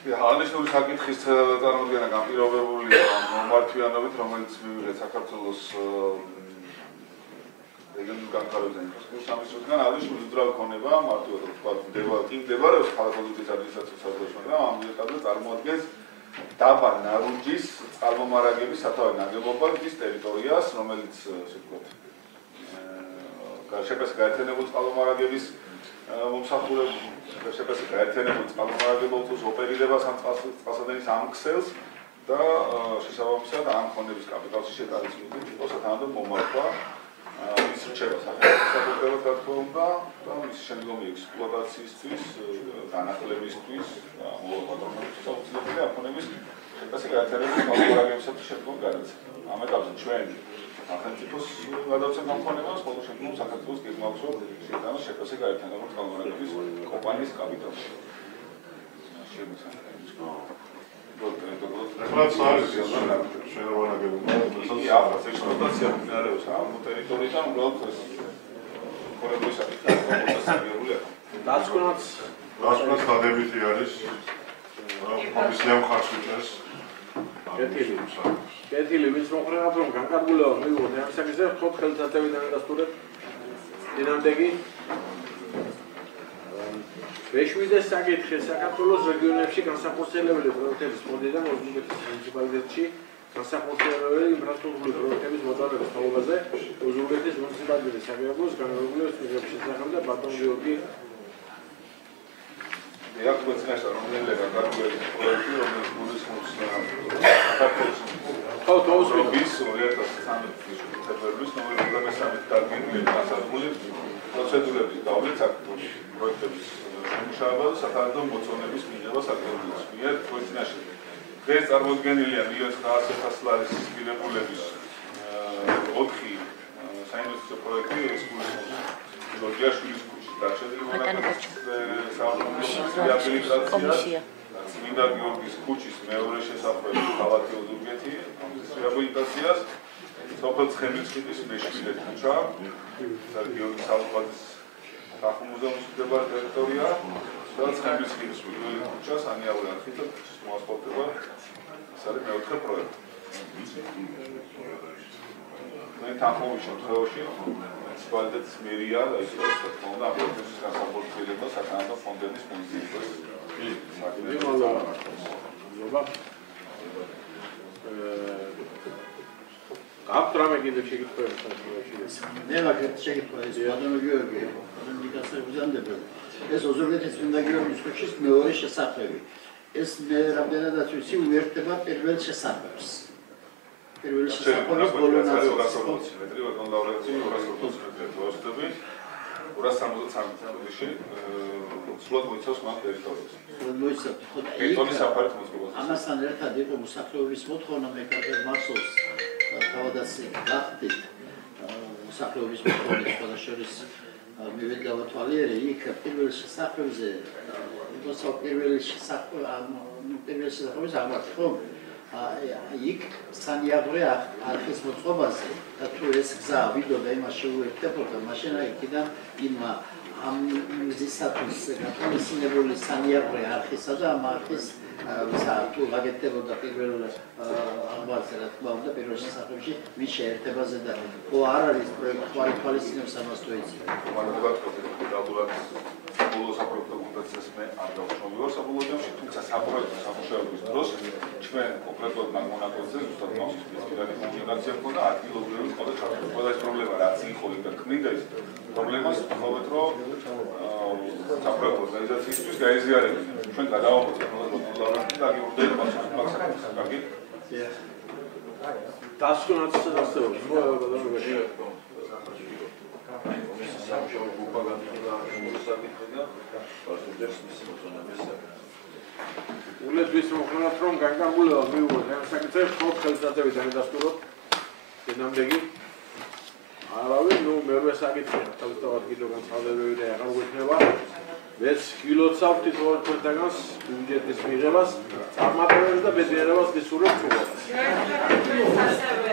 აღნიშნული საკითხის წარმოდგენა განპირობებულია მომართვიანობით, რომელიც მივიღეთ საქართველოს რეგიონულ განვითარებაზე ინფრასტრუქტურის სამინისტროსგან. აღნიშნული უძრავი ქონება მარტივად ვთქვათ, მდებარეობს ქალაქ უზურგეთის ადმინისტრაციის საზღვრებში, მაგრამ ამ მიხედვით წარმოადგენს დაბა ნარუნჯის წყალმომარაგების სათავე ნაგებობის ტერიტორიას, რომელიც ასე ვთქვათ, შეფასება გაერთიანებული წყალმომარაგების შეფასება გაერთიანებული წყალმომარაგებელთვის ოპერირებას ამ წყალსადენის ამქსელს და შესაბამისად ამ ქონების კაპიტალში შეტანის მიზნით იყო სათანადო მომართვა ის რჩება საკუთრებად რა თქმა უნდა და მისი შემდგომი ექსპლუატაციისთვის, განახლებისთვის და მოვაპატრონებისთვის აუცილებელია ამ ქონების შეფასება გაერთიანებული წყალმომარაგებისათვის შემდგომ გადაცემა. ამ ეტაპზე ჩვენ სახელმწიფოს გადავცემთ ამ ქონებას, ხოლო შემდგომ საქართველოს გეგმავსო შეიტანოს შეფასება გაერთიანებული წყალმომარაგების კომპანიის კაპიტალში. რაც არის შენობანაგებობა ეს ექსპლუატაცია მიმდინარეობს ამ ტერიტორიიდან უბრალოდ ეს ქონების საკითხია. დაცვნაც დადებითი არის კომისიამ ხარს უჭერს კეთილი ვის მოხერხავს რომ განკარგულება მივიღოთ ამ საკითხზე ხოთ ხელსაწყოებიდან დასტურებ დინამდეგი მეშვიდე საკითხი საქართველოს რეგიონებში განსახორციელებელი პროექტების მოდიდან უზურგეთის მუნიციპალიტეტში განსახორციელებელი ინფრასტრუქტურის პროექტების მოტარების თავობაზე უზურგეთის მუნიციპალიტეტის საკრებულოს განკარგულების მიღების შესახებ და ბატონ გიორგი დიახ, რომელია განკარგულების პროექტი, რომელიც გულისხმობს საქართველოს რობის 2013 თებერვლის ნოემბრის 23-ით დადგენილი განსაზღვრული პროცედურების გავლით საქართველოს პროექტების შემუშავება და სათანადო მოწონების მიღება საკრებულოს მიერ პროექტში. დღეს წარმოდგენილია 1,900,000 ლარის ღირებულების 4 საინვესტიციო პროექტი ეს გულისხმობს გიორგიაშვილის კომისია წმინდა გიორგის ქუჩის მეორე შესახვევი ქალაქი უზურგეთი რეაბილიტაციას სოფელ ცხენისწყლის მეშვიდე ქუჩა გიორგის ალყაძის მუზეუმის მდებარე ტერიტორია და ცხენისწყლის პირველი ქუჩა სანიავე არქიტექტურის მოასფალტება ეს არის მეოთხე პროექტი. მე თანხმობის შემთხვევაში მუნიციპალიტეტის მერია და ის რა თქმა უნდა ამ პროცესის განსახორციელება საკანონმდებლო ფონდების ფუნქციებს გაქვთ რამე კიდევ შეკითხვები საქართველოში? მე ვაკეთებ შეკითხვას ბატონო გიორგი, ინდიკაციებზანდებოდა. ეს ოზურგეთის წმინდა გიორგის ქუჩის მეორე შესახვევი. ეს მე რამდენადაც ვიცი უერთდება პირველ შესახვევს. პირველ შესახვევის ბოლო ნაწილს. 240 მეტრი ბატონ ლავრენტი 240 მეტრი პროსტები 273 წუთში სულად მოიცავს მათ ტერიტორიას. მოიცავს ხო და ერთონის საფარით მოწყობა. ამასთან ერთად იყო მოსახლეობის მოთხოვნა მე კარგად მახსოვს თავადაც გახდით მოსახლეობის მოთხოვნის ყველა შორის მივედი გავათვალიერე იქ პირველ შესახვევზე იყო პირველ შესახვევზე აღმართი ხო იქ სანიაღვრე არხის მოწყობაზე და თუ ეს გზა ვიდოდა იმას შეუერთდებოდა მაშინ იქიდან იმ ამ მიზისათვის გათვალისწინებული სანიაღვრე არხისა და ამ არხის თუ გაგეთდებოდა პირველ აღმართზე რა თქმა უნდა პირველ შესახვევში მის შეერთებაზე და ხო არ არის პროექტი თვალისწინებს ამას თუ იცი მანამდე გაგულად ბოლოს აპროექტო კონტექსტს მე არ დავშოვი ვარ საბოლოო ჯამში თუმცა საპროექტო სამუშაოების დროს ჩვენ კონკრეტულად მაგმონაკოზე ზუსტად მახსოვს პირადი კომუნიკაცია ჰქონდა ადგილობრივი ყოლა ჩართული ყველა ეს პრობლემა რაც იყო იქ და ქმნიდა ის პრობლემას ვთხოვეთ რომ საპროექტო ორგანიზაციისთვის გაიზიარებენ ჩვენ გადავამოწმეთ ლავრენტი და გიურდელი მაქსაკის კარგი დასკვნაც დასწრებს ხო ბატონო სამშობლო პროპაგანდა მოსაგებია პასუხებს მისი მოწონების ულების მოხმარად რომ განკარგულება მიუღოთ ამ საკითხებს ხო ხელსაწყოები დამედასტუროთ დენამდეგი არავინ ნუ მერვე საკითხი თავისთავად კიდევ განსხვავებები და აღარ გვექნება მეც გილოცავთ თქვენთაგანს ბიუჯეტის მიღებას წარმატებებს და ბედნიერებას გისურვებთ